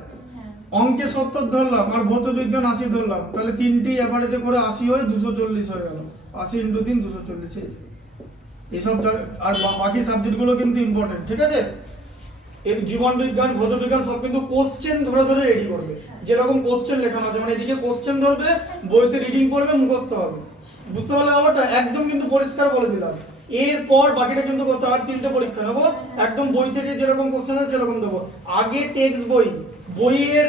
অঙ্কে 70 ধরলাম, আর ভৌত বিজ্ঞান 80 ধরলাম, তাহলে তিনটি এভারেজে করে 80 হয়ে 240 হয়ে গেল। 80 × 3 240। এইসব আর বাকি সাবজেক্টগুলো কিন্তু ইম্পর্টেন্ট, ঠিক আছে? এই জীবন বিজ্ঞান, ভৌত বিজ্ঞান সব কিন্তু কোশ্চেন ধরে ধরে রেডি করবে, যেরকম কোশ্চেন লেখানো আছে, মানে এদিকে কোশ্চেন ধরবে, বইতে রিডিং পড়বে, মুখস্থ হবে। বুঝতে পারলে ব্যাপারটা? একদম কিন্তু পরিষ্কার বলে দিলাম। এরপর বাকিটা কিন্তু করতে আর 3টে পরীক্ষা নেবো, একদম বই থেকে যেরকম কোশ্চেন আছে সেরকম দেবো। আগে টেক্সট বইয়ের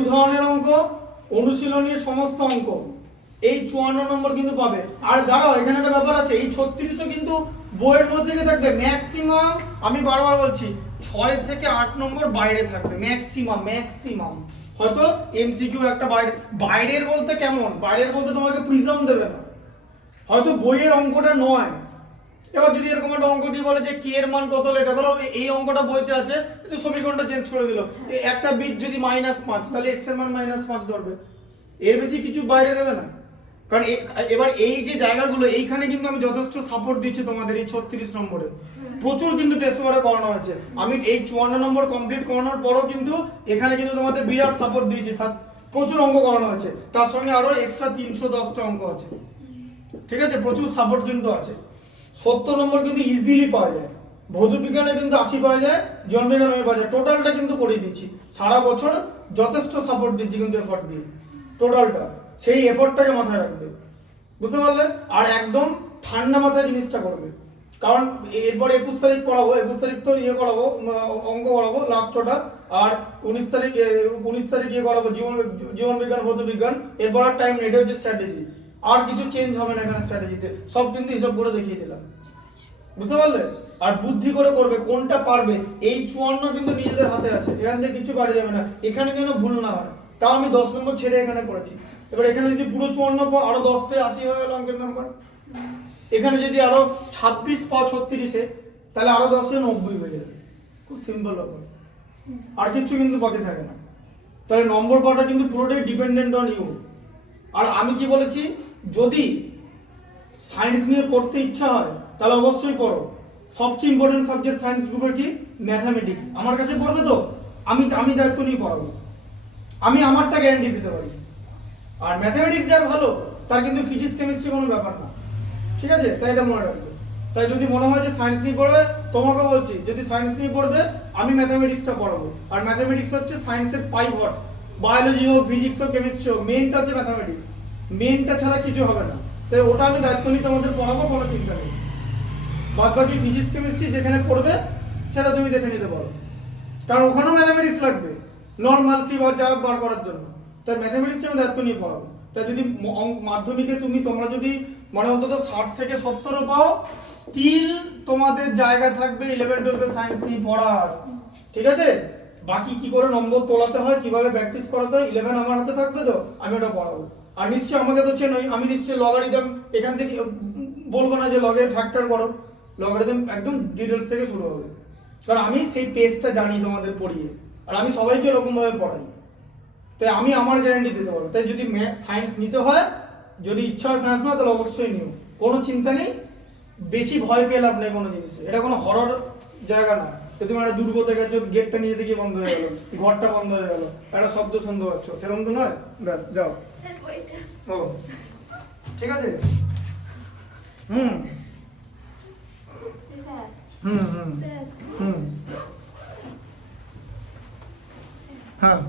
উদাহরণের অঙ্ক, অনুশীলনীর সমস্ত অঙ্ক, এই 54 নম্বর কিন্তু পাবে। আর দাঁড়াও, এখানে একটা ব্যাপার আছে, এই 36ও কিন্তু বইয়ের মধ্যে থেকে থাকবে ম্যাক্সিমাম। আমি বারবার বলছি, 6 থেকে 8 নম্বর বাইরে থাকবে ম্যাক্সিমাম। হয়তো এমসিকিউ একটা বাইরের বলতে কেমন? বাইরের বলতে তোমাকে প্রিজম দেবে না, হয়তো বইয়ের অঙ্কটা নয়। এবার যদি এরকম একটা অঙ্ক দিয়ে বলে যে কে এর মান কত, এটা ধরো এই অঙ্কটা বইতে আছে, তো সমীকরণটা চেঞ্জ করে দিল, একটা বীজ যদি -5, তাহলে x এর মান -5 ধরবে, এর বেশি কিছু বাইরে দেবে না। কারণ এবার এই যে জায়গাগুলো, এইখানে কিন্তু আমি যথেষ্ট সাপোর্ট দিচ্ছি তোমাদের এই 36 নম্বরে, প্রচুর কিন্তু টেস্ট পেপারে করানো হয়েছে। আমি এই 54 নম্বর কমপ্লিট করানোর পরও কিন্তু এখানে কিন্তু তোমাদের বিরাট সাপোর্ট দিয়েছি, প্রচুর অঙ্ক করানো হয়েছে, তার সঙ্গে আরো এক্সট্রা 310টা অঙ্ক আছে, ঠিক আছে? প্রচুর সাপোর্ট কিন্তু আছে। 70 নম্বর কিন্তু ইজিলি পাওয়া যায়, ভৌত বিজ্ঞানে কিন্তু 80 পাওয়া যায়, জীবন বিজ্ঞানে পাওয়া যায়। টোটালটা কিন্তু করে দিচ্ছি, সারা বছর যথেষ্ট সাপোর্ট দিচ্ছি কিন্তু এফর্ট দিয়ে, টোটালটা সেই এফর্টটাকে মাথায় রাখবে, বুঝতে পারলে? আর একদম ঠান্ডা মাথায় জিনিসটা করবে, কারণ এরপরে 21 তারিখ পড়াবো, 21 তারিখ তো করাবো, অঙ্ক করাবো লাস্টটা, আর 19 তারিখ করাবো জীবন বিজ্ঞান, ভৌত বিজ্ঞান। এরপর আর টাইম নেই, এটা হচ্ছে স্ট্র্যাটেজি, আর কিছু চেঞ্জ হবে না এখানে স্ট্র্যাটেজিতে, সব কিন্তু হিসাব করে দেখিয়ে দিলাম, বুঝতে পারলে? আর বুদ্ধি করে করবে, কোনটা পারবে। এই 54 কিন্তু নিজেদের হাতে আছে, এখান থেকে কিছু পারা যাবে না, এখানে যেন ভুল না হয়। তাও আমি 10 নম্বর ছেড়ে এখানে করেছি। এবার এখানে যদি পুরো 54 পাও, আরো 10 পেয়ে 80 হয়ে গেল অঙ্কের নাম্বার। এখানে যদি আরো 26 পাও 36-এ, তাহলে আরো 10-এ 90 হয়ে যাবে। খুব সিম্পল ব্যাপার, আর কিছু কিন্তু বাকি থাকে না। তাহলে নম্বর পাওয়াটা কিন্তু পুরোটাই ডিপেন্ডেন্ট অন ইউ। আর আমি কি বলেছি, যদি সায়েন্স নিয়ে পড়তে ইচ্ছা হয় তাহলে অবশ্যই পড়ো। সবচেয়ে ইম্পর্টেন্ট সাবজেক্ট সায়েন্স গ্রুপের কি? ম্যাথামেটিক্স। আমার কাছে পড়বে তো, আমি দায়িত্ব নিয়ে পড়াবো, আমি আমারটা গ্যারান্টি দিতে পারি। আর ম্যাথামেটিক্স যার ভালো, তার কিন্তু ফিজিক্স কেমিস্ট্রি কোনো ব্যাপার না, ঠিক আছে? তাই এটা মনে রাখবে। তাই যদি মনে হয় যে সায়েন্স নিয়ে পড়বে, তোমাকে বলছি যদি সায়েন্স নিয়ে পড়বে আমি ম্যাথামেটিক্সটা পড়াবো। আর ম্যাথামেটিক্স হচ্ছে সায়েন্সের পাইভট। বায়োলজি হোক, ফিজিক্স হোক, কেমিস্ট্রি হোক, মেনটা হচ্ছে ম্যাথামেটিক্স। মেনটা ছাড়া কিছু হবে না। তাই ওটা আমি দায়িত্ব নিয়ে তোমাদের পড়াবো, কোনো চিন্তা নেই। বাদ বাকি ফিজিক্স কেমিস্ট্রি যেখানে পড়বে সেটা তুমি দেখে নিতে পারো, কারণ ওখানেও ম্যাথামেটিক্স লাগবে নর্মাল সি বা যা বার করার জন্য। তাই ম্যাথামেটিক্স আমি দায়িত্ব নিয়ে পড়াবো। তাই যদি মাধ্যমিকে তোমরা যদি মানে অন্তত 60 থেকে 70 পাও, স্টিল তোমাদের জায়গা থাকবে 11-12 সায়েন্স নিয়ে পড়ার, ঠিক আছে? বাকি কি করে নম্বর তোলাতে হয়, কিভাবে প্র্যাকটিস করাতে হয়, 11 আমার হাতে থাকবে, তো আমি ওটা পড়াবো। আর নিশ্চয়ই আমাকে তো চেনোই, আমি নিশ্চয়ই লগারিদম এখান থেকে বলবো না যে লগের ফ্যাক্টর করো, লগারিদম একদম ডিটেলস থেকে শুরু হবে, কারণ আমি সেই পেজটা জানি তোমাদের পড়িয়ে, আর আমি সবাইকে এরকমভাবে পড়াই। তাই আমি আমার গ্যারান্টি দিতে পারবো। তাই যদি সায়েন্স নিতে হয়, যদি ইচ্ছা হয় সায়েন্স না, তাহলে অবশ্যই নিও, কোনো চিন্তা নেই। বেশি ভয় পেয়ে লাভ নেই কোনো জিনিসে, এটা কোনো হরর জায়গা না। যদি তুমি একটা দুর্গ থেকে গেটটা নিয়ে থেকে বন্ধ হয়ে গেল, ঘরটা বন্ধ হয়ে গেল, একটা শব্দ শুনতে পাচ্ছ, সেরকম তো নয়। ব্যাস যাও। স্যার বইটা ও ঠিক আছে। হুম স্যার আসছি। হুম হুম স্যার আসছে। হুম হ্যাঁ।